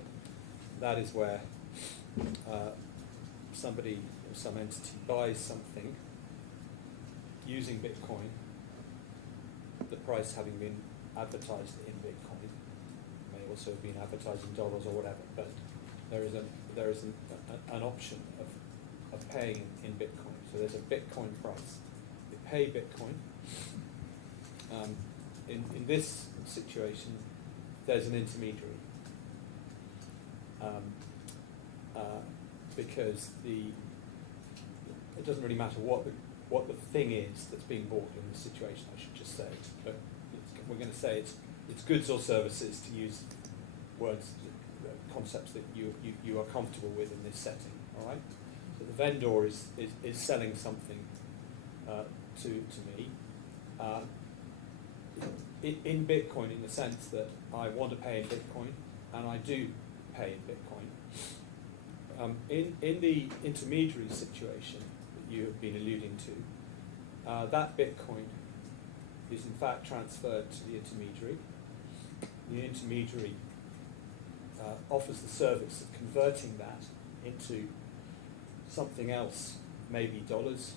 That is where somebody or some entity buys something using Bitcoin, the price having been advertised in Bitcoin, may also have been advertised in dollars or whatever, but there is an option of paying in Bitcoin. So there's a Bitcoin price. You pay Bitcoin. In this situation, there's an intermediary. Because it doesn't really matter what what the thing is that's being bought in this situation, I should just say. But we're going to say it's goods or services, to use words, concepts that you are comfortable with in this setting. All right. So the vendor is selling something to me in Bitcoin, in the sense that I want to pay in Bitcoin, and I do pay in Bitcoin. In the intermediary situation that you have been alluding to, that Bitcoin is in fact transferred to the intermediary. The intermediary offers the service of converting that into something else, maybe dollars.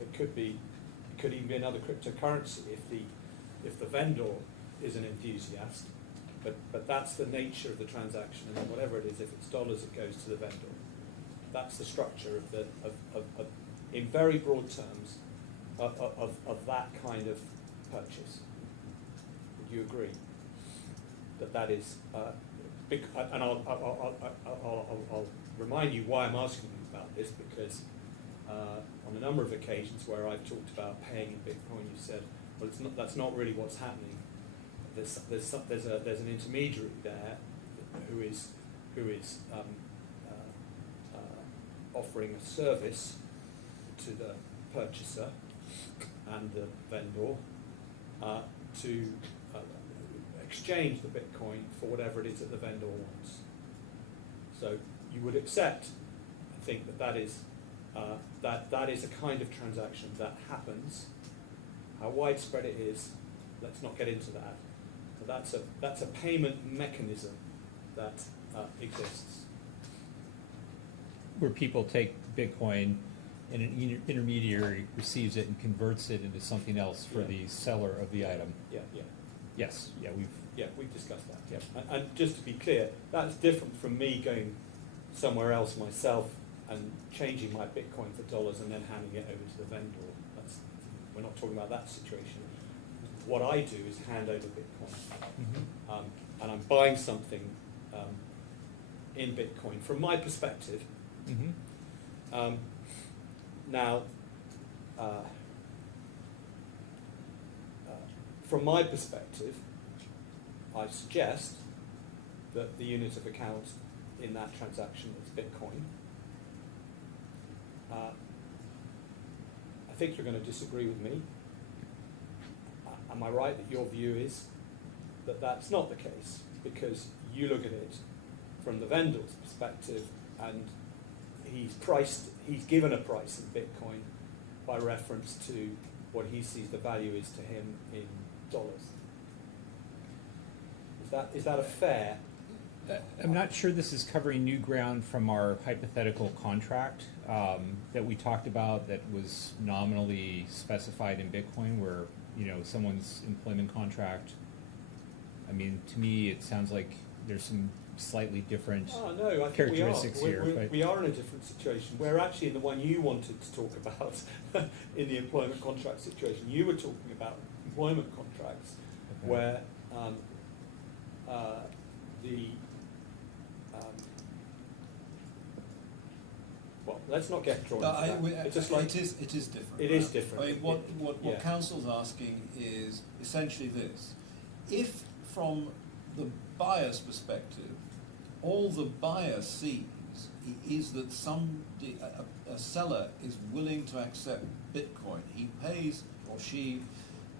It could even be another cryptocurrency if the vendor is an enthusiast. But that's the nature of the transaction, and whatever it is, if it's dollars, it goes to the vendor. That's the structure of in very broad terms, of that kind of purchase. Would you agree that is big? And I'll remind you why I'm asking you about this, because on a number of occasions where I've talked about paying in Bitcoin, you said, well, that's not really what's happening. There's an intermediary there who is offering a service to the purchaser and the vendor to exchange the Bitcoin for whatever it is that the vendor wants. So you would accept, I think, that is a kind of transaction that happens. How widespread it is, let's not get into that. But that's a payment mechanism that exists. Where people take Bitcoin and an intermediary receives it and converts it into something else for the seller of the item. Yeah. Yes, We've discussed that. Yeah. And just to be clear, that's different from me going somewhere else myself and changing my Bitcoin for dollars and then handing it over to the vendor. We're not talking about that situation. What I do is hand over Bitcoin, and I'm buying something in Bitcoin from my perspective. Now, from my perspective, I suggest that the unit of account in that transaction is Bitcoin. I think you're going to disagree with me. Am I right that your view is that that's not the case, because you look at it from the vendor's perspective, and he's given a price in Bitcoin by reference to what he sees the value is to him in dollars? Is that a fair? I'm not sure this is covering new ground from our hypothetical contract that we talked about that was nominally specified in Bitcoin, where someone's employment contract. I mean, to me, it sounds like there's some slightly different characteristics here. We are in a different situation. We're actually in the one you wanted to talk about in the employment contract situation. You were talking about employment contracts where well, let's not get drawn into that. It is different. It is different. I mean, what Council's asking is essentially this: if from the buyer's perspective, all the buyer sees is that a seller is willing to accept Bitcoin, he pays, or she,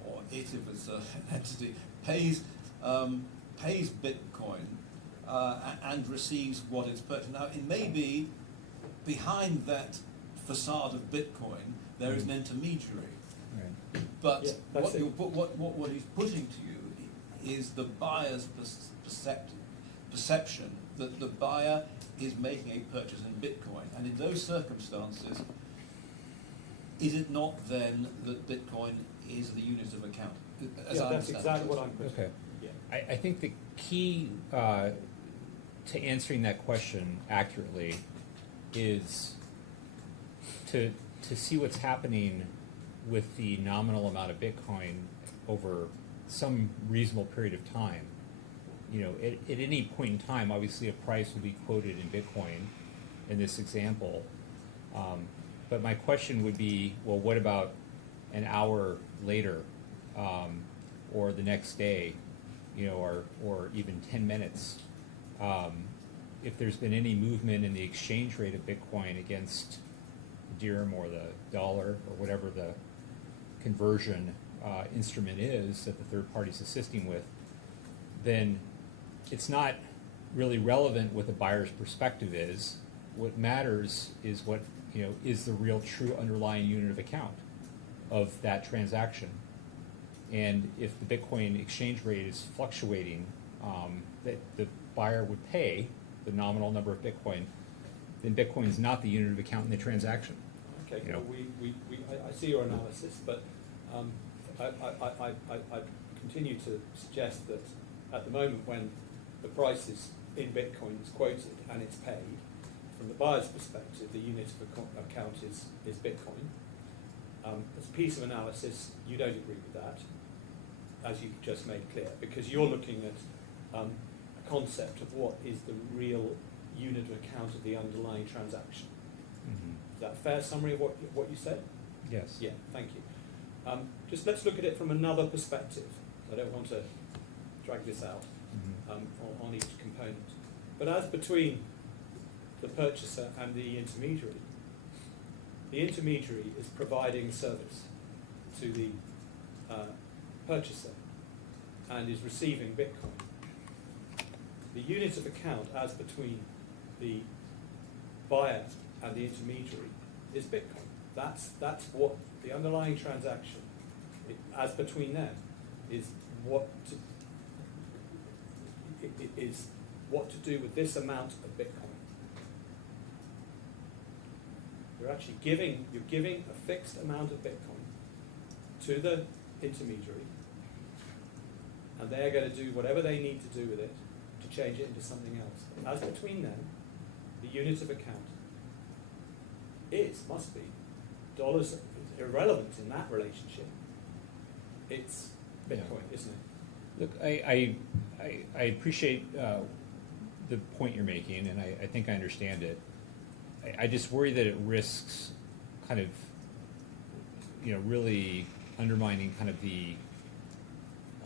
or it, if it's an entity, pays Bitcoin and receives what is purchased. Now, it may be behind that facade of Bitcoin there is an intermediary, but what he's putting to you is the buyer's perception that the buyer is making a purchase in Bitcoin, and in those circumstances, is it not then that Bitcoin is the unit of account? That's exactly what I'm putting. Okay. Yeah. I think the key to answering that question accurately is to see what's happening with the nominal amount of Bitcoin over some reasonable period of time. At any point in time, obviously a price will be quoted in Bitcoin in this example. But my question would be, well, what about an hour later, or the next day, you know, or even 10 minutes? If there's been any movement in the exchange rate of Bitcoin against the dirham or the dollar or whatever the conversion instrument is that the third party's assisting with, then it's not really relevant what the buyer's perspective is. What matters is what, you know, is the real true underlying unit of account of that transaction. And if the Bitcoin exchange rate is fluctuating, that the buyer would pay the nominal number of Bitcoin, then Bitcoin is not the unit of account in the transaction. Okay, You well, know. I see your analysis, but I continue to suggest that at the moment when the price is in Bitcoin is quoted and it's paid, from the buyer's perspective, the unit of account is Bitcoin. As a piece of analysis, you don't agree with that, as you just made clear, because you're looking at a concept of what is the real unit of account of the underlying transaction. Is that a fair summary of what you said? Yes. Yeah, thank you. Just let's look at it from another perspective. I don't want to drag this out on each component. But as between the purchaser and the intermediary is providing service to the purchaser and is receiving Bitcoin. The unit of account as between the buyer and the intermediary is Bitcoin. That's what the underlying transaction as between them is what to do with this amount of Bitcoin. You're giving a fixed amount of Bitcoin to the intermediary, and they're going to do whatever they need to do with it to change it into something else. As between them, the unit of account must be dollars. It's irrelevant in that relationship. It's Bitcoin, isn't it? Look, I appreciate the point you're making, and I think I understand it. I just worry that it risks kind of, you know, really undermining kind of the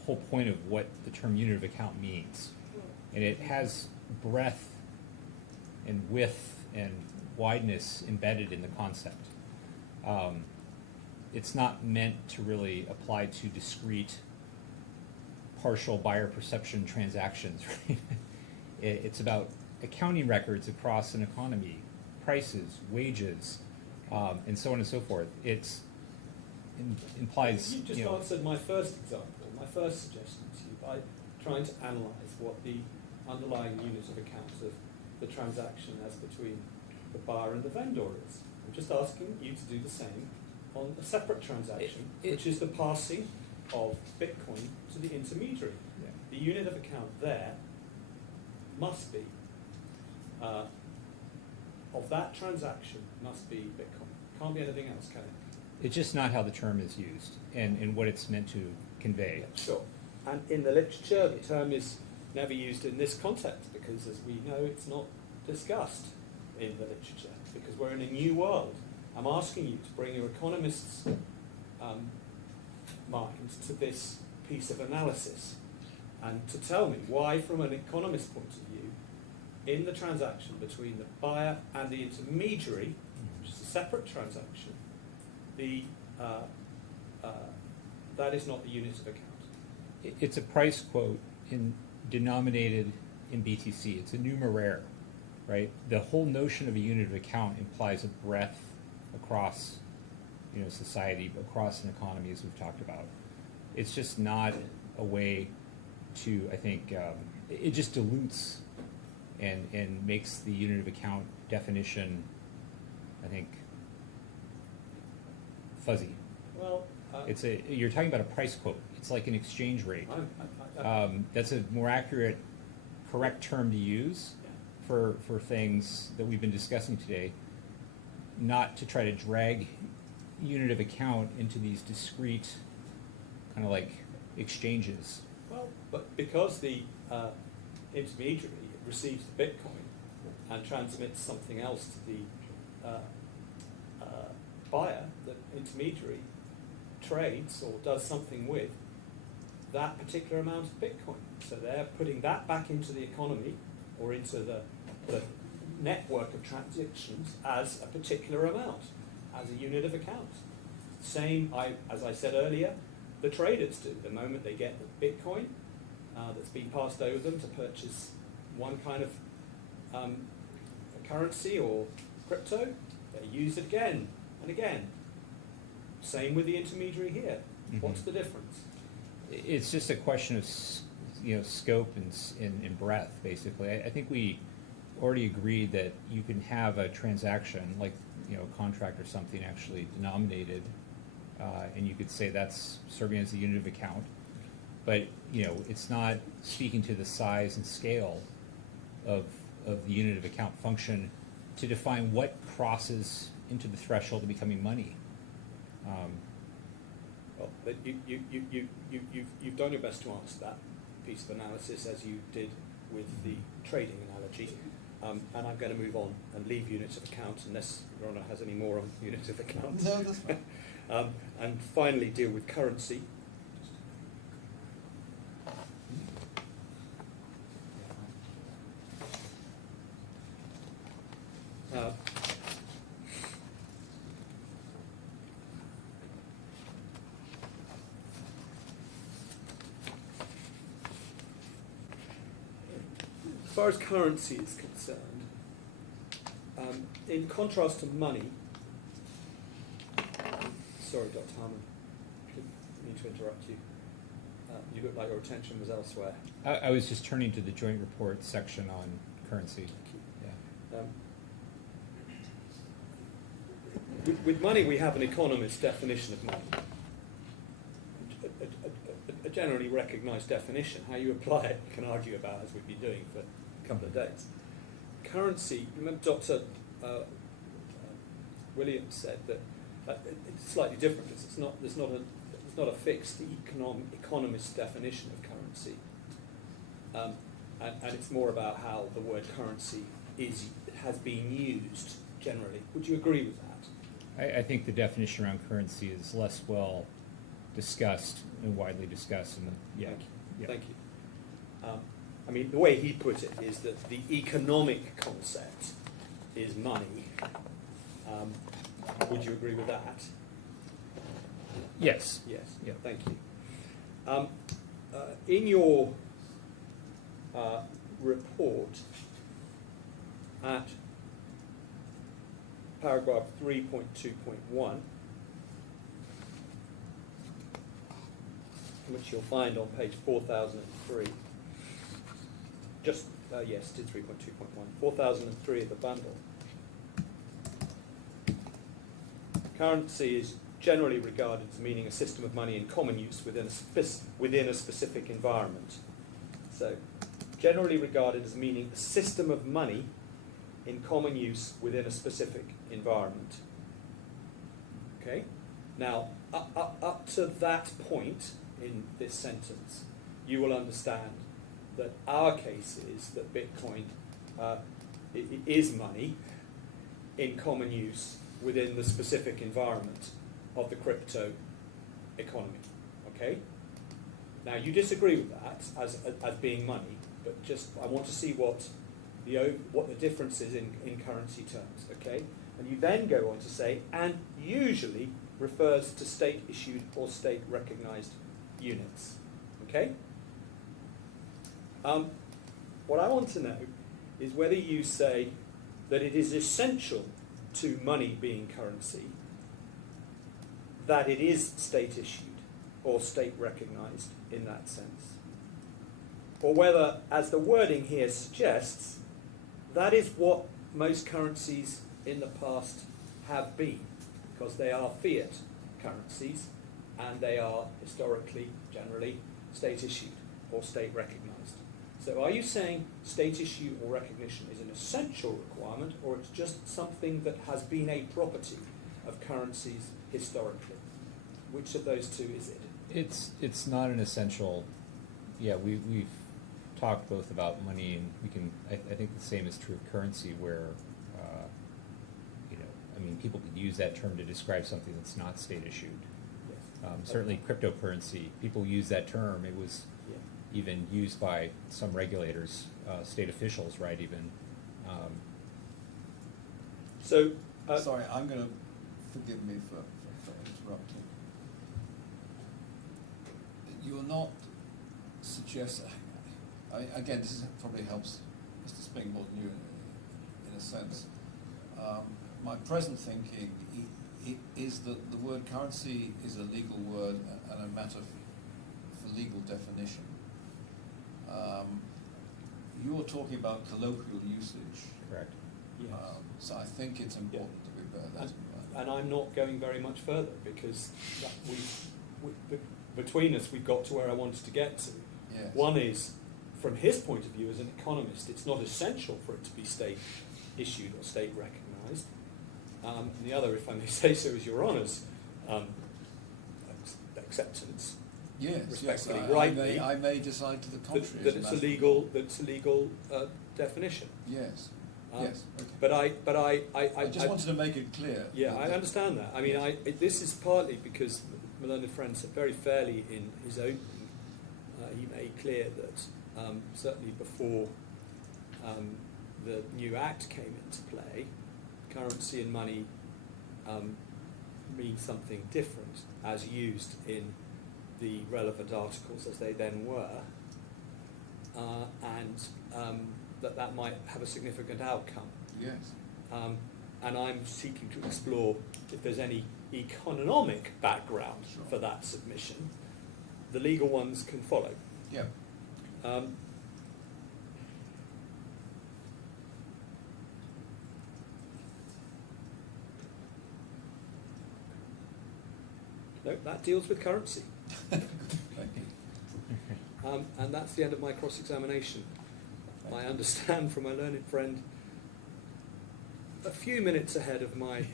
whole point of what the term unit of account means. And it has breadth and width and wideness embedded in the concept. It's not meant to really apply to discrete partial buyer perception transactions, right? It's about accounting records across an economy, prices, wages, and so on and so forth. It's implies. You just answered my first example, my first suggestion to you by trying to analyse what the underlying unit of account of the transaction as between the buyer and the vendor is. I'm just asking you to do the same on a separate transaction, which is the passing of Bitcoin to the intermediary. Yeah. The unit of account there must be, of that transaction, must be Bitcoin. Can't be anything else, can it? It's just not how the term is used and what it's meant to convey. Yeah, sure. And in the literature, the term is never used in this context because, as we know, it's not discussed in the literature because we're in a new world. I'm asking you to bring your economist's mind to this piece of analysis and to tell me why, from an economist's point of view, in the transaction between the buyer and the intermediary, which is a separate transaction, that is not the unit of account. It's a price quote denominated in BTC. It's a numeraire, right? The whole notion of a unit of account implies a breadth across, you know, society, across an economy, as we've talked about. It's just not a way to, I think, it just dilutes and makes the unit of account definition, I think, fuzzy. Well, You're talking about a price quote. It's like an exchange rate. I That's a more accurate, correct term to use for things that we've been discussing today, not to try to drag unit of account into these discrete kind of like exchanges. well, but because the intermediary receives the Bitcoin and transmits something else to the buyer, the intermediary, trades or does something with that particular amount of Bitcoin. So they're putting that back into the economy or into the network of transactions as a particular amount, as a unit of account. Same, as I said earlier, the traders do. The moment they get the Bitcoin that's been passed over them to purchase one kind of currency or crypto, they use it again and again. Same with the intermediary here. What's the difference? It's just a question of scope and breadth, basically. I think we already agreed that you can have a transaction, like a contract or something, actually denominated, and you could say that's serving as a unit of account. But it's not speaking to the size and scale of the unit of account function to define what crosses into the threshold of becoming money. Well, but you've done your best to answer that piece of analysis, as you did with the trading analogy, and I'm going to move on and leave units of account unless Your Honour has any more on units of account. No, that's fine. And finally deal with currency. As far as currency is concerned, in contrast to money, sorry, Dr. Harmon, I didn't mean to interrupt you. You look like your attention was elsewhere. I was just turning to the joint report section on currency. Yeah. With money, we have an economist's definition of money. A generally recognised definition. How you apply it, you can argue about, as we've been doing for a couple of days. Currency, remember Dr. Williams said that it's slightly different because there's not a fixed economist's definition of currency. And it's more about how the word currency has been used generally. Would you agree with that? I think the definition around currency is less well discussed and widely discussed. Thank you. I mean, the way he put it is that the economic concept is money. Would you agree with that? Yes. Yes. Yeah. Thank you. In your report at paragraph 3.2.1, which you'll find on page 4003. Yes, it is 3.2.1. 4003 of the bundle. Currency is generally regarded as meaning a system of money in common use within a specific environment. So, generally regarded as meaning a system of money in common use within a specific environment. Okay? Now, up to that point in this sentence, you will understand that our case is that Bitcoin is money in common use within the specific environment of the crypto economy. Okay? Now, you disagree with that as being money, but just I want to see what the difference is in currency terms. Okay? And you then go on to say, and usually refers to state-issued or state-recognized units. Okay? What I want to know is whether you say that it is essential to money being currency that it is state-issued or state-recognized in that sense, or whether, as the wording here suggests, that is what most currencies in the past have been, because they are fiat currencies and they are historically, generally, state-issued or state-recognized. So are you saying state issue or recognition is an essential requirement, or it's just something that has been a property of currencies historically? Which of those two is it? It's not an essential. Yeah, we've talked both about money, and we can. I think the same is true of currency, where people could use that term to describe something that's not state issued. Yes. Certainly cryptocurrency, people use that term. It was Yeah. even used by some regulators, state officials, right, even. So, Sorry, I'm going to, forgive me for interrupting. You're not suggesting, again, this probably helps Mr. Spink more than you in a sense. My present thinking is that the word currency is a legal word and a matter for legal definition. You're talking about colloquial usage. Correct. yes. So I think it's important that we bear that in mind. And I'm not going very much further because between us we've got to where I wanted to get to. Yes. One is, from his point of view as an economist, it's not essential for it to be state issued or state recognised. And the other, if I may say so, is Your Honour's acceptance. Yes, respectfully, yes, rightly, I may decide to the contrary. that it's a legal definition. Yes, Um, yes, okay. But I just wanted to make it clear. Yeah, that- I understand that. I mean, this is partly because my learned friend said very fairly in his opening, he made clear that certainly before the new Act came into play, currency and money mean something different as used in the relevant articles as they then were, and that might have a significant outcome. Yes, And I'm seeking to explore if there's any economic background Sure. for that submission. The legal ones can follow. yeah. No, that deals with currency. Thank you. And that's the end of my cross-examination. I understand from my learned friend a few minutes ahead of my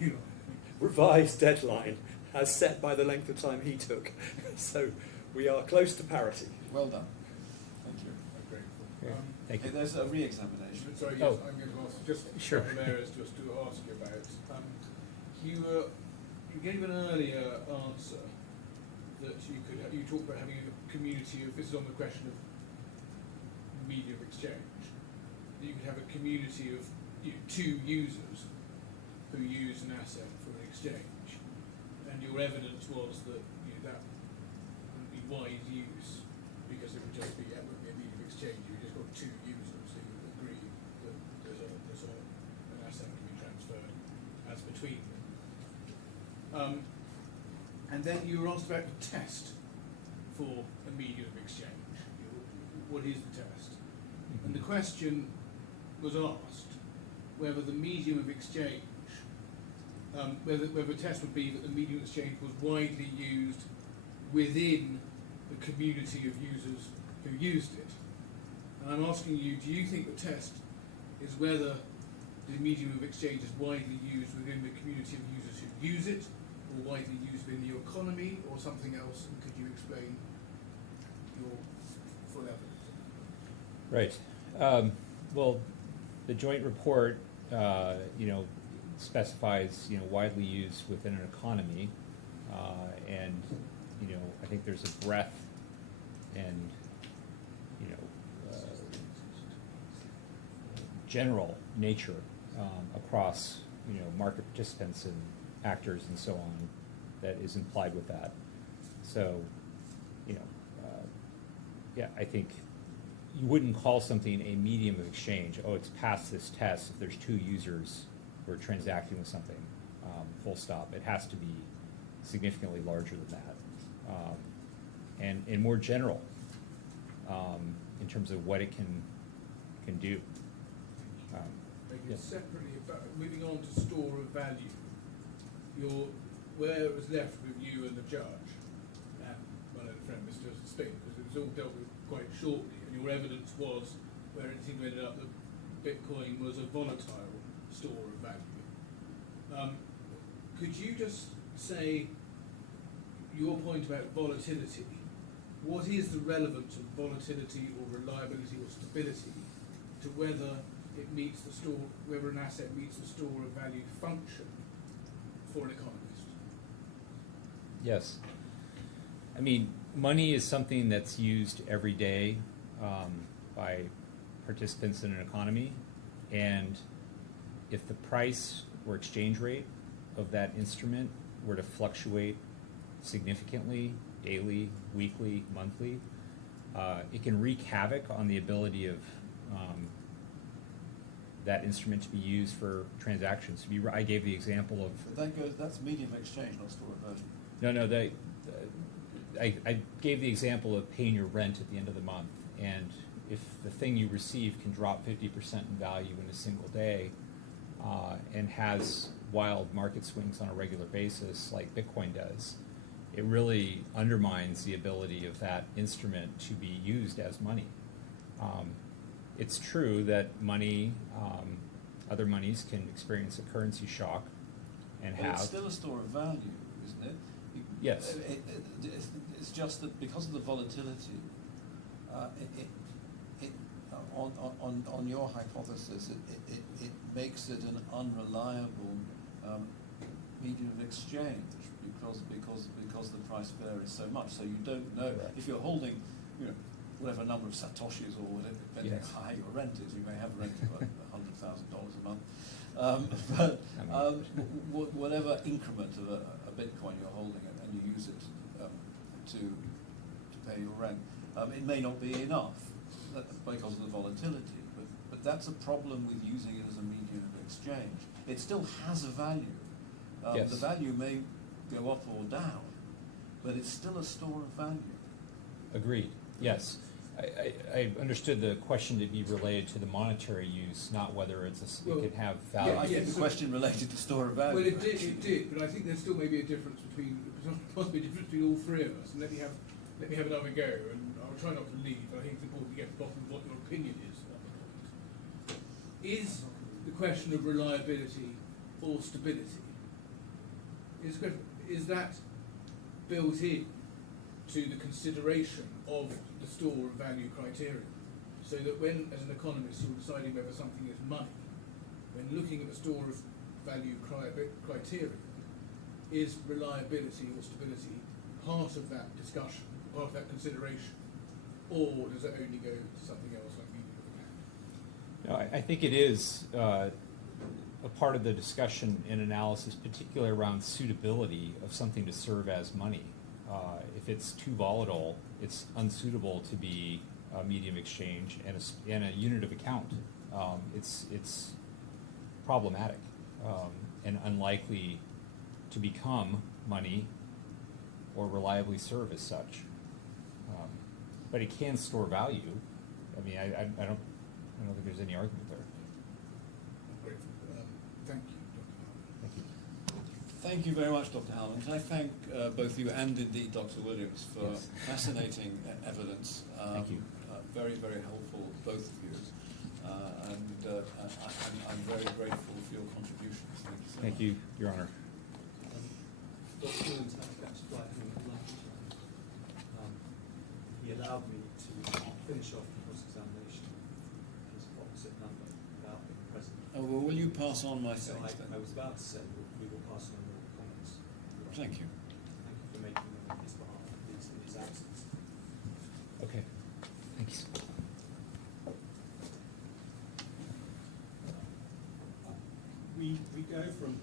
revised deadline as set by the length of time he took. So we are close to parity. Well done. Thank you. I'm grateful. Okay. Thank Okay, you. there's a re-examination. Sorry, Oh. yes, I'm going to ask just Sure. a couple of areas just to ask you about. You gave an earlier answer that you talked about having a community of, this is on the question of medium of exchange, that you could have a community of two users who use an asset for an exchange, and your evidence was that that wouldn't be wise use because it would just be, it wouldn't be a medium of exchange, you've just got two users who agree that there's an asset can be transferred as between them. And then you were asked about the test for a medium of exchange. What is the test? And the question was asked whether the medium of exchange, whether the test would be that the medium of exchange was widely used within the community of users who used it. And I'm asking you, do you think the test is whether the medium of exchange is widely used within the community of users who use it, or widely used within the economy, or something else? And could you explain your full evidence? Right. Well, the joint report, specifies, widely used within an economy, and, I think there's a breadth and, general nature across, market participants and actors and so on that is implied with that. So, I think you wouldn't call something a medium of exchange. Oh, it's passed this test if there's two users who are transacting with something, full stop. It has to be significantly larger than that. And more general in terms of what it can do. Maybe Yes. separately, about moving on to store of value, where it was left with you and the judge, and my own friend Mr. Spink, because it was all dealt with quite shortly, and your evidence was, where it seemed to end up, that Bitcoin was a volatile store of value. Could you just say your point about volatility? What is the relevance of volatility or reliability or stability to whether it meets the store, whether an asset meets the store of value function for an economist? Yes. I mean, money is something that's used every day by participants in an economy, and if the price or exchange rate of that instrument were to fluctuate significantly, daily, weekly, monthly, it can wreak havoc on the ability of that instrument to be used for transactions. I gave the example of But that's medium of exchange, not store of value. No, I gave the example of paying your rent at the end of the month, and if the thing you receive can drop 50% in value in a single day, and has wild market swings on a regular basis like Bitcoin does, it really undermines the ability of that instrument to be used as money. It's true that money, other monies can experience a currency shock and But have. it's still a store of value, isn't it? Yes. It's just that because of the volatility, on your hypothesis, it makes it an unreliable medium of exchange because the price varies so much. So you don't know Correct. if you're holding, whatever number of satoshis or whatever, depending Yes. on how high your rent is. You may have rent of $100,000 a month, but whatever increment of a Bitcoin you're holding and you use it to pay your rent, it may not be enough because of the volatility. But that's a problem with using it as a medium of exchange. It still has a value. Yes. The value may go up or down, but it's still a store of value. Agreed, yes. I understood the question to be related to the monetary use, not whether it could have value. Yeah, I think Yes. the question related to store of value. Well, it did, but I think there still may be a difference between, possibly a difference between all three of us. And let me have another go, and I'll try not to leave, but I think it's important to get to the bottom of what your opinion is on the point. Is the question of reliability or stability, is that built in to the consideration of the store of value criterion? So that when, as an economist, you're deciding whether something is money, when looking at the store of value criterion, is reliability or stability part of that discussion, part of that consideration, or does it only go to something else like medium of account? No, I think it is a part of the discussion and analysis, particularly around suitability of something to serve as money. If it's too volatile, it's unsuitable to be a medium exchange and a unit of account. It's problematic and unlikely to become money or reliably serve as such. But it can store value. I mean, I don't think there's any argument there. Great. Thank you, Dr. Thank you. Thank you very much, Dr. Howland. I thank both you and indeed Dr. Williams for Yes. fascinating evidence. Thank you. Very, very helpful, both of you. I'm very grateful for your contributions. Thank you so much. Thank you, Your Honor. Dr. Williams had to catch a flight home at lunchtime. He allowed me to finish off the cross-examination of his opposite number without being present. Oh, well, will you pass on my So thanks then? I was about to say we will pass on your comments. Thank you. Thank you for making them on his behalf in his absence. Okay. Thanks. We go from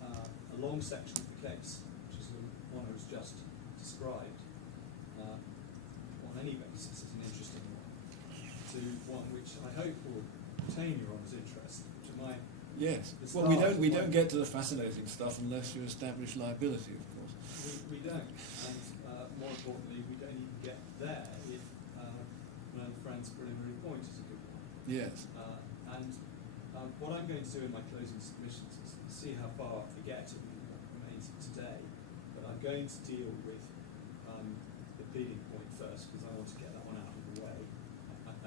a long section of the case, which is the one I was just described, on any basis as an interesting one, to one which I hope will retain Your Honour's interest, to my Yes. It's Well, not. we don't get to the fascinating stuff unless you establish liability, of course. We don't, and more importantly, we don't even get there if Learned Friend's preliminary point is a good one. Yes. And what I'm going to do in my closing submissions is see how far I get in what remains of today, but I'm going to deal with the pleading point first because I want to get that one out of the way.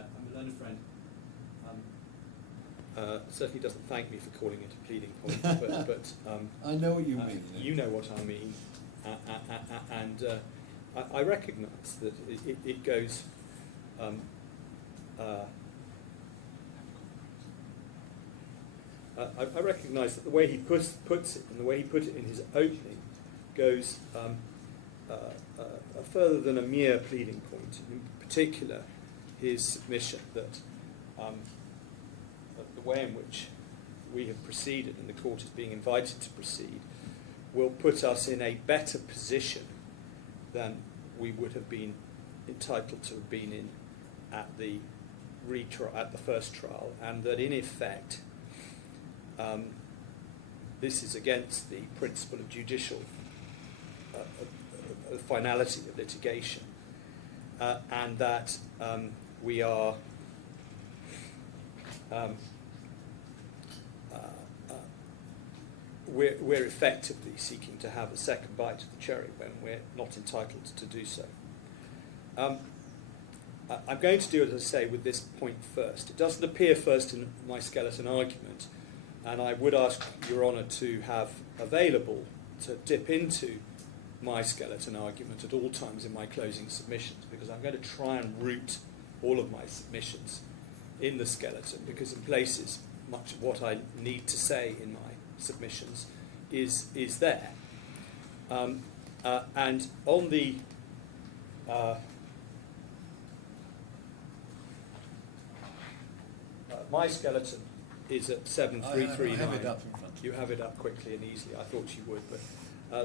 I'm a Learned Friend. Certainly doesn't thank me for calling it a pleading point, but I know what you mean. you know what I mean, and I recognise that it goes. I recognise that the way he puts it, and the way he put it in his opening, goes further than a mere pleading point. In particular, his submission that the way in which we have proceeded, and the court is being invited to proceed, will put us in a better position than we would have been entitled to have been in at the first trial, and that in effect this is against the principle of judicial finality of litigation, and that we are we're effectively seeking to have a second bite of the cherry when we're not entitled to do so. I'm going to do, as I say, with this point first. It doesn't appear first in my skeleton argument, and I would ask Your Honour to have available to dip into my skeleton argument at all times in my closing submissions, because I'm going to try and root all of my submissions in the skeleton, because in places much of what I need to say in my submissions is there. And on the my skeleton is at 7339. I have it up in front. You have it up quickly and easily. I thought you would, but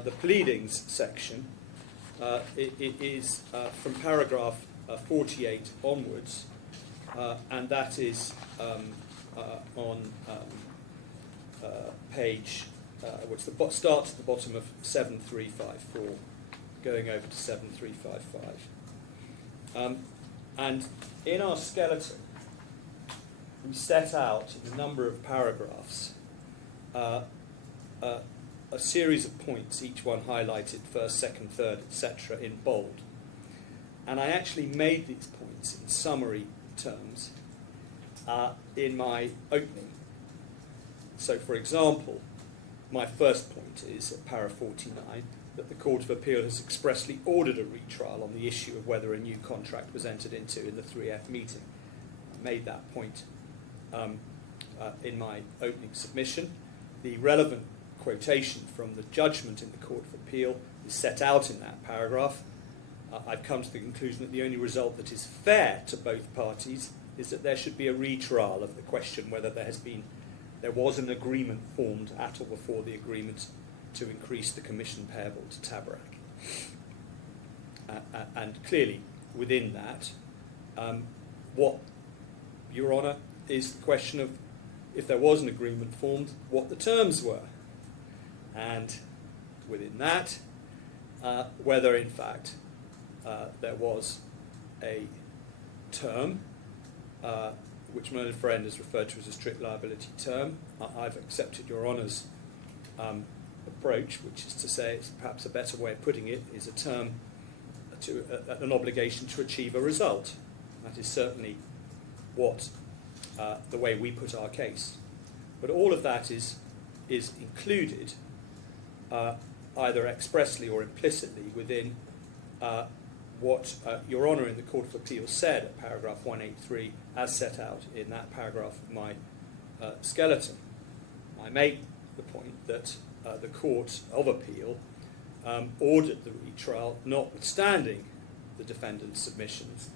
the pleadings section it is from paragraph 48 onwards, and that is on page which starts at the bottom of 7354, going over to 7355. And in our skeleton, we set out in a number of paragraphs a series of points, each one highlighted first, second, third, etc., in bold. And I actually made these points in summary terms in my opening. So, for example, my first point is at para 49 that the Court of Appeal has expressly ordered a retrial on the issue of whether a new contract was entered into in the 3F meeting. I made that point in my opening submission. The relevant quotation from the judgment in the Court of Appeal is set out in that paragraph. I've come to the conclusion that the only result that is fair to both parties is that there should be a retrial of the question whether there was an agreement formed at or before the agreement to increase the commission payable to TABARAK. And clearly, within that, what, Your Honour, is the question of, if there was an agreement formed, what the terms were. And within that, whether in fact there was a term which my friend has referred to as a strict liability term. I've accepted Your Honour's approach, which is to say, it's perhaps a better way of putting it, is a term to an obligation to achieve a result. That is certainly what the way we put our case. But all of that is included either expressly or implicitly within what Your Honour in the Court of Appeal said at paragraph 183, as set out in that paragraph of my skeleton. I make the point that the Court of Appeal ordered the retrial, notwithstanding the defendant's submissions,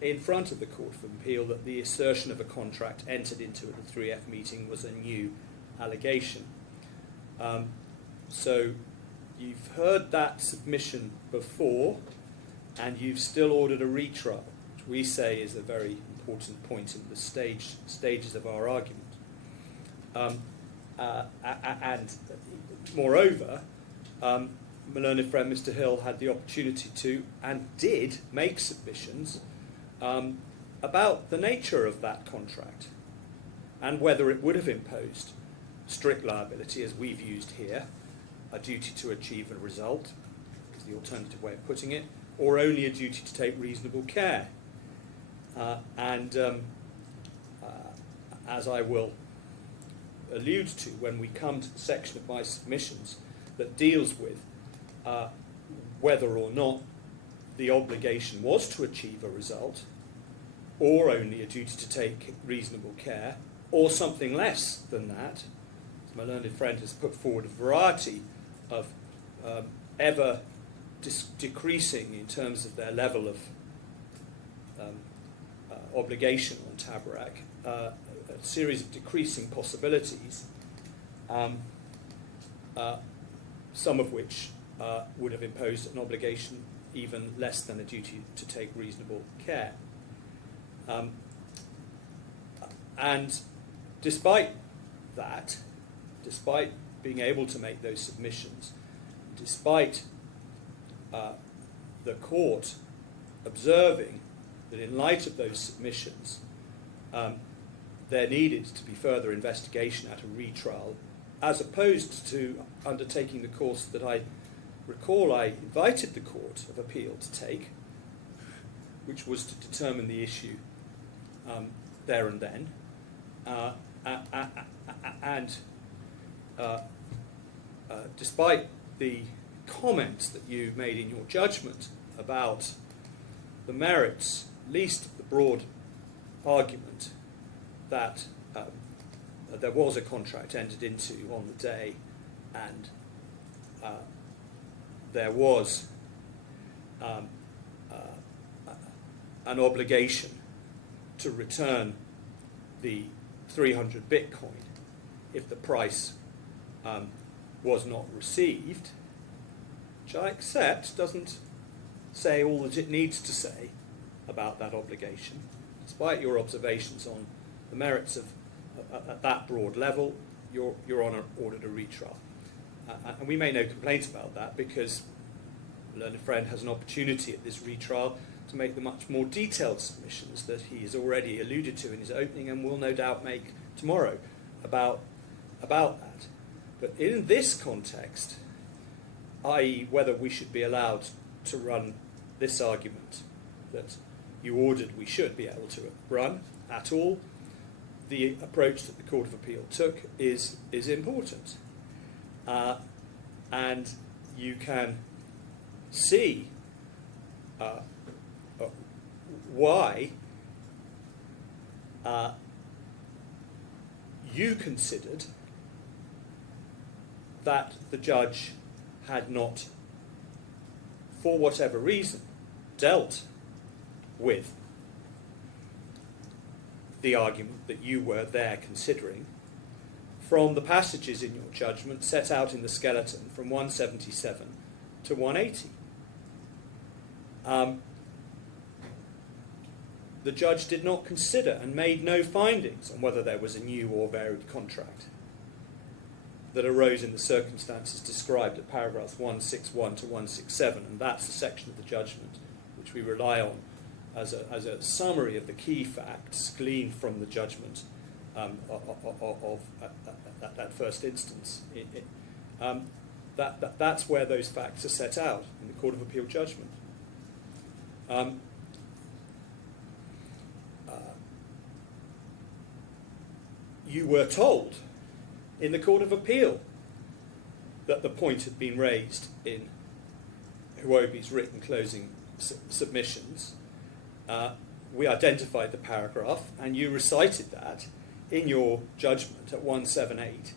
in front of the Court of Appeal, that the assertion of a contract entered into at the 3F meeting was a new allegation. So you've heard that submission before, and you've still ordered a retrial, which we say is a very important point in the stages of our argument. And moreover, my learned friend Mr. Hill had the opportunity to, and did, make submissions about the nature of that contract and whether it would have imposed strict liability, as we've used here, a duty to achieve a result, is the alternative way of putting it, or only a duty to take reasonable care. As I will allude to when we come to the section of my submissions that deals with whether or not the obligation was to achieve a result, or only a duty to take reasonable care, or something less than that. My learned friend has put forward a variety of ever decreasing in terms of their level of obligation on TABARAK, a series of decreasing possibilities, some of which would have imposed an obligation even less than a duty to take reasonable care. And despite that, despite being able to make those submissions, despite the court observing that in light of those submissions, there needed to be further investigation at a retrial, as opposed to undertaking the course that I recall I invited the Court of Appeal to take, which was to determine the issue there and then. Despite the comments that you made in your judgment about the merits, at least the broad argument that there was a contract entered into on the day, and there was an obligation to return the 300 Bitcoin if the price was not received, which I accept doesn't say all that it needs to say about that obligation, despite your observations on the merits of at that broad level. Your Honour ordered a retrial. And we made no complaints about that, because the learned friend has an opportunity at this retrial to make the much more detailed submissions that he has already alluded to in his opening and will no doubt make tomorrow about that. But in this context, i.e. whether we should be allowed to run this argument that you ordered we should be able to run at all, the approach that the Court of Appeal took is important. And you can see why you considered that the judge had not, for whatever reason, dealt with the argument that you were there considering from the passages in your judgment set out in the skeleton from 177 to 180. The judge did not consider and made no findings on whether there was a new or varied contract that arose in the circumstances described at paragraphs 161 to 167, and that's the section of the judgment which we rely on as a summary of the key facts gleaned from the judgment of that first instance. That's where those facts are set out in the Court of Appeal judgment. You were told in the Court of Appeal that the point had been raised in HUOBI's written closing submissions. We identified the paragraph, and you recited that in your judgment at 178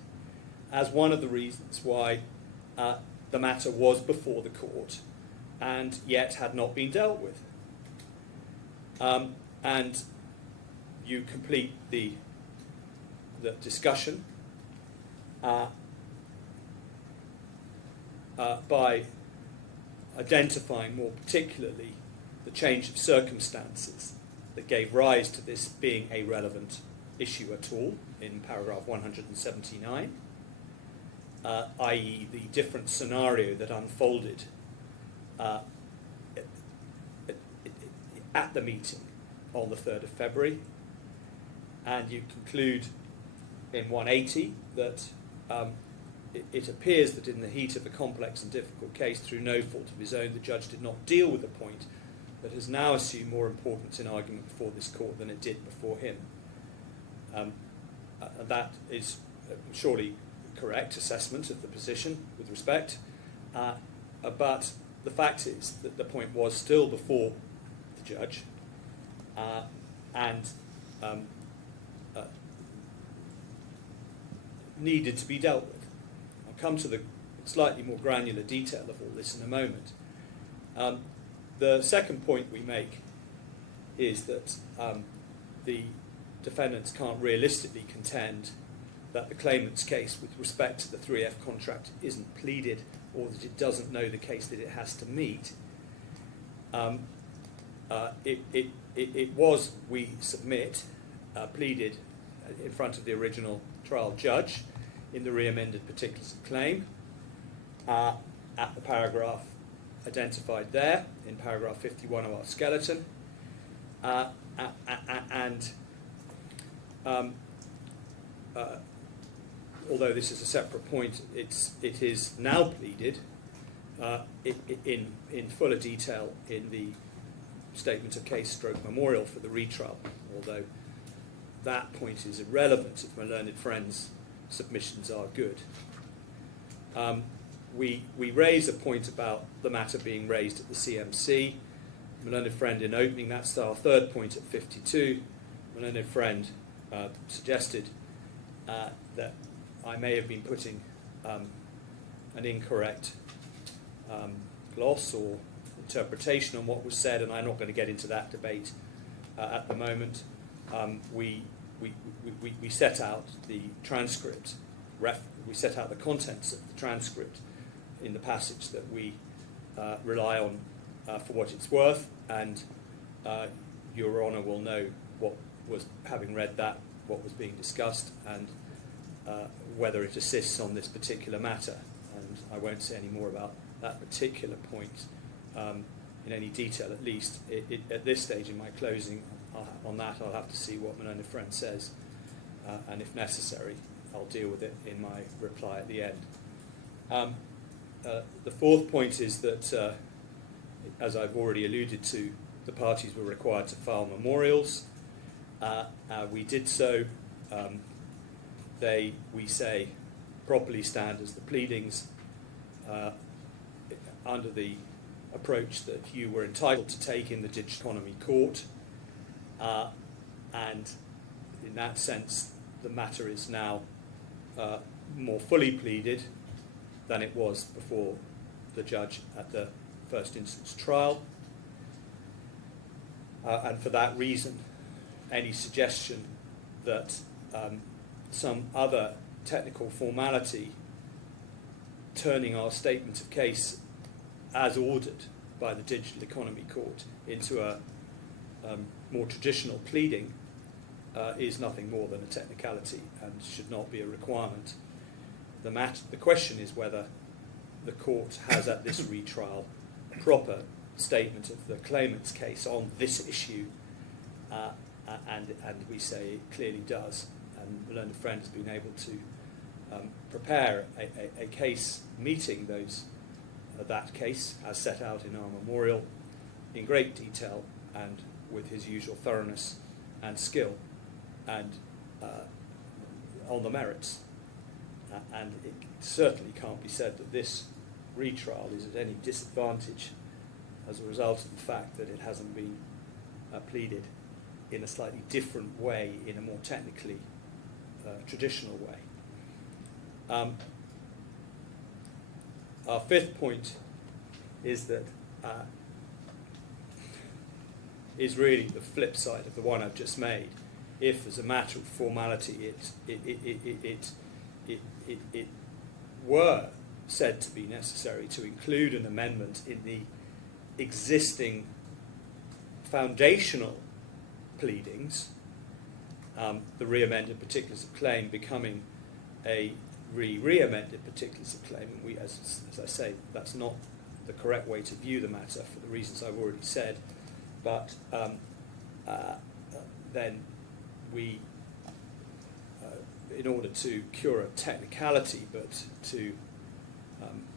as one of the reasons why the matter was before the court and yet had not been dealt with. And you complete the discussion by identifying more particularly the change of circumstances that gave rise to this being a relevant issue at all in paragraph 179, i.e. the different scenario that unfolded at the meeting on the 3rd of February. And you conclude in 180 that it appears that in the heat of a complex and difficult case, through no fault of his own, the judge did not deal with the point that has now assumed more importance in argument before this court than it did before him. That is surely a correct assessment of the position with respect, but the fact is that the point was still before the judge, and needed to be dealt with. I'll come to the slightly more granular detail of all this in a moment. The second point we make is that the defendants can't realistically contend that the claimant's case with respect to the 3F contract isn't pleaded, or that it doesn't know the case that it has to meet. It was, we submit, pleaded in front of the original trial judge in the re-amended particulars of claim at the paragraph identified there, in paragraph 51 of our skeleton. Although this is a separate point, it is now pleaded in fuller detail in the statement of case stroke memorial for the retrial, although that point is irrelevant if my learned friend's submissions are good. We raise a point about the matter being raised at the CMC. My learned friend, in opening, that's our third point at 52. My learned friend suggested that I may have been putting an incorrect gloss or interpretation on what was said, and I'm not going to get into that debate at the moment. We set out the transcript, we set out the contents of the transcript in the passage that we rely on for what it's worth, and Your Honour will know what was, having read that, what was being discussed, and whether it assists on this particular matter. And I won't say any more about that particular point in any detail, at least. At this stage in my closing on that, I'll have to see what my learned friend says, and if necessary, I'll deal with it in my reply at the end. The fourth point is that, as I've already alluded to, the parties were required to file memorials. We did so. They, we say, properly stand as the pleadings under the approach that you were entitled to take in the Digital Economy Court. And in that sense, the matter is now more fully pleaded than it was before the judge at the first instance trial. And for that reason, any suggestion that some other technical formality turning our statement of case as ordered by the Digital Economy Court into a more traditional pleading is nothing more than a technicality and should not be a requirement. The question is whether the court has at this retrial a proper statement of the claimant's case on this issue, and we say it clearly does. And the learned friend has been able to prepare a case meeting that case as set out in our memorial in great detail and with his usual thoroughness and skill, and on the merits. And it certainly can't be said that this retrial is at any disadvantage as a result of the fact that it hasn't been pleaded in a slightly different way, in a more technically traditional way. Our fifth point is that is really the flip side of the one I've just made. If, as a matter of formality, it were said to be necessary to include an amendment in the existing foundational pleadings, the re-amended particulars of claim becoming a re-amended particulars of claim, and we, as I say, that's not the correct way to view the matter for the reasons I've already said, but then we, in order to cure a technicality, but to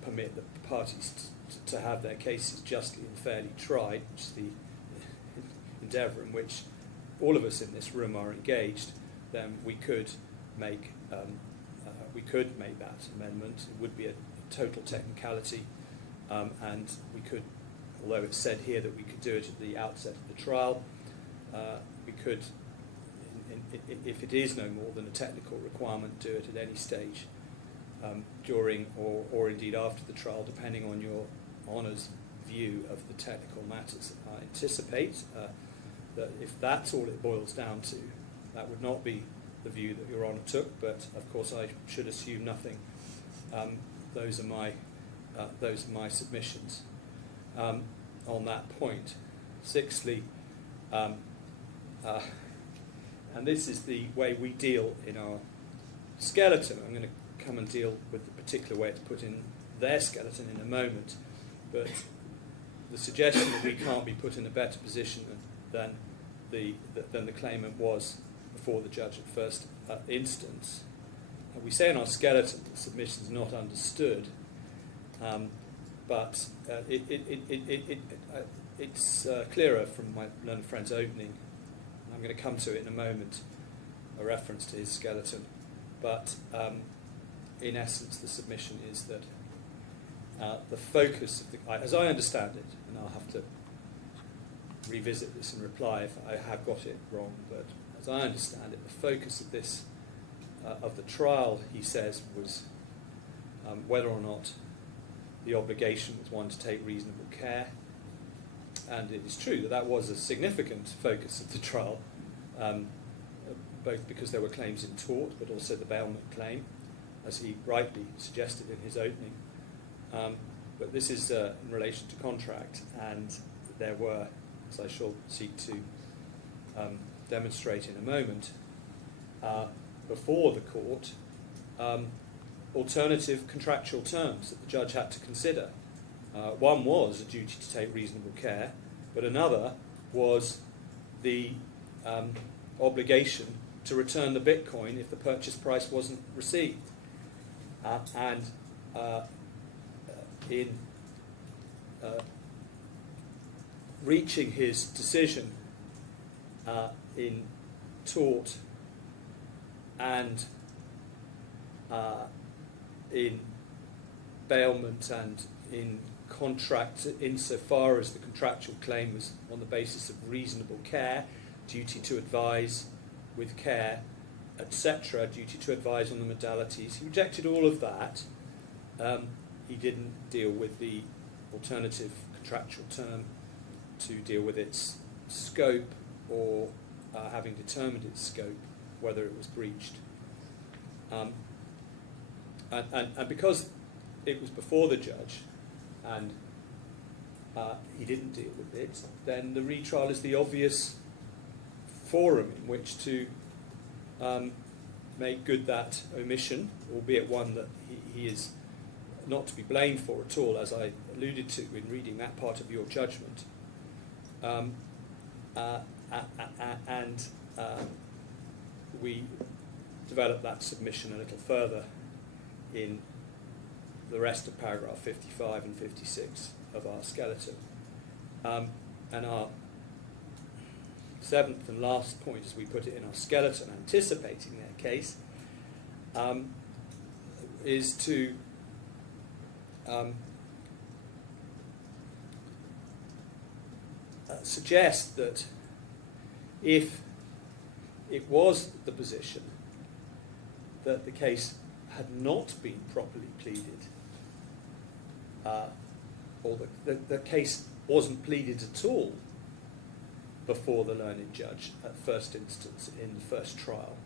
permit the parties to have their cases justly and fairly tried, which is the endeavour in which all of us in this room are engaged, then we could make that amendment. It would be a total technicality, and we could, although it's said here that we could do it at the outset of the trial, we could, if it is no more than a technical requirement, do it at any stage during or indeed after the trial, depending on your Honour's view of the technical matters. I anticipate that if that's all it boils down to, that would not be the view that Your Honour took, but of course I should assume nothing. Those are my submissions on that point. Sixthly, and this is the way we deal in our skeleton. I'm going to come and deal with the particular way it's put in their skeleton in a moment, but the suggestion that we can't be put in a better position than the claimant was before the judge at first instance. We say in our skeleton that the submission is not understood, but it's clearer from my learned friend's opening. I'm going to come to it in a moment, a reference to his skeleton. But in essence, the submission is that the focus of the, as I understand it, and I'll have to revisit this and reply if I have got it wrong, but as I understand it, the focus of this, of the trial, he says, was whether or not the obligation was one to take reasonable care. And it is true that that was a significant focus of the trial, both because there were claims in tort, but also the bailment claim, as he rightly suggested in his opening. But this is in relation to contract, and there were, as I shall seek to demonstrate in a moment, before the court, alternative contractual terms that the judge had to consider. One was a duty to take reasonable care, but another was the obligation to return the Bitcoin if the purchase price wasn't received. In reaching his decision in tort and in bailment and in contract, insofar as the contractual claim was on the basis of reasonable care, duty to advise with care, etc., duty to advise on the modalities. He rejected all of that. He didn't deal with the alternative contractual term to deal with its scope or having determined its scope, whether it was breached. And because it was before the judge and he didn't deal with it, then the retrial is the obvious forum in which to make good that omission, albeit one that he is not to be blamed for at all, as I alluded to in reading that part of your judgment. We develop that submission a little further in the rest of paragraph 55 and 56 of our skeleton. And our seventh and last point, as we put it in our skeleton, anticipating their case, is to suggest that if it was the position that the case had not been properly pleaded, or the case wasn't pleaded at all before the learned judge at first instance in the first trial,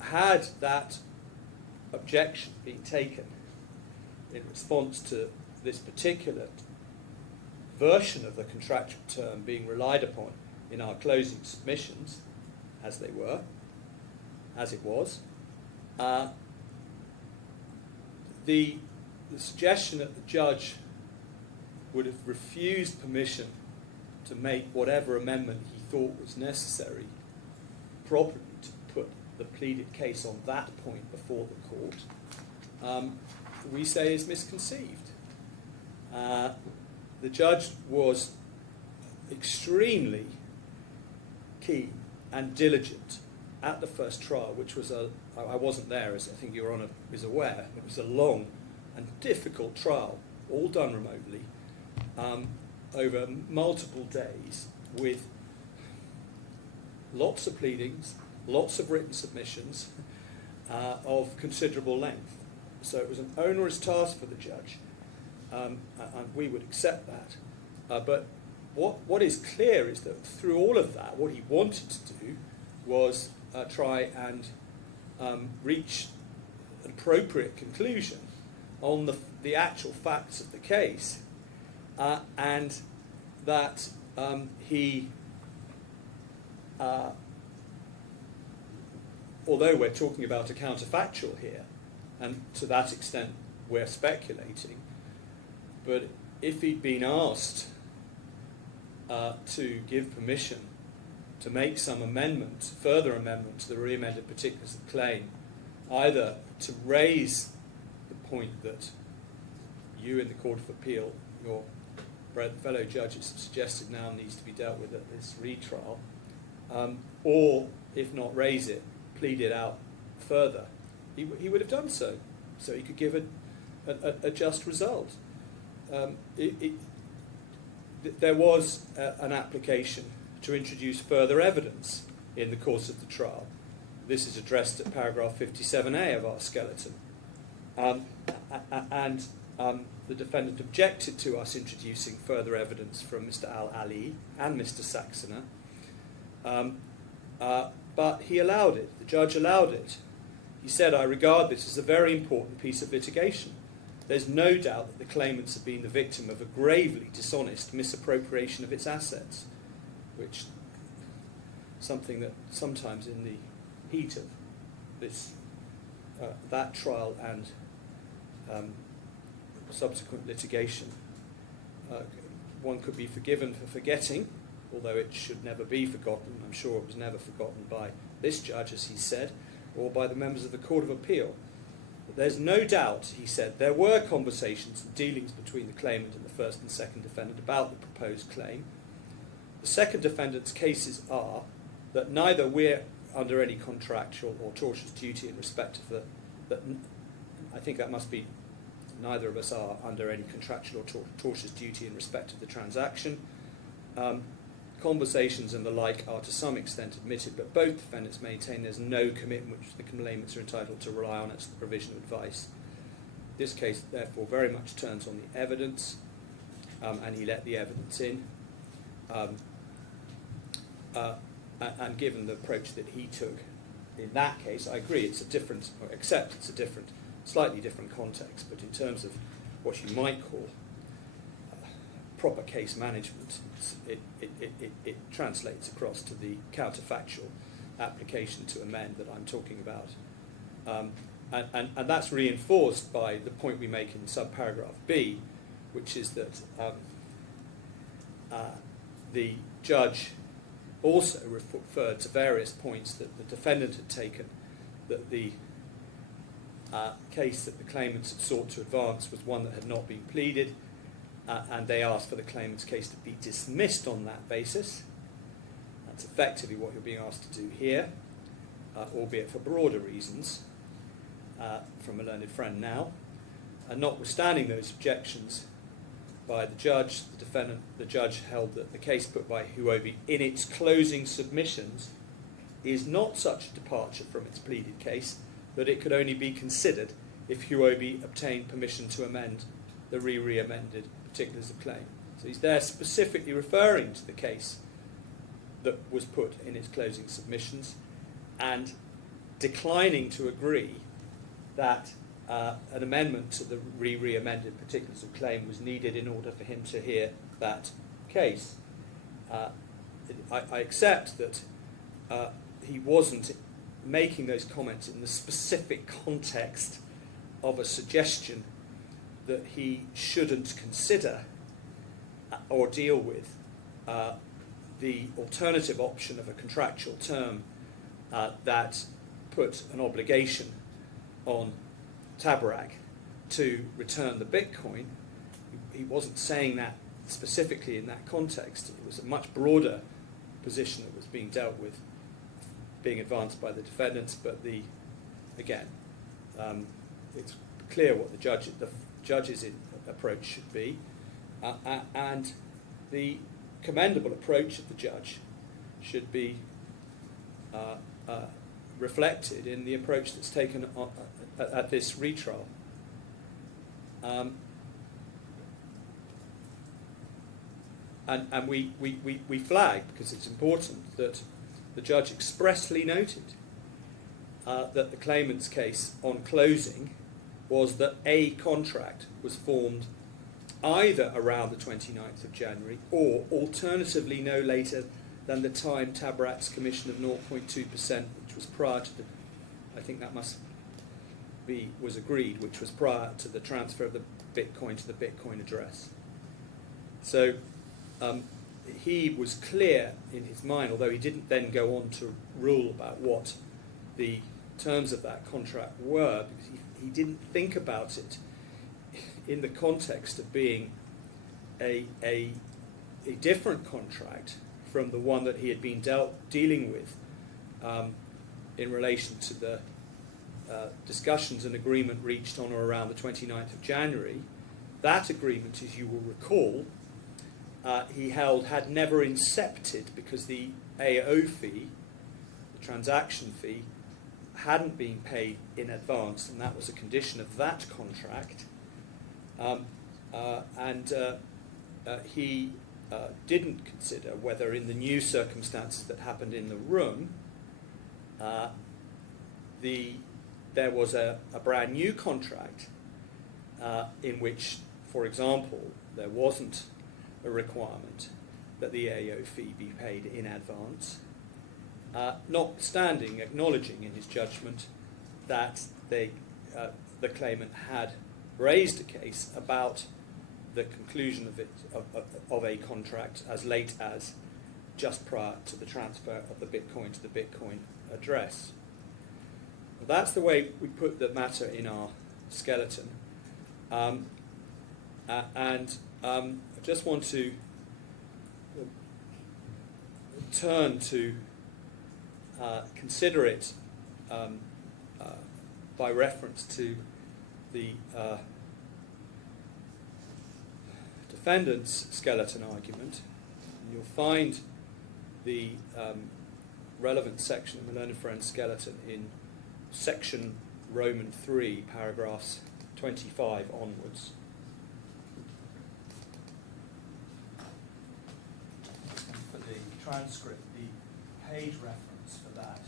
had that objection been taken in response to this particular version of the contractual term being relied upon in our closing submissions, as they were, as it was, the suggestion that the judge would have refused permission to make whatever amendment he thought was necessary properly to put the pleaded case on that point before the court, we say is misconceived. The judge was extremely keen and diligent at the first trial, which was I wasn't there, as I think Your Honour is aware. It was a long and difficult trial, all done remotely, over multiple days, with lots of pleadings, lots of written submissions of considerable length. So it was an onerous task for the judge, and we would accept that. But what is clear is that through all of that, what he wanted to do was try and reach an appropriate conclusion on the actual facts of the case, and that he, although we're talking about a counterfactual here, and to that extent we're speculating, but if he'd been asked to give permission to make some amendment, further amendment to the re-amended particulars of claim, either to raise the point that you in the Court of Appeal, your fellow judges have suggested now needs to be dealt with at this retrial, or if not raise it, plead it out further, he would have done so he could give a just result. There was an application to introduce further evidence in the course of the trial. This is addressed at paragraph 57A of our skeleton. And the defendant objected to us introducing further evidence from Mr. Al-Ali and Mr. Saxoner, but he allowed it. The judge allowed it. He said, "I regard this as a very important piece of litigation. There's no doubt that the claimants have been the victim of a gravely dishonest misappropriation of its assets," which something that sometimes in the heat of this that trial and subsequent litigation, one could be forgiven for forgetting, although it should never be forgotten. I'm sure it was never forgotten by this judge, as he said, or by the members of the Court of Appeal. But there's no doubt, he said, there were conversations and dealings between the claimant and the first and second defendant about the proposed claim. The second defendant's cases are that neither we're under any contractual or tortious duty in respect of I think that must be neither of us are under any contractual or tortious duty in respect of the transaction. Conversations and the like are to some extent admitted, but both defendants maintain there's no commitment which the claimants are entitled to rely on as the provision of advice. This case, therefore, very much turns on the evidence, and he let the evidence in. And given the approach that he took in that case, I agree it's a different, or accept it's a different, slightly different context, but in terms of what you might call proper case management, it translates across to the counterfactual application to amend that I'm talking about. And that's reinforced by the point we make in subparagraph B, which is that the judge also referred to various points that the defendant had taken, that the case that the claimants had sought to advance was one that had not been pleaded, and they asked for the claimant's case to be dismissed on that basis. That's effectively what you're being asked to do here, albeit for broader reasons, from a learned friend now. And notwithstanding those objections by the judge, the judge held that the case put by HUOBI in its closing submissions is not such a departure from its pleaded case that it could only be considered if HUOBI obtained permission to amend the re-amended particulars of claim. So he's there specifically referring to the case that was put in its closing submissions and declining to agree that an amendment to the re-amended particulars of claim was needed in order for him to hear that case. I accept that he wasn't making those comments in the specific context of a suggestion that he shouldn't consider or deal with the alternative option of a contractual term that put an obligation on TABARAK to return the Bitcoin. He wasn't saying that specifically in that context. It was a much broader position that was being dealt with, being advanced by the defendants, but it's clear what the judge's approach should be, and the commendable approach of the judge should be reflected in the approach that's taken at this retrial. And we flag, because it's important, that the judge expressly noted that the claimant's case on closing was that a contract was formed either around the 29th of January or alternatively no later than the time TABARAK's commission of 0.2%, which was prior to the, I think that was agreed, which was prior to the transfer of the Bitcoin to the Bitcoin address. So he was clear in his mind, although he didn't then go on to rule about what the terms of that contract were, because he didn't think about it in the context of being a different contract from the one that he had been dealing with in relation to the discussions and agreement reached on or around the 29th of January. That agreement, as you will recall, he held had never incepted because the AO fee, the transaction fee, hadn't been paid in advance, and that was a condition of that contract. He didn't consider whether in the new circumstances that happened in the room, there was a brand new contract in which, for example, there wasn't a requirement that the AO fee be paid in advance, notwithstanding acknowledging in his judgment that the claimant had raised a case about the conclusion of a contract as late as just prior to the transfer of the Bitcoin to the Bitcoin address. Well, that's the way we put the matter in our skeleton. I just want to turn to consider it by reference to the defendant's skeleton argument. And you'll find the relevant section of the learned friend's skeleton in section Roman 3, paragraphs 25 onwards. And for the transcript, the page reference for that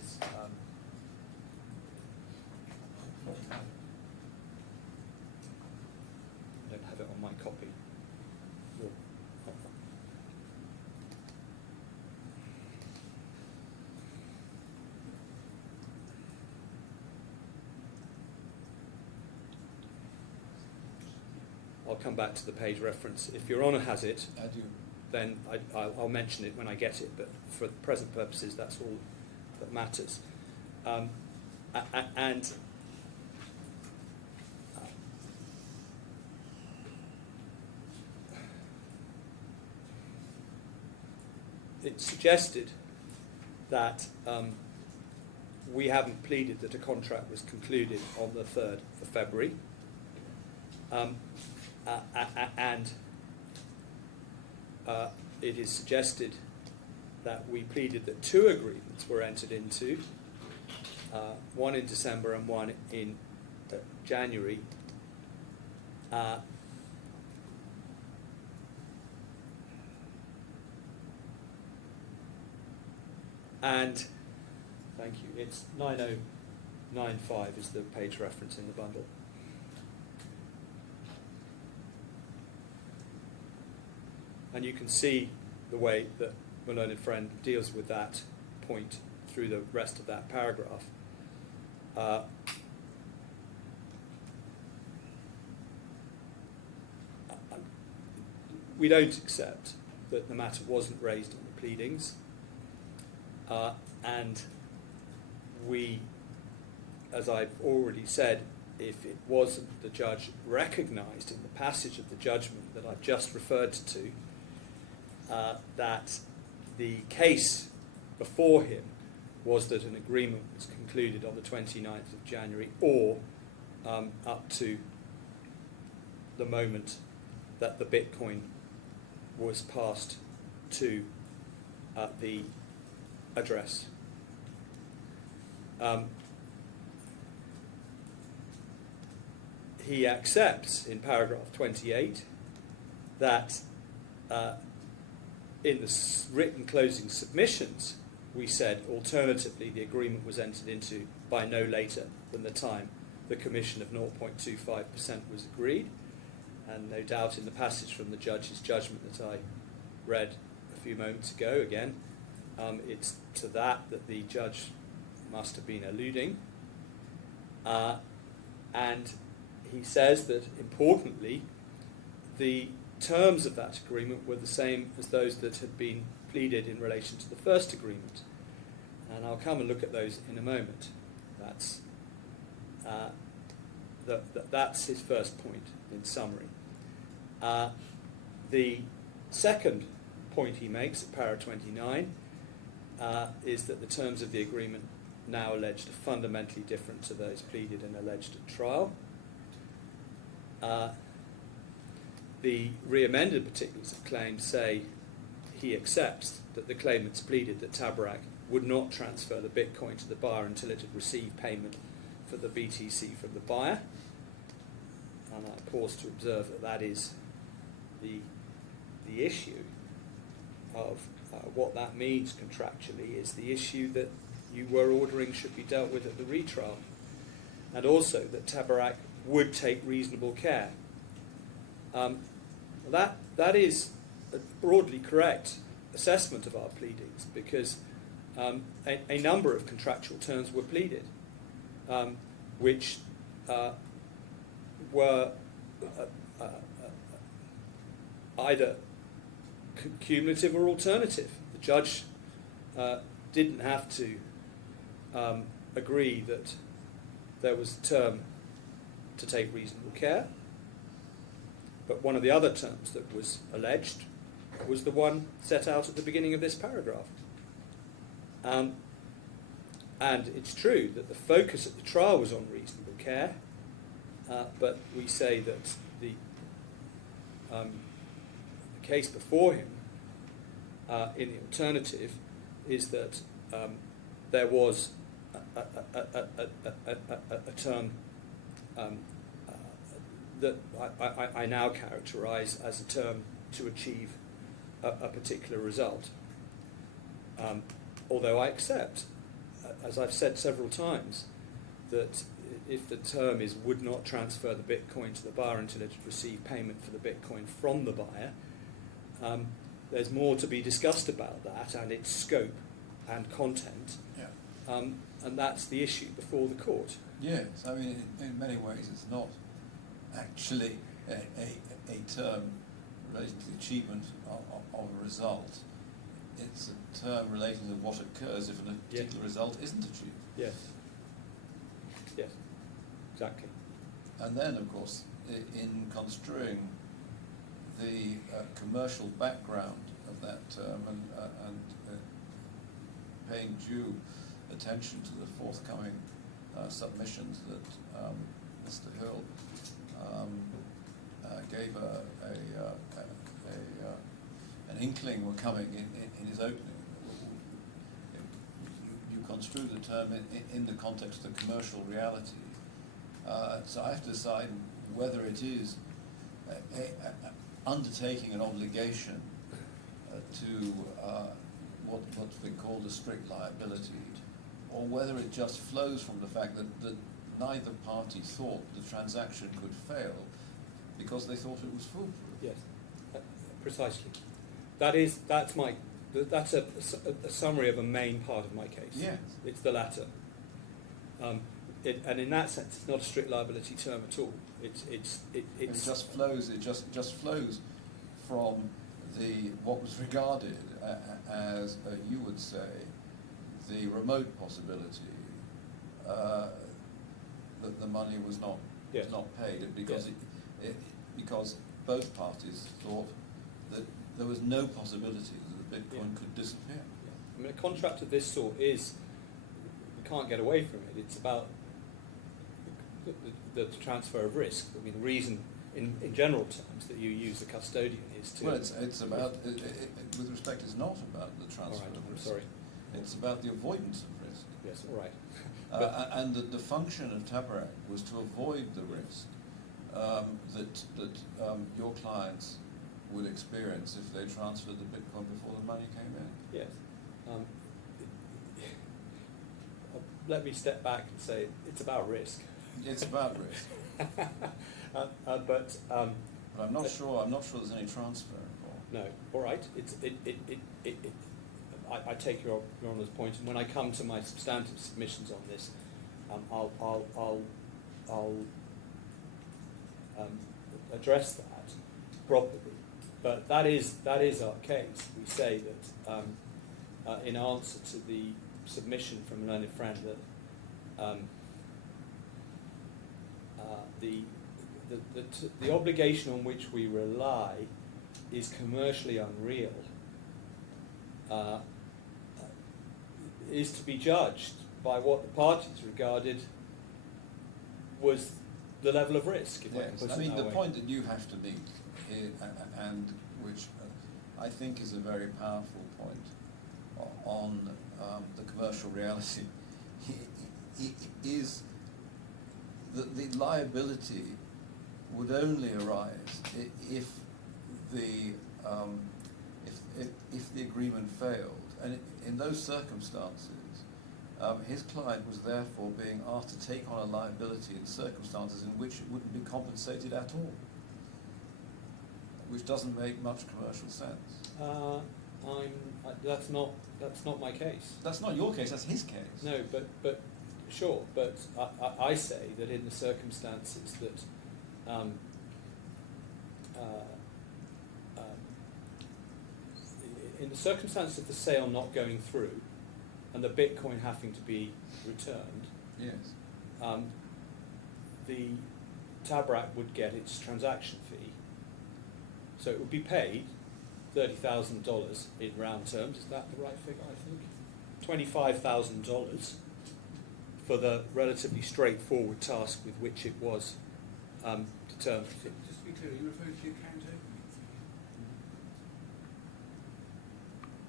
is I don't have it on my copy. I'll come back to the page reference. If Your Honour has it, I do. then I'll mention it when I get it, but for present purposes, that's all that matters. It's suggested that we haven't pleaded that a contract was concluded on the 3rd of February. It is suggested that we pleaded that 2 agreements were entered into, one in December and one in January. And, thank you, it's 9095 is the page reference in the bundle. And you can see the way that my learned friend deals with that point through the rest of that paragraph. We don't accept that the matter wasn't raised in the pleadings, and we, as I've already said, if it wasn't the judge recognised in the passage of the judgment that I've just referred to, that the case before him was that an agreement was concluded on the 29th of January or up to the moment that the Bitcoin was passed to the address. He accepts in paragraph 28 that in the written closing submissions we said alternatively the agreement was entered into by no later than the time the commission of 0.25% was agreed, and no doubt in the passage from the judge's judgment that I read a few moments ago again, it's to that the judge must have been alluding, and he says that importantly the terms of that agreement were the same as those that had been pleaded in relation to the first agreement, and I'll come and look at those in a moment. That's his first point in summary. The second point he makes at para 29 is that the terms of the agreement now alleged are fundamentally different to those pleaded and alleged at trial. The re-amended particulars of claim say he accepts that the claimants pleaded that TABARAK would not transfer the Bitcoin to the buyer until it had received payment for the BTC from the buyer. And I pause to observe that that is the issue of what that means contractually is the issue that you were ordering should be dealt with at the retrial, and also that TABARAK would take reasonable care. That is a broadly correct assessment of our pleadings, because a number of contractual terms were pleaded, which were either cumulative or alternative. The judge didn't have to agree that there was a term to take reasonable care, but one of the other terms that was alleged was the one set out at the beginning of this paragraph. And it's true that the focus at the trial was on reasonable care, but we say that the case before him in the alternative is that there was a term that I now characterise as a term to achieve a particular result. Although I accept, as I've said several times, that if the term is would not transfer the Bitcoin to the buyer until it had received payment for the Bitcoin from the buyer, there's more to be discussed about that and its scope and content, and that's the issue before the court. Yes, I mean, in many ways it's not actually a term relating to the achievement of a result. It's a term relating to what occurs if a particular result isn't achieved. Yes. Yes, exactly. And then, of course, in construing the commercial background of that term and paying due attention to the forthcoming submissions that Mr. Hill gave an inkling were coming in his opening. You construe the term in the context of commercial reality. So I have to decide whether it is undertaking an obligation to what's been called a strict liability, or whether it just flows from the fact that neither party thought the transaction could fail because they thought it was foolproof. Yes, precisely. That's a summary of a main part of my case. Yes. It's the latter. And in that sense, it's not a strict liability term at all. It just flows. It just flows from what was regarded as you would say the remote possibility that the money was not paid because because both parties thought that there was no possibility that the Bitcoin could disappear. Yeah. I mean, a contract of this sort we can't get away from it. It's about the transfer of risk. I mean, the reason, in general terms, that you use the custodian is to... Well, it's about, with respect, it's not about the transfer of risk. Sorry. It's about the avoidance of risk. Yes, all right. And the function of TABARAK was to avoid the risk that your clients would experience if they transferred the Bitcoin before the money came in. Yes. Let me step back and say it's about risk. It's about risk. But But I'm not sure there's any transfer involved. no, all right. I take your Honour's point, and when I come to my substantive submissions on this, I'll address that properly. But that is our case. We say that in answer to the submission from a learned friend that the obligation on which we rely is commercially unreal, is to be judged by what the parties regarded was the level of risk. If I can Yes, put I it mean that the way. point that you have to make here, and which I think is a very powerful point on the commercial reality, is that the liability would only arise if the agreement failed, and in those circumstances, his client was therefore being asked to take on a liability in circumstances in which it wouldn't be compensated at all, which doesn't make much commercial sense. That's not my case. That's not your case, that's his case. No, but sure. But I say that in the circumstances that in the circumstance of the sale not going through and the Bitcoin having to be returned, Yes. the TABARAK would get its transaction fee. So it would be paid $30,000 in round terms. Is that the right figure, I think? $25,000 for the relatively straightforward task with which it was determined. Just to be clear, are you referring to the account opening fee?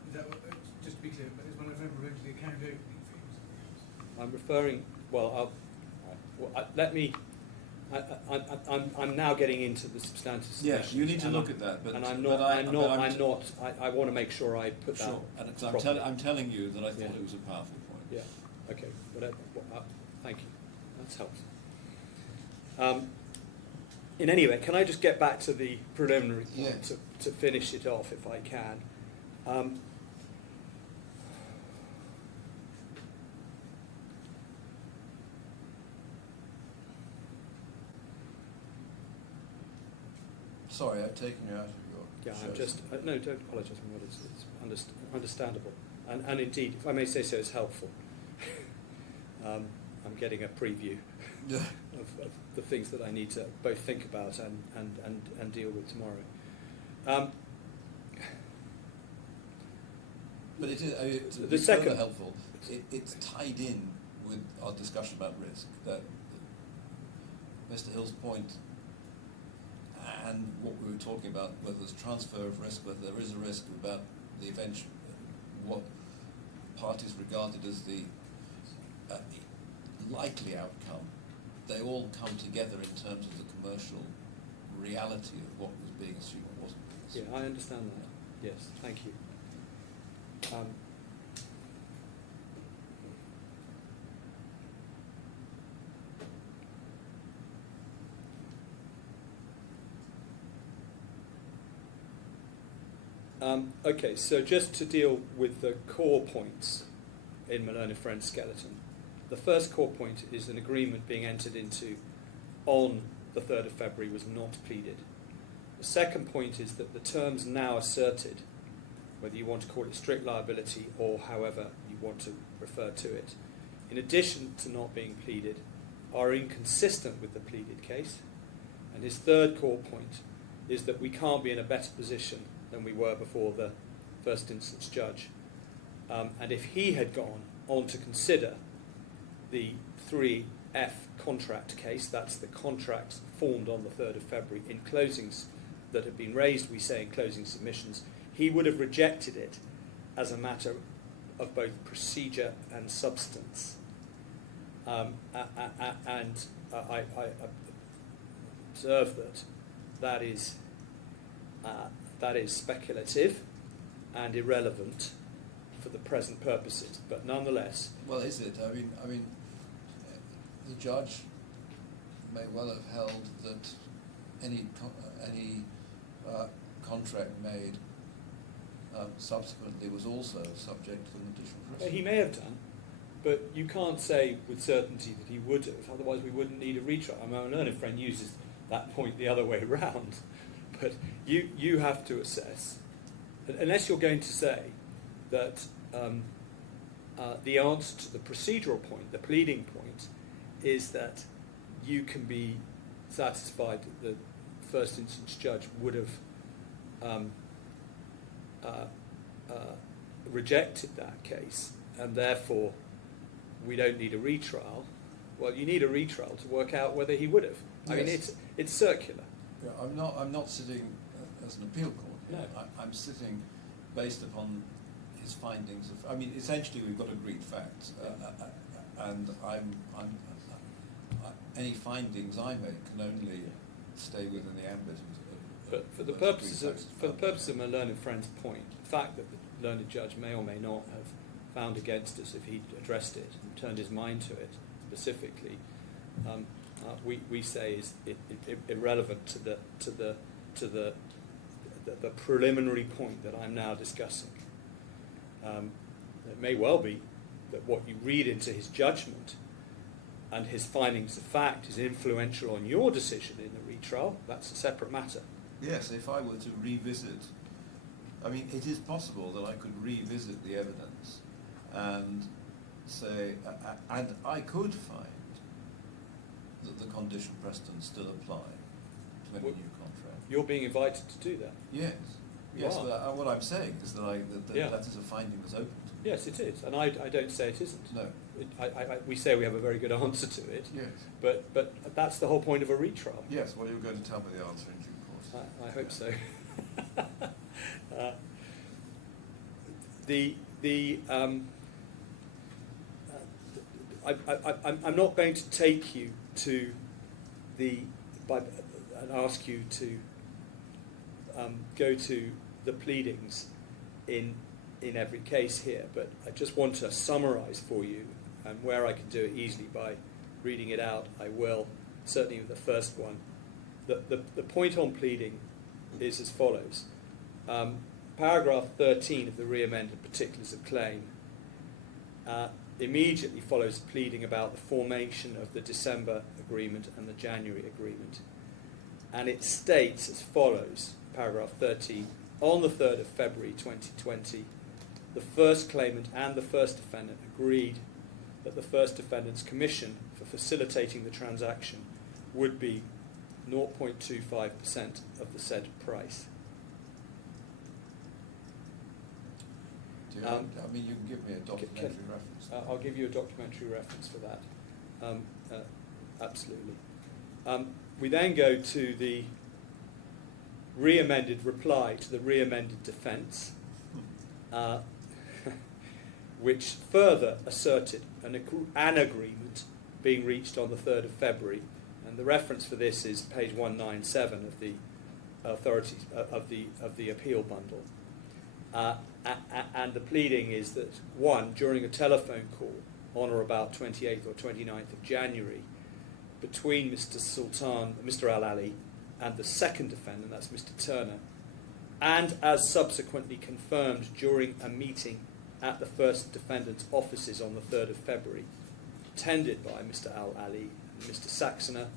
Is that what, just to be clear, is one of them referring to the account opening fee? I'm referring, let me, I'm now getting into the substantive Yes, submissions. you need to and look at that, but and I'm but not, I want to make sure I put that Sure, and properly. I'm telling you that I thought Yeah. it was a powerful point. Yeah, okay, whatever. Thank you. That's helpful. In any event, can I just get back to the preliminary point Yes. to finish it off, if I can? Sorry, I've taken you out of your Yeah, I'm show. just, no, don't apologise, it's understandable. And indeed, if I may say so, it's helpful. I'm getting a preview Yeah. of the things that I need to both think about and deal with tomorrow. But it is, to The be second- further helpful, it's tied in with our discussion about risk, that Mr. Hill's point and what we were talking about, whether there's transfer of risk, whether there is a risk about the event, what parties regarded as the likely outcome, they all come together in terms of the commercial reality of what was being assumed and wasn't being Yeah, assumed. I understand that. Yes, thank you. Okay, so just to deal with the core points in my learned friend skeleton. The first core point is an agreement being entered into on the 3rd of February was not pleaded. The second point is that the terms now asserted, whether you want to call it strict liability or however you want to refer to it, in addition to not being pleaded, are inconsistent with the pleaded case. And his third core point is that we can't be in a better position than we were before the first instance judge. And if he had gone on to consider the 3F contract case, that's the contract formed on the 3rd of February in closings that had been raised, we say in closing submissions, he would have rejected it as a matter of both procedure and substance. And I observe that is speculative and irrelevant for the present purposes, but nonetheless. Well, is it? I mean, the judge may well have held that any contract made subsequently was also subject to an additional precedent. He may have done, but you can't say with certainty that he would have, otherwise we wouldn't need a retrial. I mean, my learned friend uses that point the other way round, but you have to assess, unless you're going to say that the answer to the procedural point, the pleading point, is that you can be satisfied that the first instance judge would have rejected that case, and therefore we don't need a retrial. Well, you need a retrial to work out whether he would have. I mean, it's circular. Yeah, I'm not sitting as an appeal court here. No. I'm sitting based upon his findings of. I mean, essentially we've got agreed facts, and any findings I make can only stay within the ambit of. But for the purposes of my learned friend's point, the fact that the learned judge may or may not have found against us if he addressed it and turned his mind to it specifically, we say is irrelevant to the preliminary point that I'm now discussing. It may well be that what you read into his judgment and his findings of fact is influential on your decision in the retrial. That's a separate matter. Yes, if I were to revisit, I mean, it is possible that I could revisit the evidence and say, and I could find that the condition precedents still apply to any new contract. You're being invited to do that. Yes, You yes. are. But what I'm saying is that Yeah. that is a finding that's open to me. Yes, it is, and I don't say it isn't. No. We say we have a very good answer to it, Yes. but that's the whole point of a retrial. Yes. Well, you're going to tell me the answer in due course. I hope so. I'm not going to take you to and ask you to go to the pleadings in every case here, but I just want to summarise for you, and where I can do it easily by reading it out, I will, certainly with the first one. The point on pleading is as follows. Paragraph 13 of the re-amended particulars of claim immediately follows a pleading about the formation of the December agreement and the January agreement. And it states as follows, paragraph 13, on the 3rd of February 2020, the first claimant and the first defendant agreed that the first defendant's commission for facilitating the transaction would be 0.25% of the said price. I mean, you can give me a documentary reference. I'll give you a documentary reference for that. Absolutely. We then go to the re-amended reply to the re-amended defence, which further asserted an agreement being reached on the 3rd of February, and the reference for this is page 197 of the authorities of the appeal bundle. And the pleading is that, one, during a telephone call on or about 28th or 29th of January, between Mr. Al-Ali, and the second defendant, that's Mr. Turner, and as subsequently confirmed during a meeting at the first defendant's offices on the 3rd of February, attended by Mr. Al-Ali and Mr. Saxoner,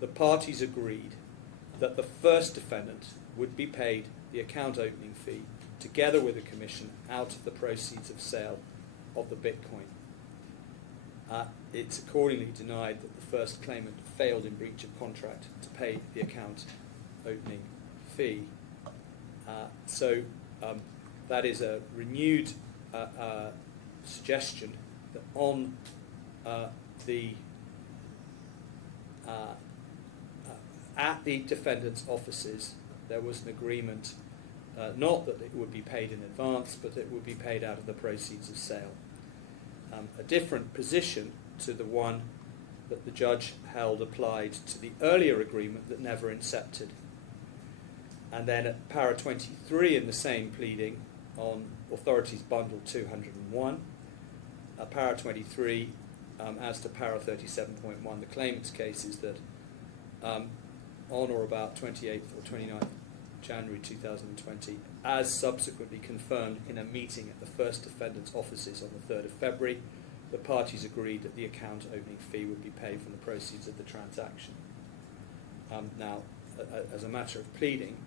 the parties agreed that the first defendant would be paid the account opening fee together with a commission out of the proceeds of sale of the Bitcoin. It's accordingly denied that the first claimant failed in breach of contract to pay the account opening fee. So that is a renewed suggestion that on at the defendant's offices there was an agreement not that it would be paid in advance, but it would be paid out of the proceeds of sale. A different position to the one that the judge held applied to the earlier agreement that never incepted. And then at para 23 in the same pleading on authorities bundle 201, para 23 as to para 37.1, the claimant's case is that on or about 28th or 29th January 2020, as subsequently confirmed in a meeting at the first defendant's offices on the 3rd of February, the parties agreed that the account opening fee would be paid from the proceeds of the transaction. Now, as a matter of pleading,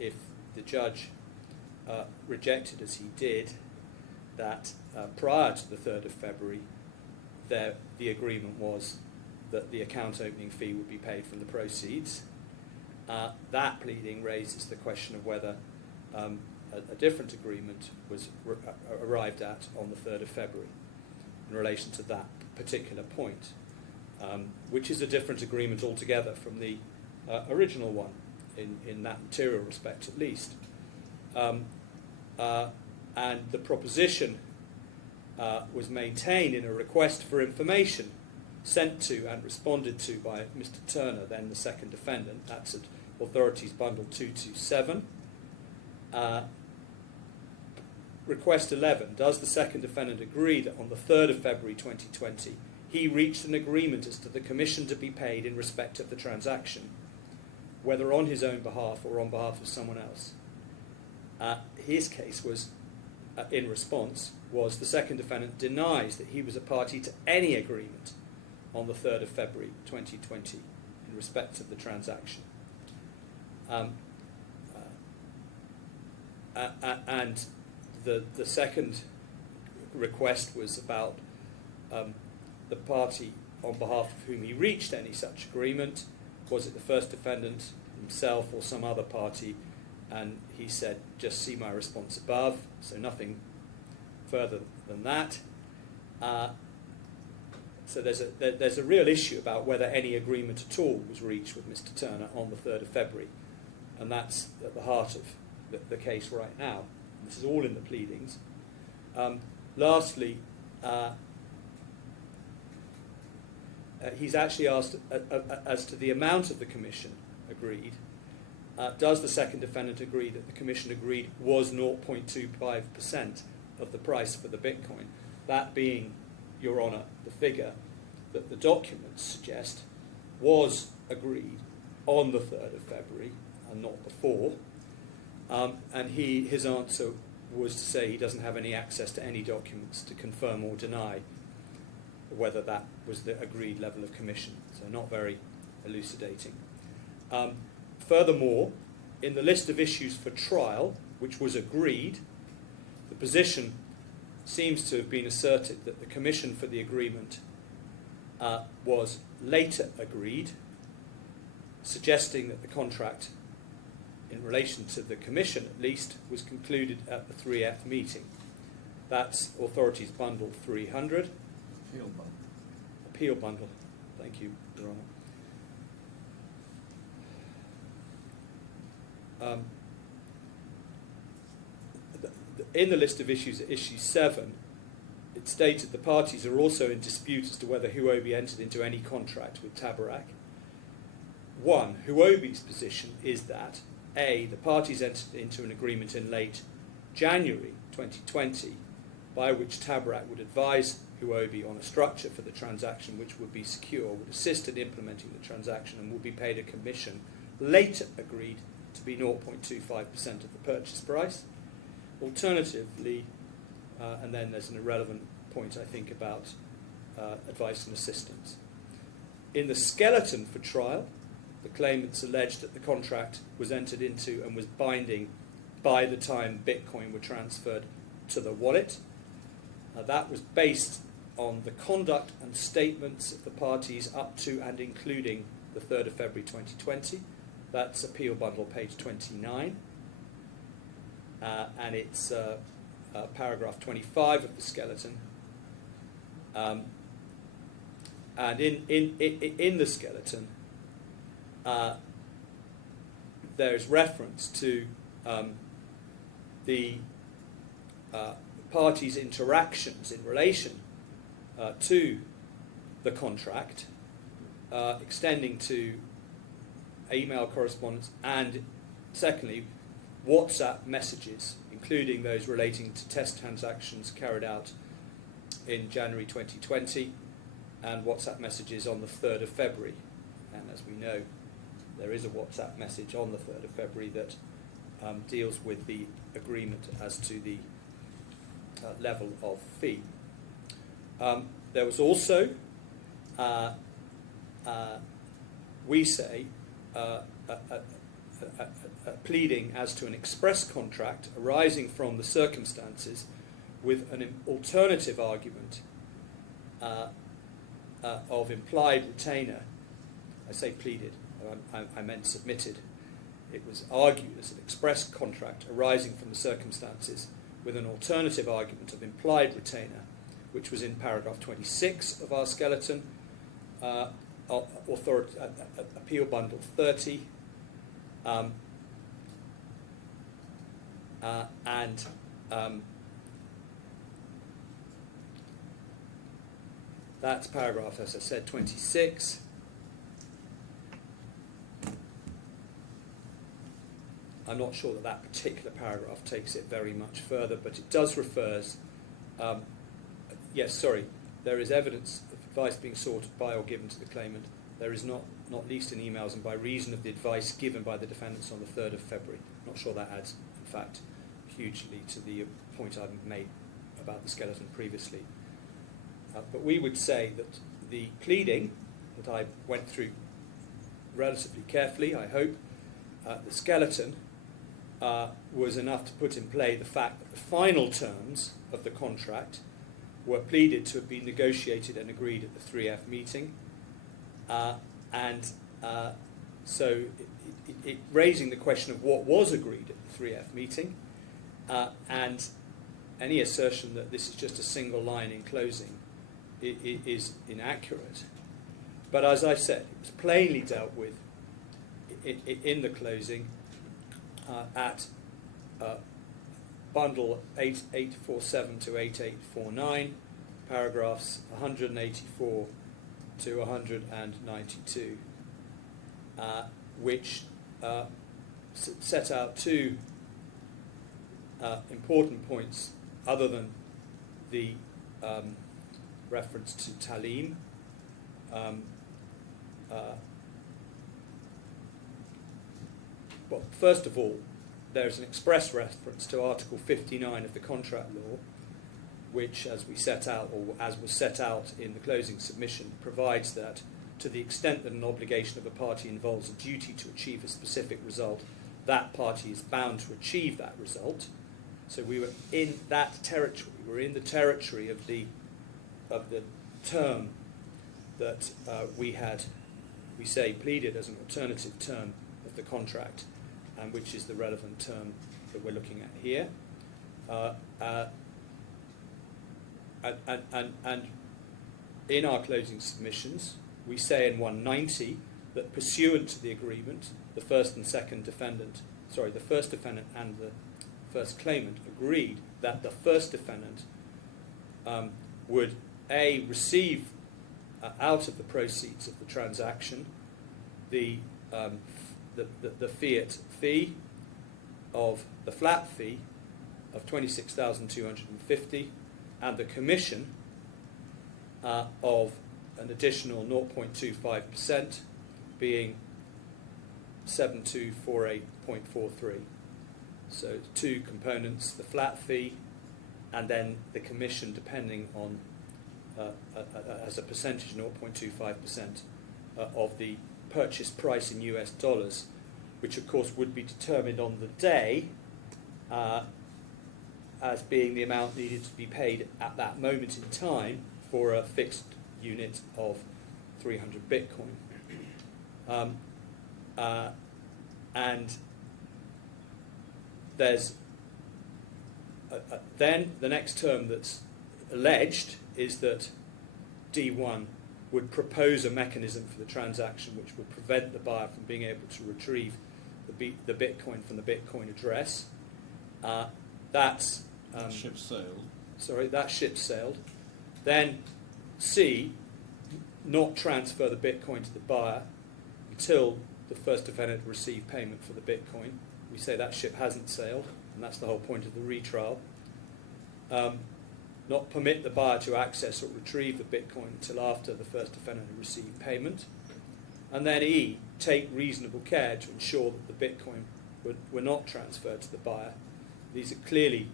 if the judge rejected, as he did, that prior to the 3rd of February, the agreement was that the account opening fee would be paid from the proceeds, that pleading raises the question of whether a different agreement was arrived at on the 3rd of February in relation to that particular point, which is a different agreement altogether from the original one in that material respect at least. And the proposition was maintained in a request for information sent to and responded to by Mr. Turner, then the second defendant. That's at Authorities Bundle 227. Request 11. Does the second defendant agree that on the 3rd of February 2020 he reached an agreement as to the commission to be paid in respect of the transaction, whether on his own behalf or on behalf of someone else? His case was, in response, was the second defendant denies that he was a party to any agreement on the 3rd of February 2020 in respect of the transaction. And the second request was about the party on behalf of whom he reached any such agreement. Was it the first defendant himself or some other party? And he said, just see my response above, so nothing further than that. So there's a real issue about whether any agreement at all was reached with Mr. Turner on the 3rd of February, and that's at the heart of the case right now. This is all in the pleadings. Lastly, he's actually asked as to the amount of the commission agreed. Does the second defendant agree that the commission agreed was 0.25% of the price for the Bitcoin? That being, Your Honour, the figure that the documents suggest was agreed on the 3rd of February and not before. And his answer was to say he doesn't have any access to any documents to confirm or deny whether that was the agreed level of commission. So not very elucidating. Furthermore, in the list of issues for trial, which was agreed, the position seems to have been asserted that the commission for the agreement was later agreed, suggesting that the contract, in relation to the commission at least, was concluded at the 3F meeting. That's Authorities Bundle 300. Appeal bundle. Appeal Bundle. Thank you, Your Honour. In the list of issues at issue 7, it stated the parties are also in dispute as to whether HUOBI entered into any contract with TABARAK. 1. HUOBI's position is that A, the parties entered into an agreement in late January 2020 by which TABARAK would advise HUOBI on a structure for the transaction which would be secure, would assist in implementing the transaction and would be paid a commission, later agreed to be 0.25% of the purchase price. Alternatively, and then there's an irrelevant point I think about advice and assistance. In the skeleton for trial, the claimants alleged that the contract was entered into and was binding by the time Bitcoin were transferred to the wallet. That was based on the conduct and statements of the parties up to and including the 3rd of February 2020. That's Appeal Bundle, page 29. And it's paragraph 25 of the skeleton. And in the skeleton, there is reference to the parties' interactions in relation to the contract, extending to email correspondence, and secondly, WhatsApp messages, including those relating to test transactions carried out in January 2020, and WhatsApp messages on the 3rd of February. And as we know, there is a WhatsApp message on the 3rd of February that deals with the agreement as to the level of fee. There was also, we say, a pleading as to an express contract arising from the circumstances with an alternative argument of implied retainer. I say pleaded, I meant submitted. It was argued as an express contract arising from the circumstances with an alternative argument of implied retainer, which was in paragraph 26 of our skeleton, Appeal Bundle 30, that's paragraph, as I said, 26. I'm not sure that that particular paragraph takes it very much further, but it does refers, there is evidence of advice being sought by or given to the claimant. There is not least in emails and by reason of the advice given by the defendants on the 3rd of February. Not sure that adds, in fact, hugely to the point I've made about the skeleton previously. But we would say that the pleading that I went through relatively carefully, I hope, the skeleton was enough to put in play the fact that the final terms of the contract were pleaded to have been negotiated and agreed at the 3F meeting. So it raising the question of what was agreed at the 3F meeting, and any assertion that this is just a single line in closing is inaccurate. But as I said, it was plainly dealt with in the closing at bundle 8847 to 8849, paragraphs 184 to 192, which set out two important points other than the reference to Talim. Well, first of all, there's an express reference to Article 59 of the Contract Law, which, as we set out, or as was set out in the closing submission, provides that to the extent that an obligation of a party involves a duty to achieve a specific result, that party is bound to achieve that result. So we were in that territory. We're in the territory of the term that we say pleaded as an alternative term of the contract, and which is the relevant term that we're looking at here. And in our closing submissions, we say in 190 that pursuant to the agreement, the first defendant and the first claimant agreed that the first defendant would receive out of the proceeds of the transaction the fiat fee of the flat fee of 26,250 and the commission of an additional 0.25%, being 7248.43. So two components: the flat fee and then the commission, depending on as a percentage, 0.25% of the purchase price in US dollars, which of course would be determined on the day as being the amount needed to be paid at that moment in time for a fixed unit of 300 Bitcoin. And there's then the next term that's alleged is that D1 would propose a mechanism for the transaction which would prevent the buyer from being able to retrieve the Bitcoin from the Bitcoin address. that's That ship sailed. sorry, that ship sailed. Then C, not transfer the Bitcoin to the buyer until the first defendant received payment for the Bitcoin. We say that ship hasn't sailed, and that's the whole point of the retrial. Not permit the buyer to access or retrieve the Bitcoin until after the first defendant had received payment. And then E, take reasonable care to ensure that the Bitcoin were not transferred to the buyer. These are clearly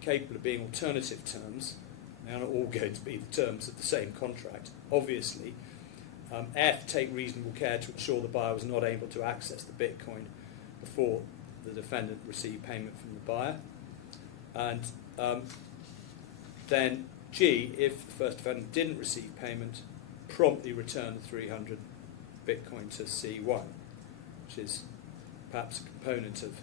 capable of being alternative terms. They are not all going to be the terms of the same contract, obviously. F, take reasonable care to ensure the buyer was not able to access the Bitcoin before the defendant received payment from the buyer. And then G, if the first defendant didn't receive payment, promptly return the 300 Bitcoin to C1, which is perhaps a component of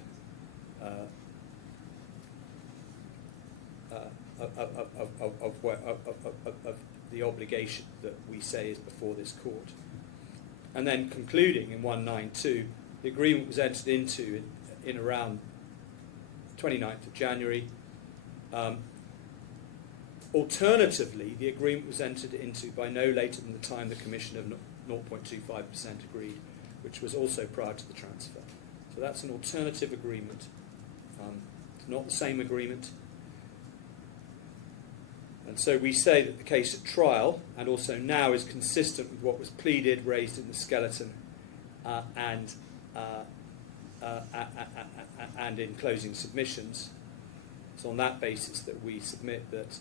the obligation that we say is before this court. And then concluding in 192, the agreement was entered into in around 29th of January. Alternatively, the agreement was entered into by no later than the time the commission of 0.25% agreed, which was also prior to the transfer. So that's an alternative agreement. It's not the same agreement. And so we say that the case at trial, and also now, is consistent with what was pleaded, raised in the skeleton, and in closing submissions. It's on that basis that we submit that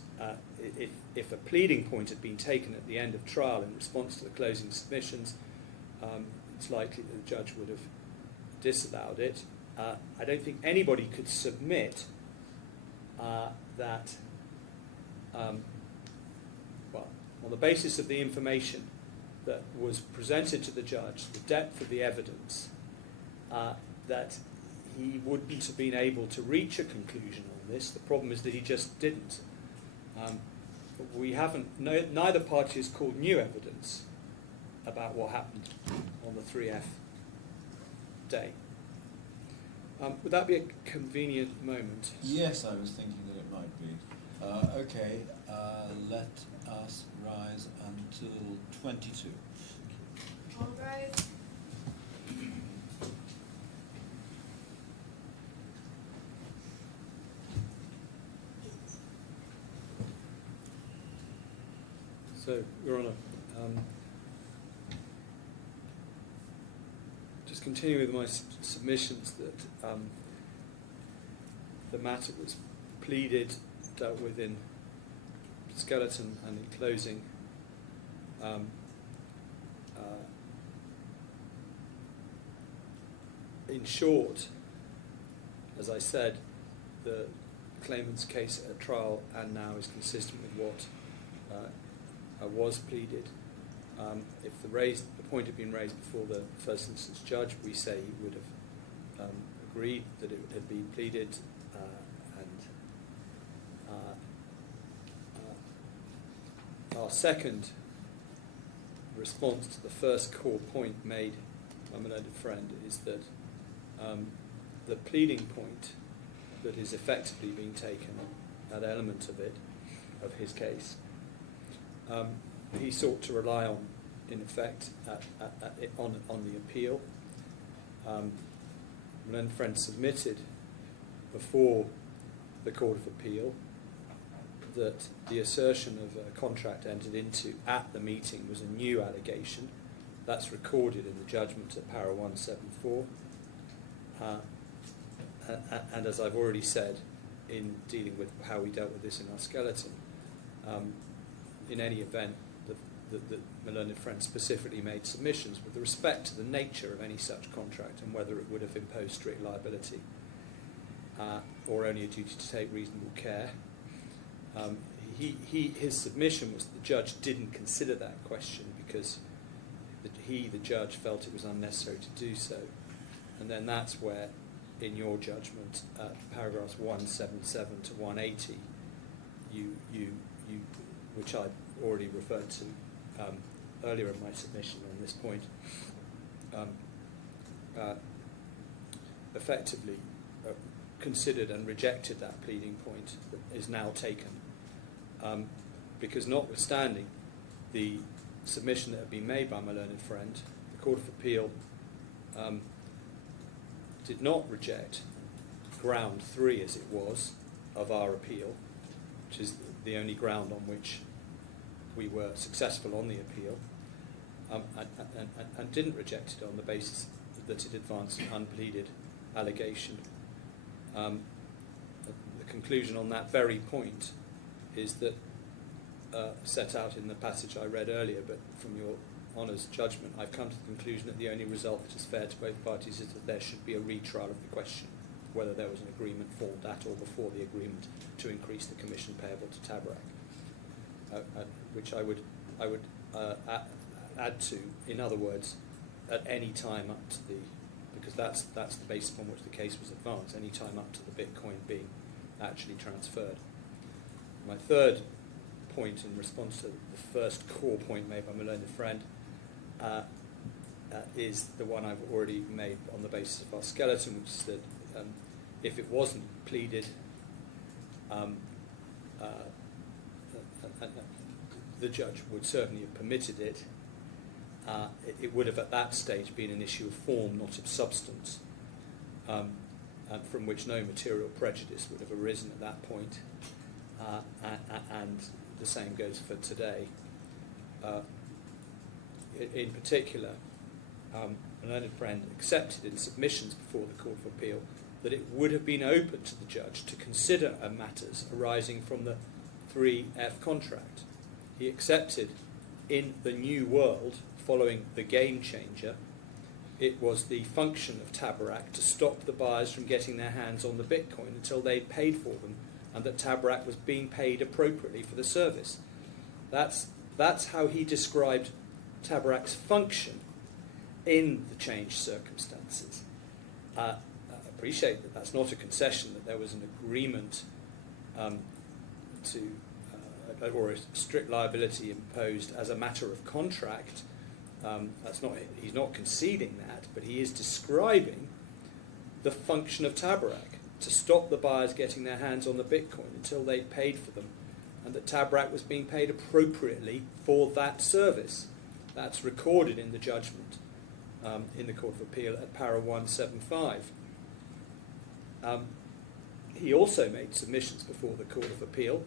if a pleading point had been taken at the end of trial in response to the closing submissions, it's likely that the judge would have disallowed it. I don't think anybody could submit that, well, on the basis of the information that was presented to the judge, the depth of the evidence, that he wouldn't have been able to reach a conclusion on this. The problem is that he just didn't. We haven't, neither party has called new evidence about what happened on the 3F day. Would that be a convenient moment? Yes, I was thinking that it might be. Okay, let us rise until 22. All rise. So, Your Honour, just continuing with my submissions that the matter was pleaded, dealt with in skeleton and in closing. In short, as I said, the claimant's case at trial and now is consistent with what was pleaded. If the point had been raised before the first instance judge, we say he would have agreed that it had been pleaded, our second response to the first core point made by my learned friend is that the pleading point that is effectively being taken, that element of it, of his case, he sought to rely on, in effect, on the appeal. My learned friend submitted before the Court of Appeal that the assertion of a contract entered into at the meeting was a new allegation. That's recorded in the judgment at para 174. And as I've already said, in dealing with how we dealt with this in our skeleton, in any event, the learned friend specifically made submissions with respect to the nature of any such contract and whether it would have imposed strict liability or only a duty to take reasonable care. His submission was that the judge didn't consider that question because the judge, felt it was unnecessary to do so. And then that's where, in your judgment, paragraphs 177 to 180, you which I already referred to earlier in my submission on this point, effectively considered and rejected that pleading point that is now taken, because notwithstanding the submission that had been made by my learned friend, the Court of Appeal did not reject ground 3, as it was, of our appeal, which is the only ground on which we were successful on the appeal, and didn't reject it on the basis that it advanced an unpleaded allegation. The conclusion on that very point is that, set out in the passage I read earlier, but from your Honour's judgment, I've come to the conclusion that the only result that is fair to both parties is that there should be a retrial of the question, whether there was an agreement formed at or before the agreement to increase the commission payable to TABARAK, which I would add to, in other words, at any time up to the, because that's the basis upon which the case was advanced, any time up to the Bitcoin being actually transferred. My third point in response to the first core point made by my learned friend is the one I've already made on the basis of our skeleton, which is that if it wasn't pleaded, the judge would certainly have permitted it. It would have at that stage been an issue of form, not of substance, and from which no material prejudice would have arisen at that point, and the same goes for today. In particular, a learned friend accepted in submissions before the Court of Appeal that it would have been open to the judge to consider matters arising from the 3F contract. He accepted in the new world, following the game changer, it was the function of TABARAK to stop the buyers from getting their hands on the Bitcoin until they paid for them, and that TABARAK was being paid appropriately for the service. That's how he described TABARAK's function in the changed circumstances. I appreciate that that's not a concession, that there was an agreement or a strict liability imposed as a matter of contract. He's not conceding that, but he is describing the function of TABARAK to stop the buyers getting their hands on the Bitcoin until they paid for them, and that TABARAK was being paid appropriately for that service. That's recorded in the judgment in the Court of Appeal at para 175. He also made submissions before the Court of Appeal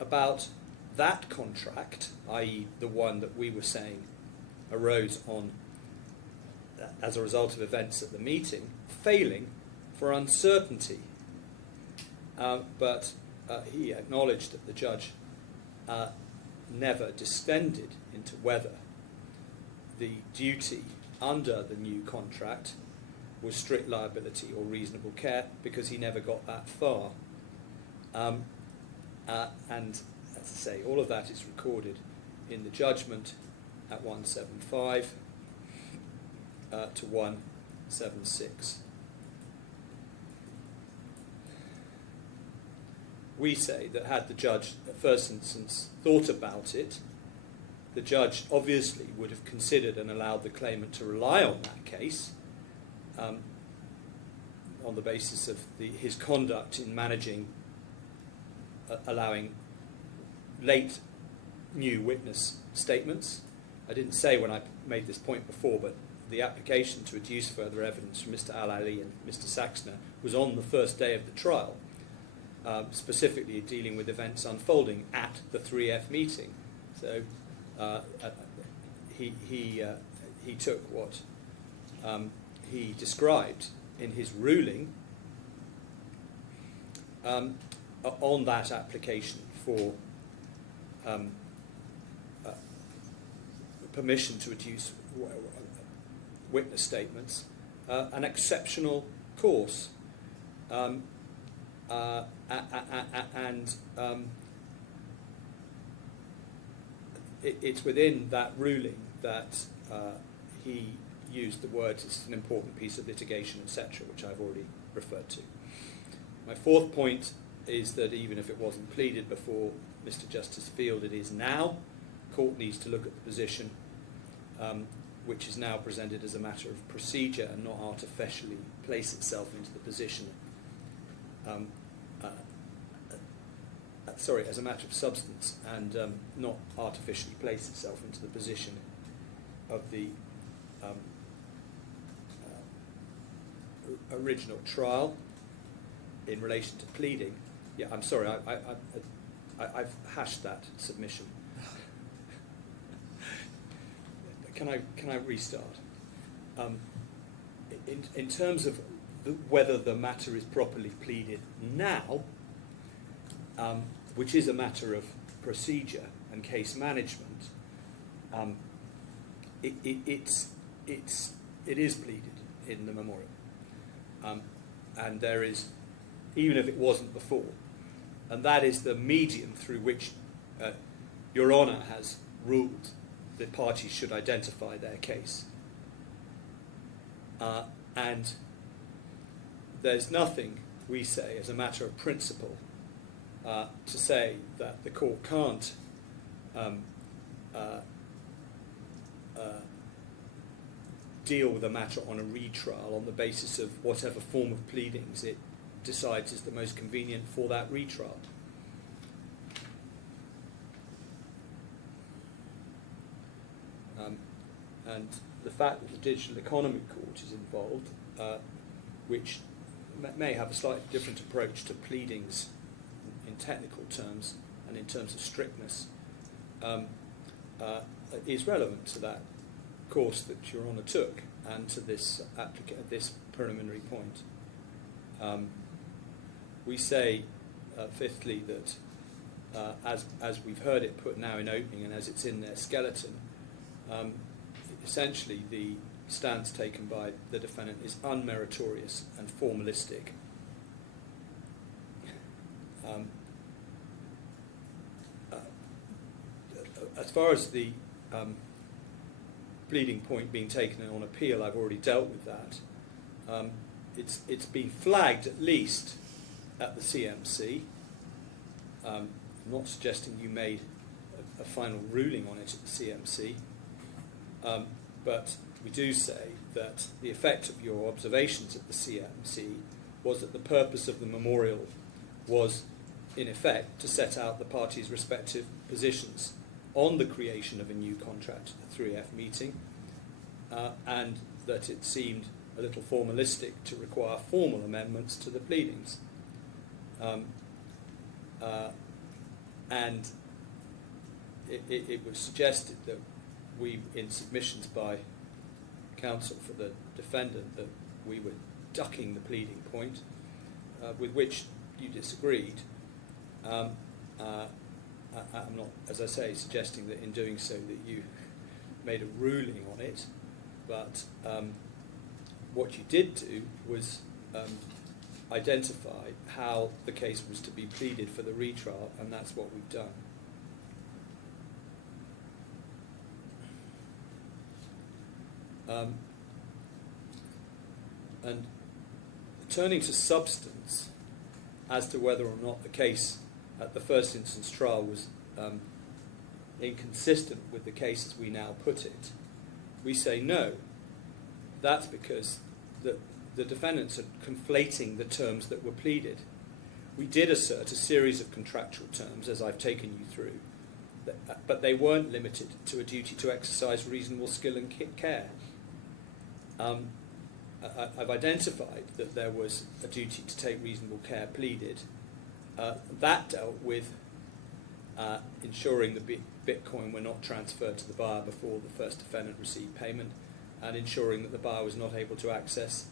about that contract, i.e. the one that we were saying arose on as a result of events at the meeting, failing for uncertainty. But he acknowledged that the judge never descended into whether the duty under the new contract was strict liability or reasonable care, because he never got that far. And as I say, all of that is recorded in the judgment at 175 to 176. We say that had the judge, at first instance, thought about it, the judge obviously would have considered and allowed the claimant to rely on that case on the basis of his conduct in managing, allowing late new witness statements. I didn't say when I made this point before, but the application to adduce further evidence from Mr. Al-Ali and Mr. Saxner was on the first day of the trial, specifically dealing with events unfolding at the 3F meeting. So he took what he described in his ruling on that application for permission to adduce witness statements, an exceptional course, and it's within that ruling that he used the words, "it's an important piece of litigation," etc., which I've already referred to. My fourth point is that even if it wasn't pleaded before Mr. Justice Field, it is now. The court needs to look at the position which is now presented as a matter of procedure and not artificially place itself into the position as a matter of substance, and not artificially place itself into the position of the original trial in relation to pleading. Yeah, I'm sorry, I've hashed that submission. Can I restart? In terms of whether the matter is properly pleaded now, which is a matter of procedure and case management, it is pleaded in the memorial, and there is, even if it wasn't before, and that is the medium through which Your Honour has ruled the parties should identify their case. And there's nothing, we say, as a matter of principle, to say that the court can't deal with a matter on a retrial on the basis of whatever form of pleadings it decides is the most convenient for that retrial. And the fact that the Digital Economy Court is involved, which may have a slightly different approach to pleadings in technical terms and in terms of strictness, is relevant to that course that Your Honour took and to this this preliminary point. We say, fifthly, that as we've heard it put now in opening and as it's in their skeleton, essentially the stance taken by the defendant is unmeritorious and formalistic. As far as the pleading point being taken on appeal, I've already dealt with that. It's been flagged at least at the CMC. I'm not suggesting you made a final ruling on it at the CMC, but we do say that the effect of your observations at the CMC was that the purpose of the memorial was, in effect, to set out the parties' respective positions on the creation of a new contract at the 3F meeting, and that it seemed a little formalistic to require formal amendments to the pleadings. And it was suggested that we, in submissions by counsel for the defendant, that we were ducking the pleading point, with which you disagreed. I'm not, as I say, suggesting that in doing so that you made a ruling on it, but what you did do was identify how the case was to be pleaded for the retrial, and that's what we've done. And turning to substance, as to whether or not the case at the first instance trial was inconsistent with the case as we now put it, we say no. That's because the defendants are conflating the terms that were pleaded. We did assert a series of contractual terms, as I've taken you through, but they weren't limited to a duty to exercise reasonable skill and care. I've identified that there was a duty to take reasonable care pleaded. That dealt with ensuring the Bitcoin were not transferred to the buyer before the first defendant received payment, and ensuring that the buyer was not able to access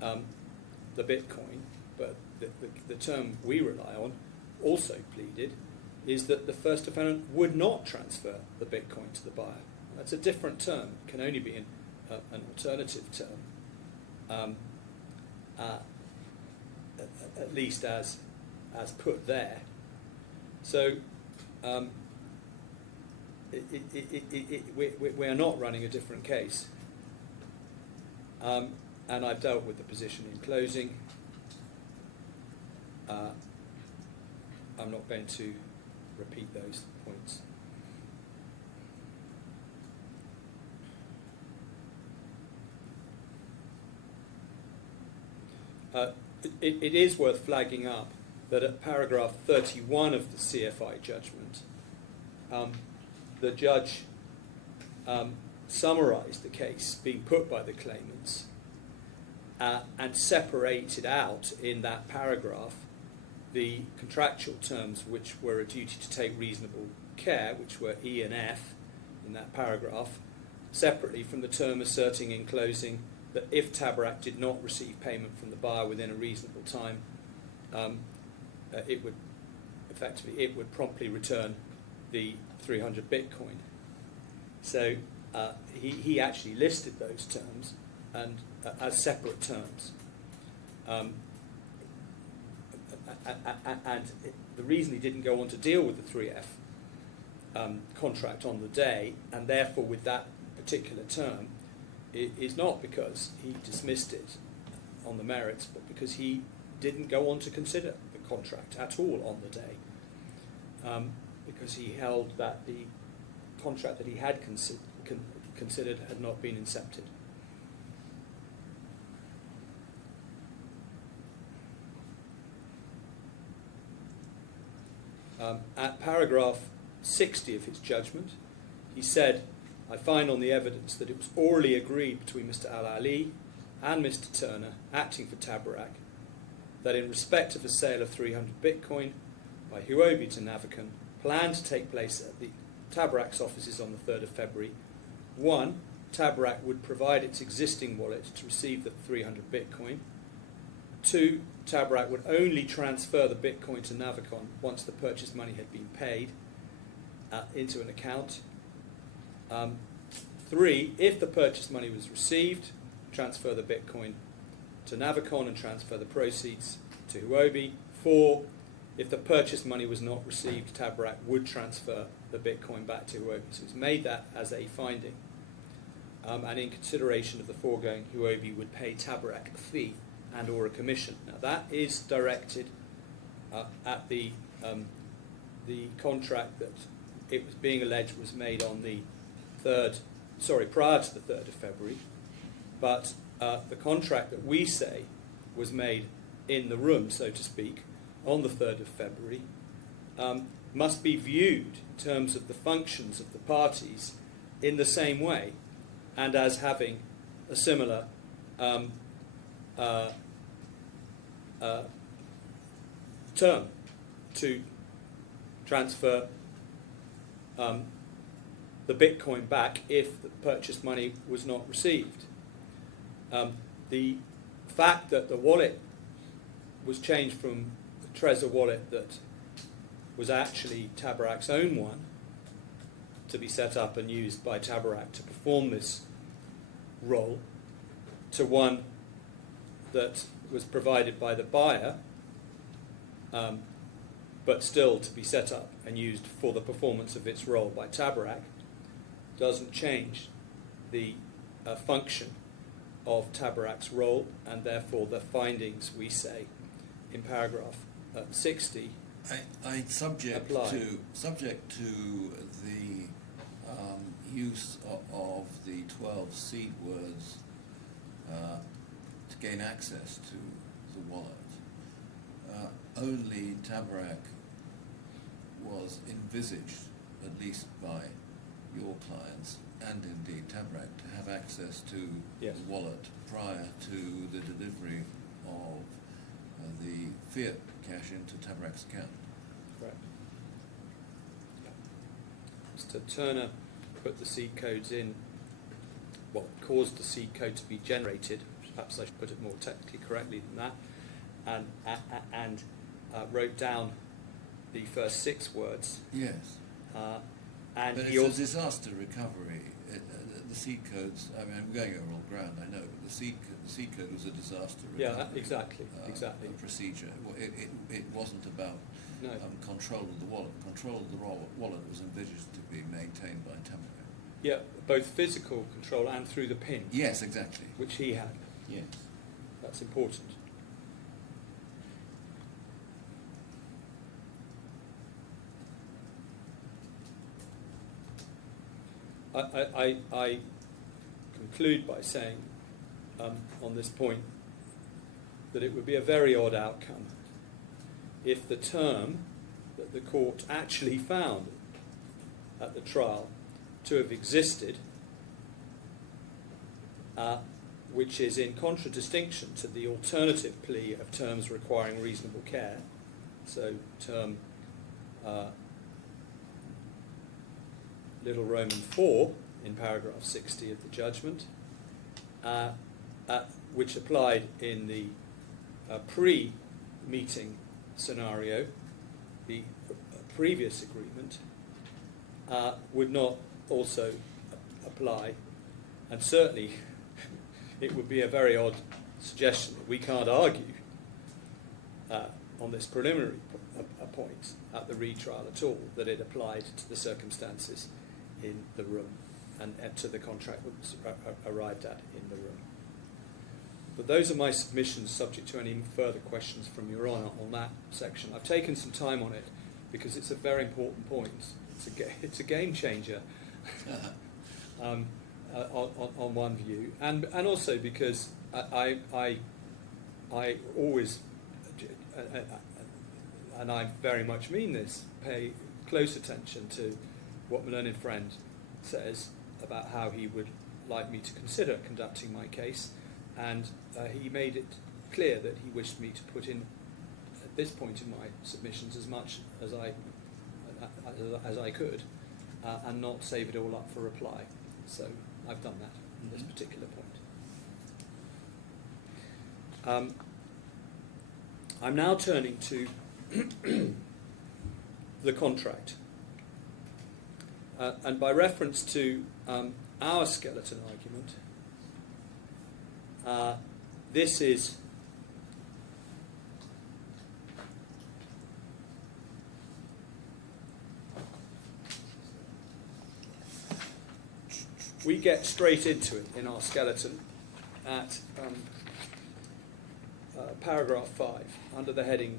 the Bitcoin. But the term we rely on, also pleaded, is that the first defendant would not transfer the Bitcoin to the buyer. That's a different term. It can only be an alternative term, at least as put there. So we are not running a different case. And I've dealt with the position in closing. I'm not going to repeat those points. it is worth flagging up that at paragraph 31 of the CFI judgment, the judge summarised the case being put by the claimants and separated out in that paragraph the contractual terms which were a duty to take reasonable care, which were E and F in that paragraph, separately from the term asserting in closing that if TABARAK did not receive payment from the buyer within a reasonable time, it would promptly return the 300 Bitcoin. So he actually listed those terms and as separate terms. And the reason he didn't go on to deal with the 3F contract on the day, and therefore with that particular term, is not because he dismissed it on the merits, but because he didn't go on to consider the contract at all on the day, because he held that the contract that he had considered had not been incepted. At paragraph 60 of his judgment, he said, I find on the evidence that it was orally agreed between Mr. Al-Ali and Mr. Turner, acting for TABARAK, that in respect of a sale of 300 Bitcoin by HUOBI to Navicon, planned to take place at the TABARAK's offices on the 3rd of February, 1. TABARAK would provide its existing wallet to receive the 300 Bitcoin. 2. TABARAK would only transfer the Bitcoin to Navicon once the purchase money had been paid into an account. 3. If the purchase money was received, transfer the Bitcoin to Navicon and transfer the proceeds to HUOBI. 4. If the purchase money was not received, TABARAK would transfer the Bitcoin back to HUOBI. So it's made that as a finding. And in consideration of the foregoing, HUOBI would pay TABARAK a fee and or a commission. Now that is directed at the contract that it was being alleged was made on the prior to the 3rd of February, but the contract that we say was made in the room, so to speak, on the 3rd of February, must be viewed in terms of the functions of the parties in the same way and as having a similar term to transfer the Bitcoin back if the purchase money was not received. The fact that the wallet was changed from the Trezor wallet that was actually TABARAK's own one to be set up and used by TABARAK to perform this role to one that was provided by the buyer, but still to be set up and used for the performance of its role by TABARAK, doesn't change the function of TABARAK's role, and therefore the findings we say in paragraph 60 subject to the use of the 12 seed words to gain access to the wallet. Only TABARAK was envisaged, at least by your clients and indeed TABARAK, to have access to Yes. the wallet prior to the delivery of the fiat cash into TABARAK's account. Correct. Mr. Turner put the seed codes in, what caused the seed code to be generated, perhaps I should put it more technically correctly than that, and wrote down the first 6 words. Yes. And But he it's also, a disaster recovery. The seed codes, I mean, I'm going over all ground, I know, but the seed code was a disaster recovery. yeah, exactly. Procedure. It wasn't about No. control of the wallet. Control of the wallet was envisaged to be maintained by TABARAK. Yeah, both physical control and through the pin, Yes, exactly. which he had. Yes. That's important. I conclude by saying on this point that it would be a very odd outcome if the term that the court actually found at the trial to have existed, which is in contradistinction to the alternative plea of terms requiring reasonable care, so term little Roman 4 in paragraph 60 of the judgment, which applied in the pre-meeting scenario, the previous agreement, would not also apply, and certainly it would be a very odd suggestion that we can't argue on this preliminary point at the retrial at all that it applied to the circumstances in the room and to the contract that was arrived at in the room. But those are my submissions, subject to any further questions from Your Honour on that section. I've taken some time on it because it's a very important point. It's a game changer on one view, and also because I always, and I very much mean this, pay close attention to what my learned friend says about how he would like me to consider conducting my case, and he made it clear that he wished me to put in, at this point in my submissions, as much as I could, and not save it all up for reply. So I've done that on this particular point. I'm now turning to the contract. And by reference to our skeleton argument, this is we get straight into it in our skeleton at paragraph 5 under the heading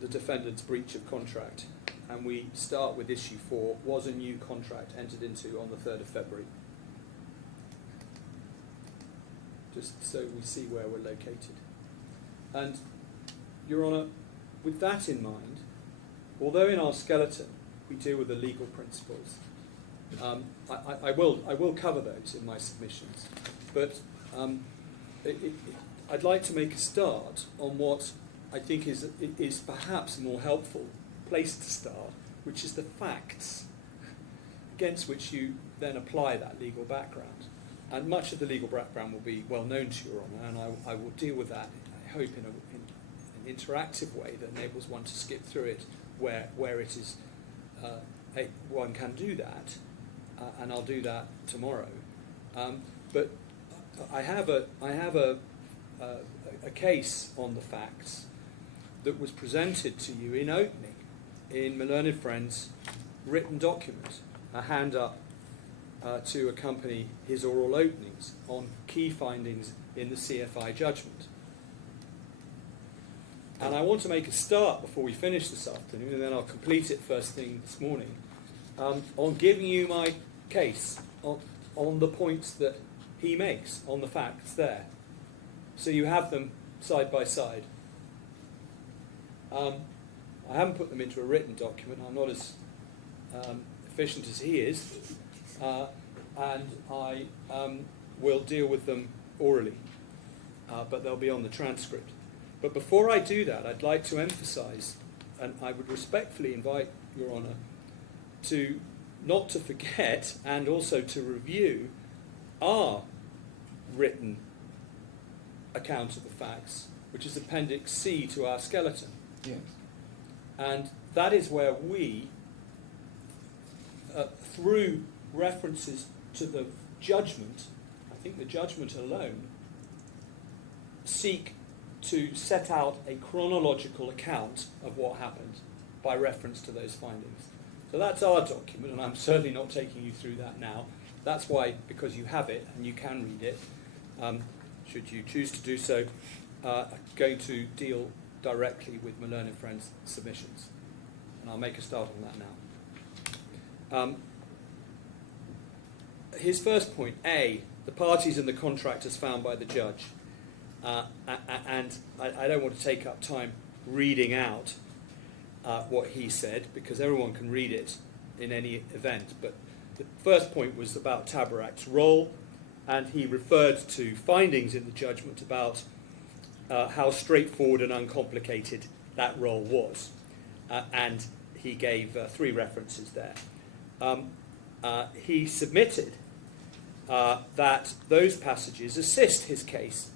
the defendant's breach of contract, and we start with issue 4, was a new contract entered into on the 3rd of February. Just so we see where we're located. And, Your Honour, with that in mind, although in our skeleton we deal with the legal principles, I will cover those in my submissions, but I'd like to make a start on what I think is perhaps a more helpful place to start, which is the facts against which you then apply that legal background. And much of the legal background will be well known to Your Honour, and I will deal with that, I hope, in an interactive way that enables one to skip through it where it is one can do that, and I'll do that tomorrow. But I have a case on the facts that was presented to you in opening in my learned friend's written document, a hand up to accompany his oral openings on key findings in the CFI judgment. And I want to make a start before we finish this afternoon, and then I'll complete it first thing this morning, on giving you my case on the points that he makes, on the facts there. So you have them side by side. I haven't put them into a written document. I'm not as efficient as he is, and I will deal with them orally, but they'll be on the transcript. But before I do that, I'd like to emphasise, and I would respectfully invite Your Honour to not to forget and also to review our written account of the facts, which is Appendix C to our skeleton. Yes. And that is where we, through references to the judgment, I think the judgment alone, seek to set out a chronological account of what happened by reference to those findings. So that's our document, and I'm certainly not taking you through that now. That's why, because you have it and you can read it, should you choose to do so, I'm going to deal directly with my learned friend's submissions. And I'll make a start on that now. His first point, A, the parties in the contract as found by the judge. and I don't want to take up time reading out what he said, because everyone can read it in any event. But the first point was about TABARAK's role, and he referred to findings in the judgment about how straightforward and uncomplicated that role was. And he gave 3 references there. He submitted that those passages assist his case,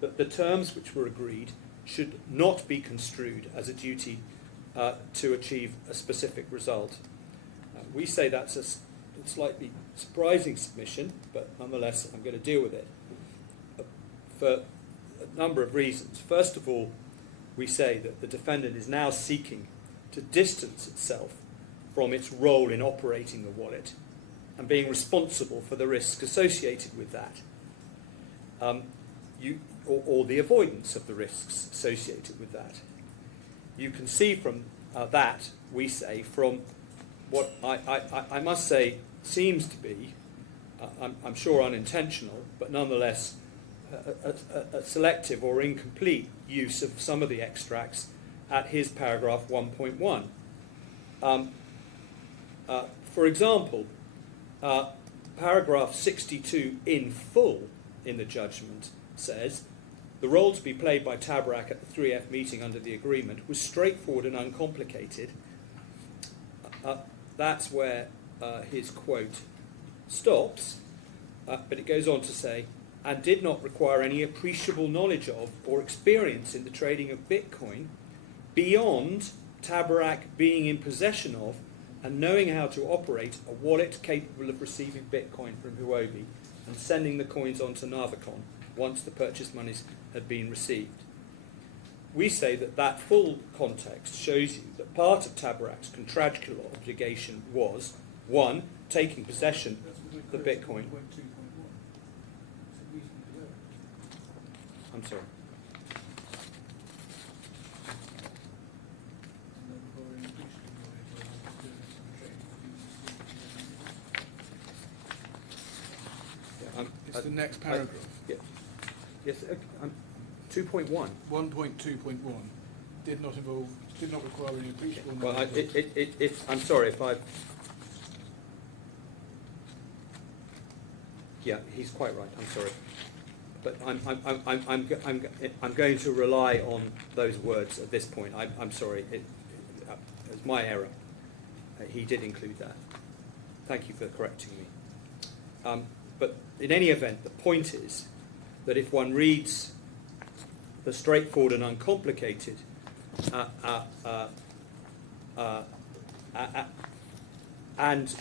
that the terms which were agreed should not be construed as a duty to achieve a specific result. We say that's a slightly surprising submission, but nonetheless I'm going to deal with it for a number of reasons. First of all, we say that the defendant is now seeking to distance itself from its role in operating the wallet and being responsible for the risk associated with that, or the avoidance of the risks associated with that. You can see from that, we say, from what I must say seems to be, I'm sure unintentional, but nonetheless a selective or incomplete use of some of the extracts at his paragraph 1.1. For example, paragraph 62 in full in the judgment says, the role to be played by TABARAK at the 3F meeting under the agreement was straightforward and uncomplicated. That's where his quote stops, but it goes on to say, and did not require any appreciable knowledge of or experience in the trading of Bitcoin beyond TABARAK being in possession of and knowing how to operate a wallet capable of receiving Bitcoin from HUOBI and sending the coins on to Navicon once the purchase monies had been received. We say that that full context shows you that part of TABARAK's contractual obligation was, 1, taking possession of the Bitcoin. I'm sorry. It's the next paragraph. Yes, 2.1. 1.2.1 did not require any appreciable Well, knowledge. I'm sorry if I. Yeah, he's quite right. I'm sorry, but I'm going to rely on those words at this point. I'm sorry. It's my error. He did include that. Thank you for correcting me. But in any event, the point is that if one reads the straightforward and uncomplicated and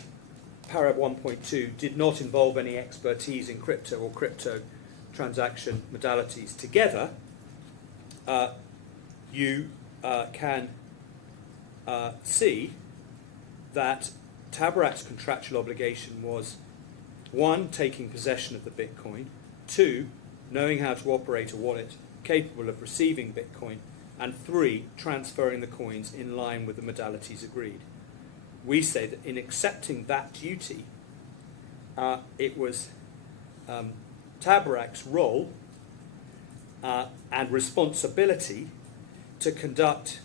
para 1.2 did not involve any expertise in crypto or crypto transaction modalities together, you can see that TABARAK's contractual obligation was 1, taking possession of the Bitcoin, 2, knowing how to operate a wallet capable of receiving Bitcoin, and 3, transferring the coins in line with the modalities agreed. We say that in accepting that duty, it was TABARAK's role and responsibility to conduct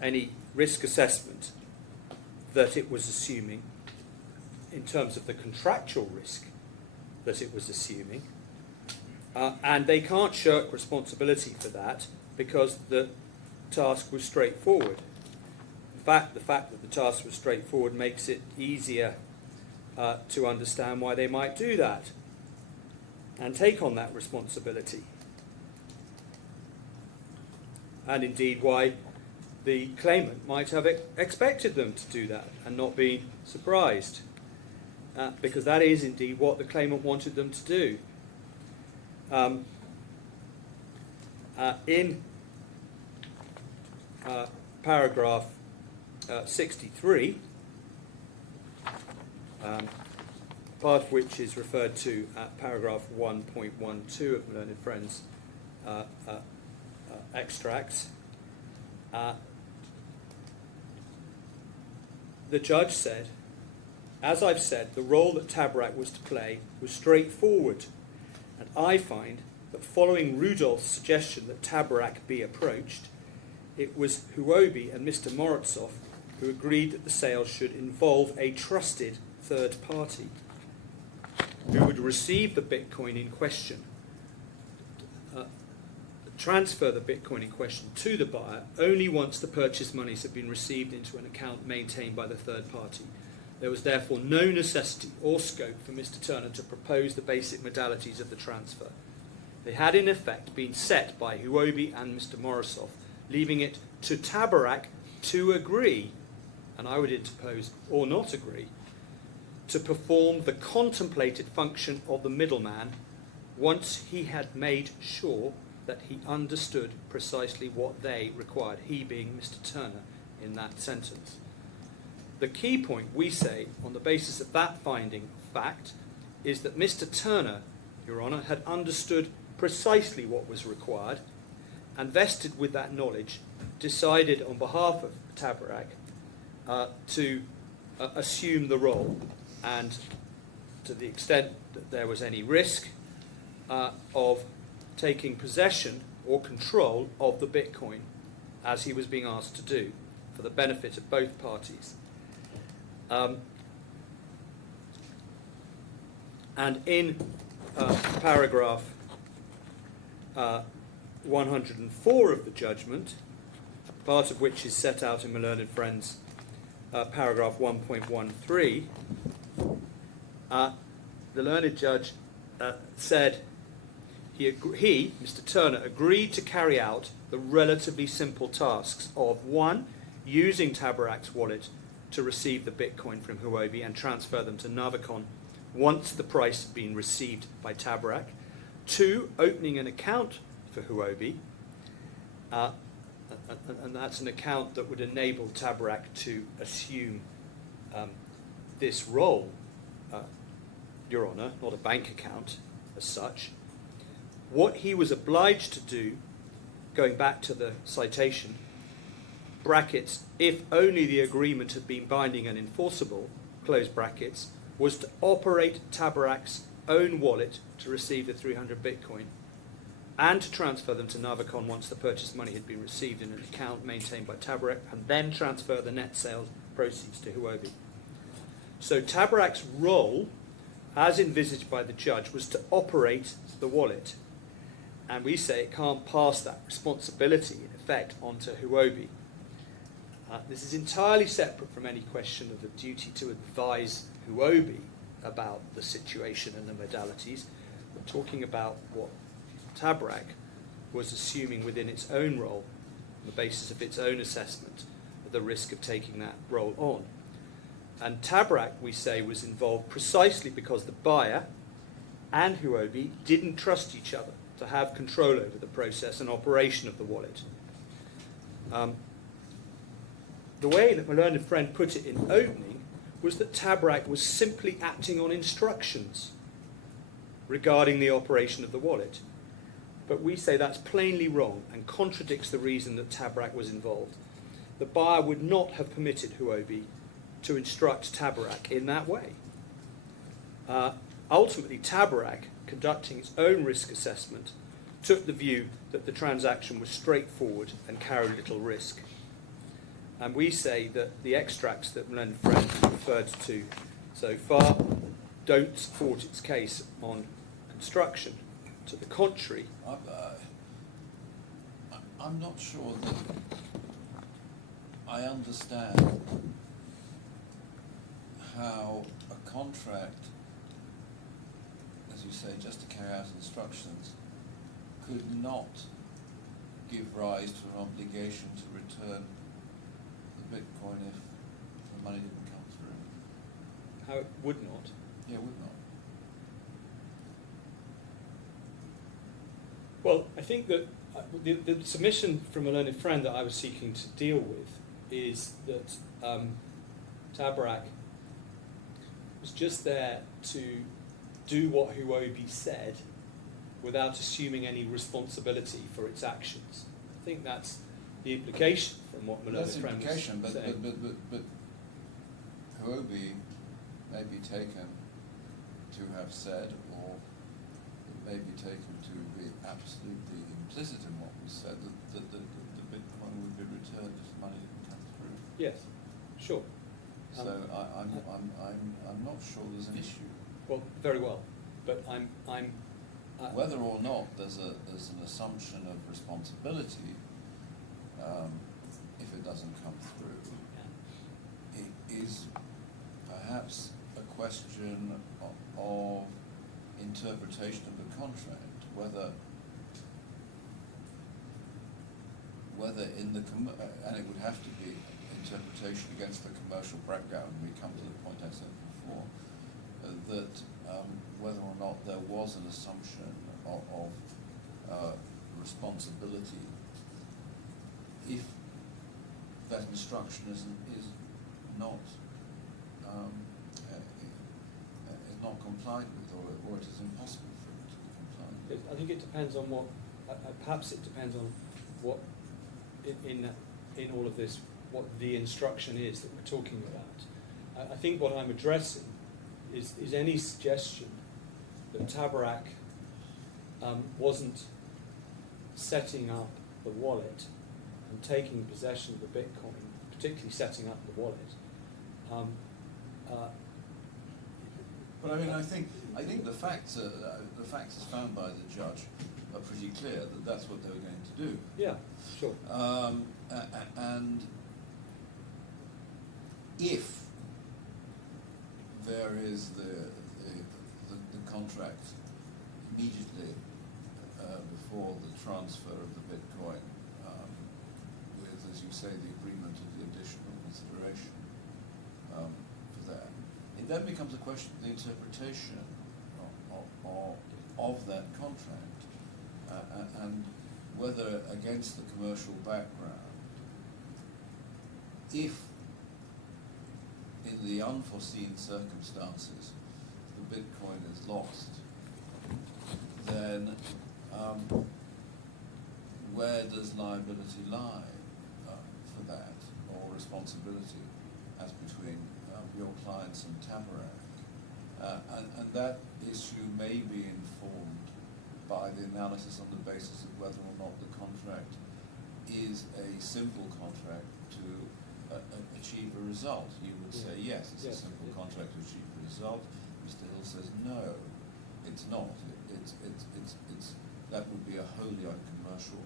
any risk assessment that it was assuming in terms of the contractual risk that it was assuming, and they can't shirk responsibility for that because the task was straightforward. In fact, the fact that the task was straightforward makes it easier to understand why they might do that and take on that responsibility, and indeed why the claimant might have expected them to do that and not be surprised. Because that is indeed what the claimant wanted them to do. In paragraph 63, part of which is referred to at paragraph 1.12 of Learned Friends extracts, the judge said, as I've said, the role that TABARAK was to play was straightforward, and I find that following Rudolph's suggestion that TABARAK be approached, it was HUOBI and Mr. Morozov who agreed that the sale should involve a trusted third party who would receive the Bitcoin in question, transfer the Bitcoin in question to the buyer only once the purchase monies had been received into an account maintained by the third party. There was therefore no necessity or scope for Mr. Turner to propose the basic modalities of the transfer. They had in effect been set by HUOBI and Mr. Morozov, leaving it to TABARAK to agree, and I would interpose, or not agree, to perform the contemplated function of the middleman once he had made sure that he understood precisely what they required, he being Mr. Turner in that sentence. The key point, we say, on the basis of that finding of fact, is that Mr. Turner, Your Honour, had understood precisely what was required and, vested with that knowledge, decided on behalf of TABARAK to assume the role, and to the extent that there was any risk of taking possession or control of the Bitcoin, as he was being asked to do, for the benefit of both parties. And in paragraph 104 of the judgment, part of which is set out in my learned friend's paragraph 1.13, the learned judge said he, Mr. Turner, agreed to carry out the relatively simple tasks of 1, using TABARAK's wallet to receive the Bitcoin from HUOBI and transfer them to Navicon once the price had been received by TABARAK, 2, opening an account for HUOBI, and that's an account that would enable TABARAK to assume this role, Your Honour, not a bank account as such. What he was obliged to do, going back to the citation, brackets, if only the agreement had been binding and enforceable, close brackets, was to operate TABARAK's own wallet to receive the 300 Bitcoin and to transfer them to Navicon once the purchase money had been received in an account maintained by TABARAK, and then transfer the net sales proceeds to HUOBI. So TABARAK's role, as envisaged by the judge, was to operate the wallet. And we say it can't pass that responsibility, in effect, onto HUOBI. This is entirely separate from any question of the duty to advise HUOBI about the situation and the modalities. We're talking about what TABARAK was assuming within its own role, on the basis of its own assessment of the risk of taking that role on. And TABARAK, we say, was involved precisely because the buyer and HUOBI didn't trust each other to have control over the process and operation of the wallet. The way that my learned friend put it in opening was that TABARAK was simply acting on instructions regarding the operation of the wallet. But we say that's plainly wrong and contradicts the reason that TABARAK was involved. The buyer would not have permitted HUOBI to instruct TABARAK in that way. Ultimately, TABARAK, conducting its own risk assessment, took the view that the transaction was straightforward and carried little risk. And we say that the extracts that my learned friend referred to so far don't support its case on construction. To the contrary, I'm not sure that I understand how a contract, as you say, just to carry out instructions, could not give rise to an obligation to return the Bitcoin if the money didn't come through. how it would not. Yeah, it would not. Well, I think that the submission from a learned friend that I was seeking to deal with is that TABARAK was just there to do what HUOBI said without assuming any responsibility for its actions. I think that's the implication from what my learned That's the friend implication, was but saying. HUOBI may be taken to have said, or may be taken to be absolutely implicit in what was said, that the Bitcoin would be returned if money didn't come through. Yes, sure. So I'm not sure there's an issue. Well, very well, but I'm Whether or not there's an assumption of responsibility if it doesn't come through, it is perhaps a question of interpretation of the contract, whether in the and it would have to be interpretation against the commercial background. We come to the point I said before that whether or not there was an assumption of responsibility if that instruction is not complied with, or it is impossible for it to be complied with. I think it depends on what. Perhaps it depends on what in all of this what the instruction is that we're talking about. I think what I'm addressing is any suggestion that TABARAK wasn't setting up the wallet and taking possession of the Bitcoin, particularly setting up the wallet. But I mean, I think the facts as found by the judge are pretty clear that that's what they were going to do. Yeah, sure. And if there is the contract immediately before the transfer of the Bitcoin, with, as you say, the agreement of the additional consideration for that, it then becomes a question of the interpretation of that contract and whether, against the commercial background, if in the unforeseen circumstances the Bitcoin is lost, then where does liability lie for that, or responsibility, as between your clients and TABARAK? And that issue may be informed by the analysis on the basis of whether or not the contract is a simple contract to achieve a result. You would say, yes, it's a simple contract to achieve a result. Mr. Hill says, no, it's not. It's that would be a wholly uncommercial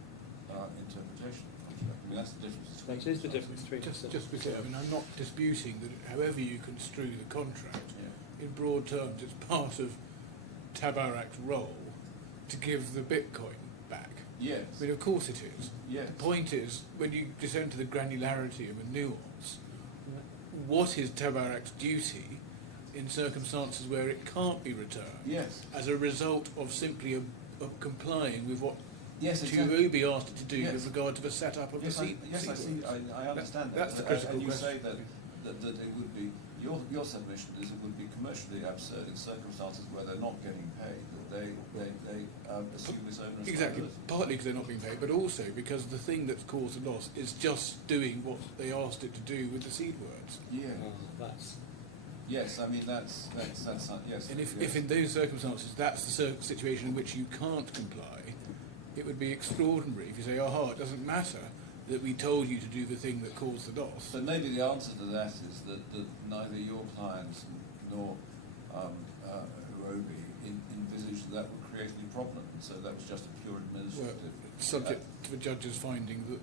interpretation of the contract. I mean, that's the difference between. That is the difference between. Just to be clear, I mean, I'm not disputing that however you construe the contract, in broad terms, it's part of TABARAK's role to give the Bitcoin back. Yes. I mean, of course it is. Yes. The point is, when you descend to the granularity of a nuance, what is TABARAK's duty in circumstances where it can't be returned? Yes. As a result of simply of complying with what Yes, exactly. HUOBI asked it to do Yes. with regard to the setup of Yes, the yes, I see. I understand that. That's the critical and you question. say that it would be your submission is it would be commercially absurd in circumstances where they're not getting paid, that they assume this onerous Exactly, liability. partly because they're not being paid, but also because the thing that's caused the loss is just doing what they asked it to do with the seed words. Yeah. That's Yes, I mean that's yes. And yes. if in those circumstances that's the situation in which you can't comply, it would be extraordinary if you say, it doesn't matter that we told you to do the thing that caused the loss. But maybe the answer to that is that neither your clients nor HUOBI envisaged that would create any problem, and so that was just a pure administrative. Well, subject to the judge's finding that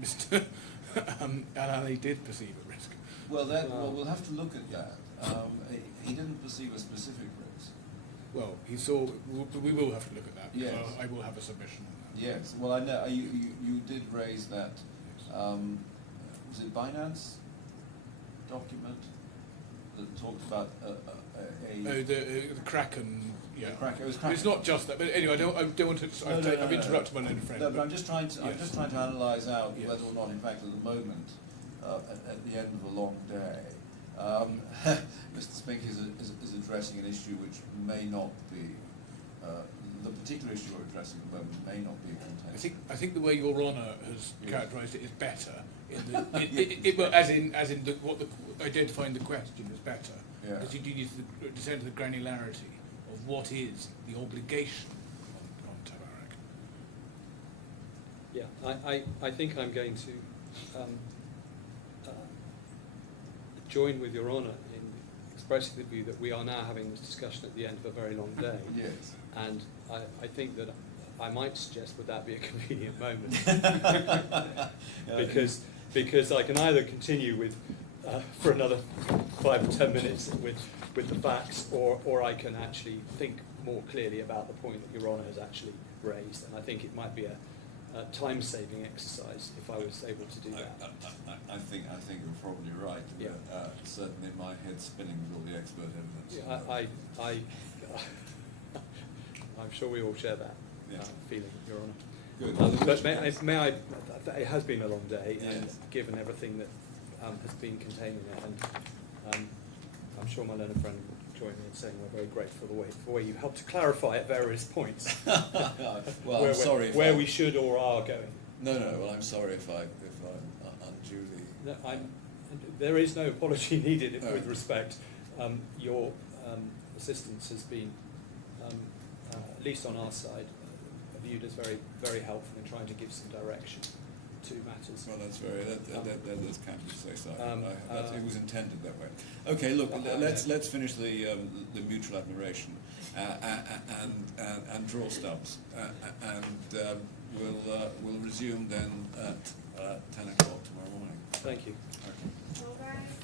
Mr. Al-Ali did perceive a risk. Well, we'll have to look at that. He didn't perceive a specific risk. Well, he saw. We will have to look at that. Yes. I will have a submission on that. Yes. Well, I know you did raise that. Was it Binance document that talked about The Kraken. Yeah. The Kraken. It was Kraken. It's not just that, but anyway, I don't want to. I've interrupted my learned friend. No, but I'm just trying to. I'm Yes. just trying to analyse out Yes. whether or not, in fact, at the moment, at the end of a long day, Mr. Spink is addressing an issue which may not be the particular issue we're addressing at the moment may not be a contentious. I think the way Your Honour has Yes. characterised it is better. Well, as in identifying the question is better. Yeah. Because you do need to descend to the granularity of what is the obligation on TABARAK. Yeah, I think I'm going to join with Your Honour in expressing the view that we are now having this discussion at the end of a very long day. Yes. And I think that I might suggest would that be a convenient moment. because I can either continue with for another 5 or 10 minutes with the facts, or I can actually think more clearly about the point that Your Honour has actually raised. And I think it might be a time-saving exercise if I was able to do that. I think you're probably right. Yeah. Certainly my head's spinning with all the expert evidence. Yeah, I'm sure we all share that Yeah. feeling, Your Honour. Good. But may I, it has been a long day, and Yes. given everything that has been contained in it, and I'm sure my learned friend will join me in saying we're very grateful for the way you helped to clarify at various points Well, I'm sorry if where we should or are going. No. Well, I'm sorry if I'm unduly. No, there is no apology needed No. with respect. Your assistance has been, at least on our side, viewed as very, very helpful in trying to give some direction to matters. Well, that's very. That's kind of to say so. It was intended that way. Okay, look. Let's finish the mutual admiration and draw stubs, and we'll resume then at 10 o'clock tomorrow morning. Thank you. Okay. All rise.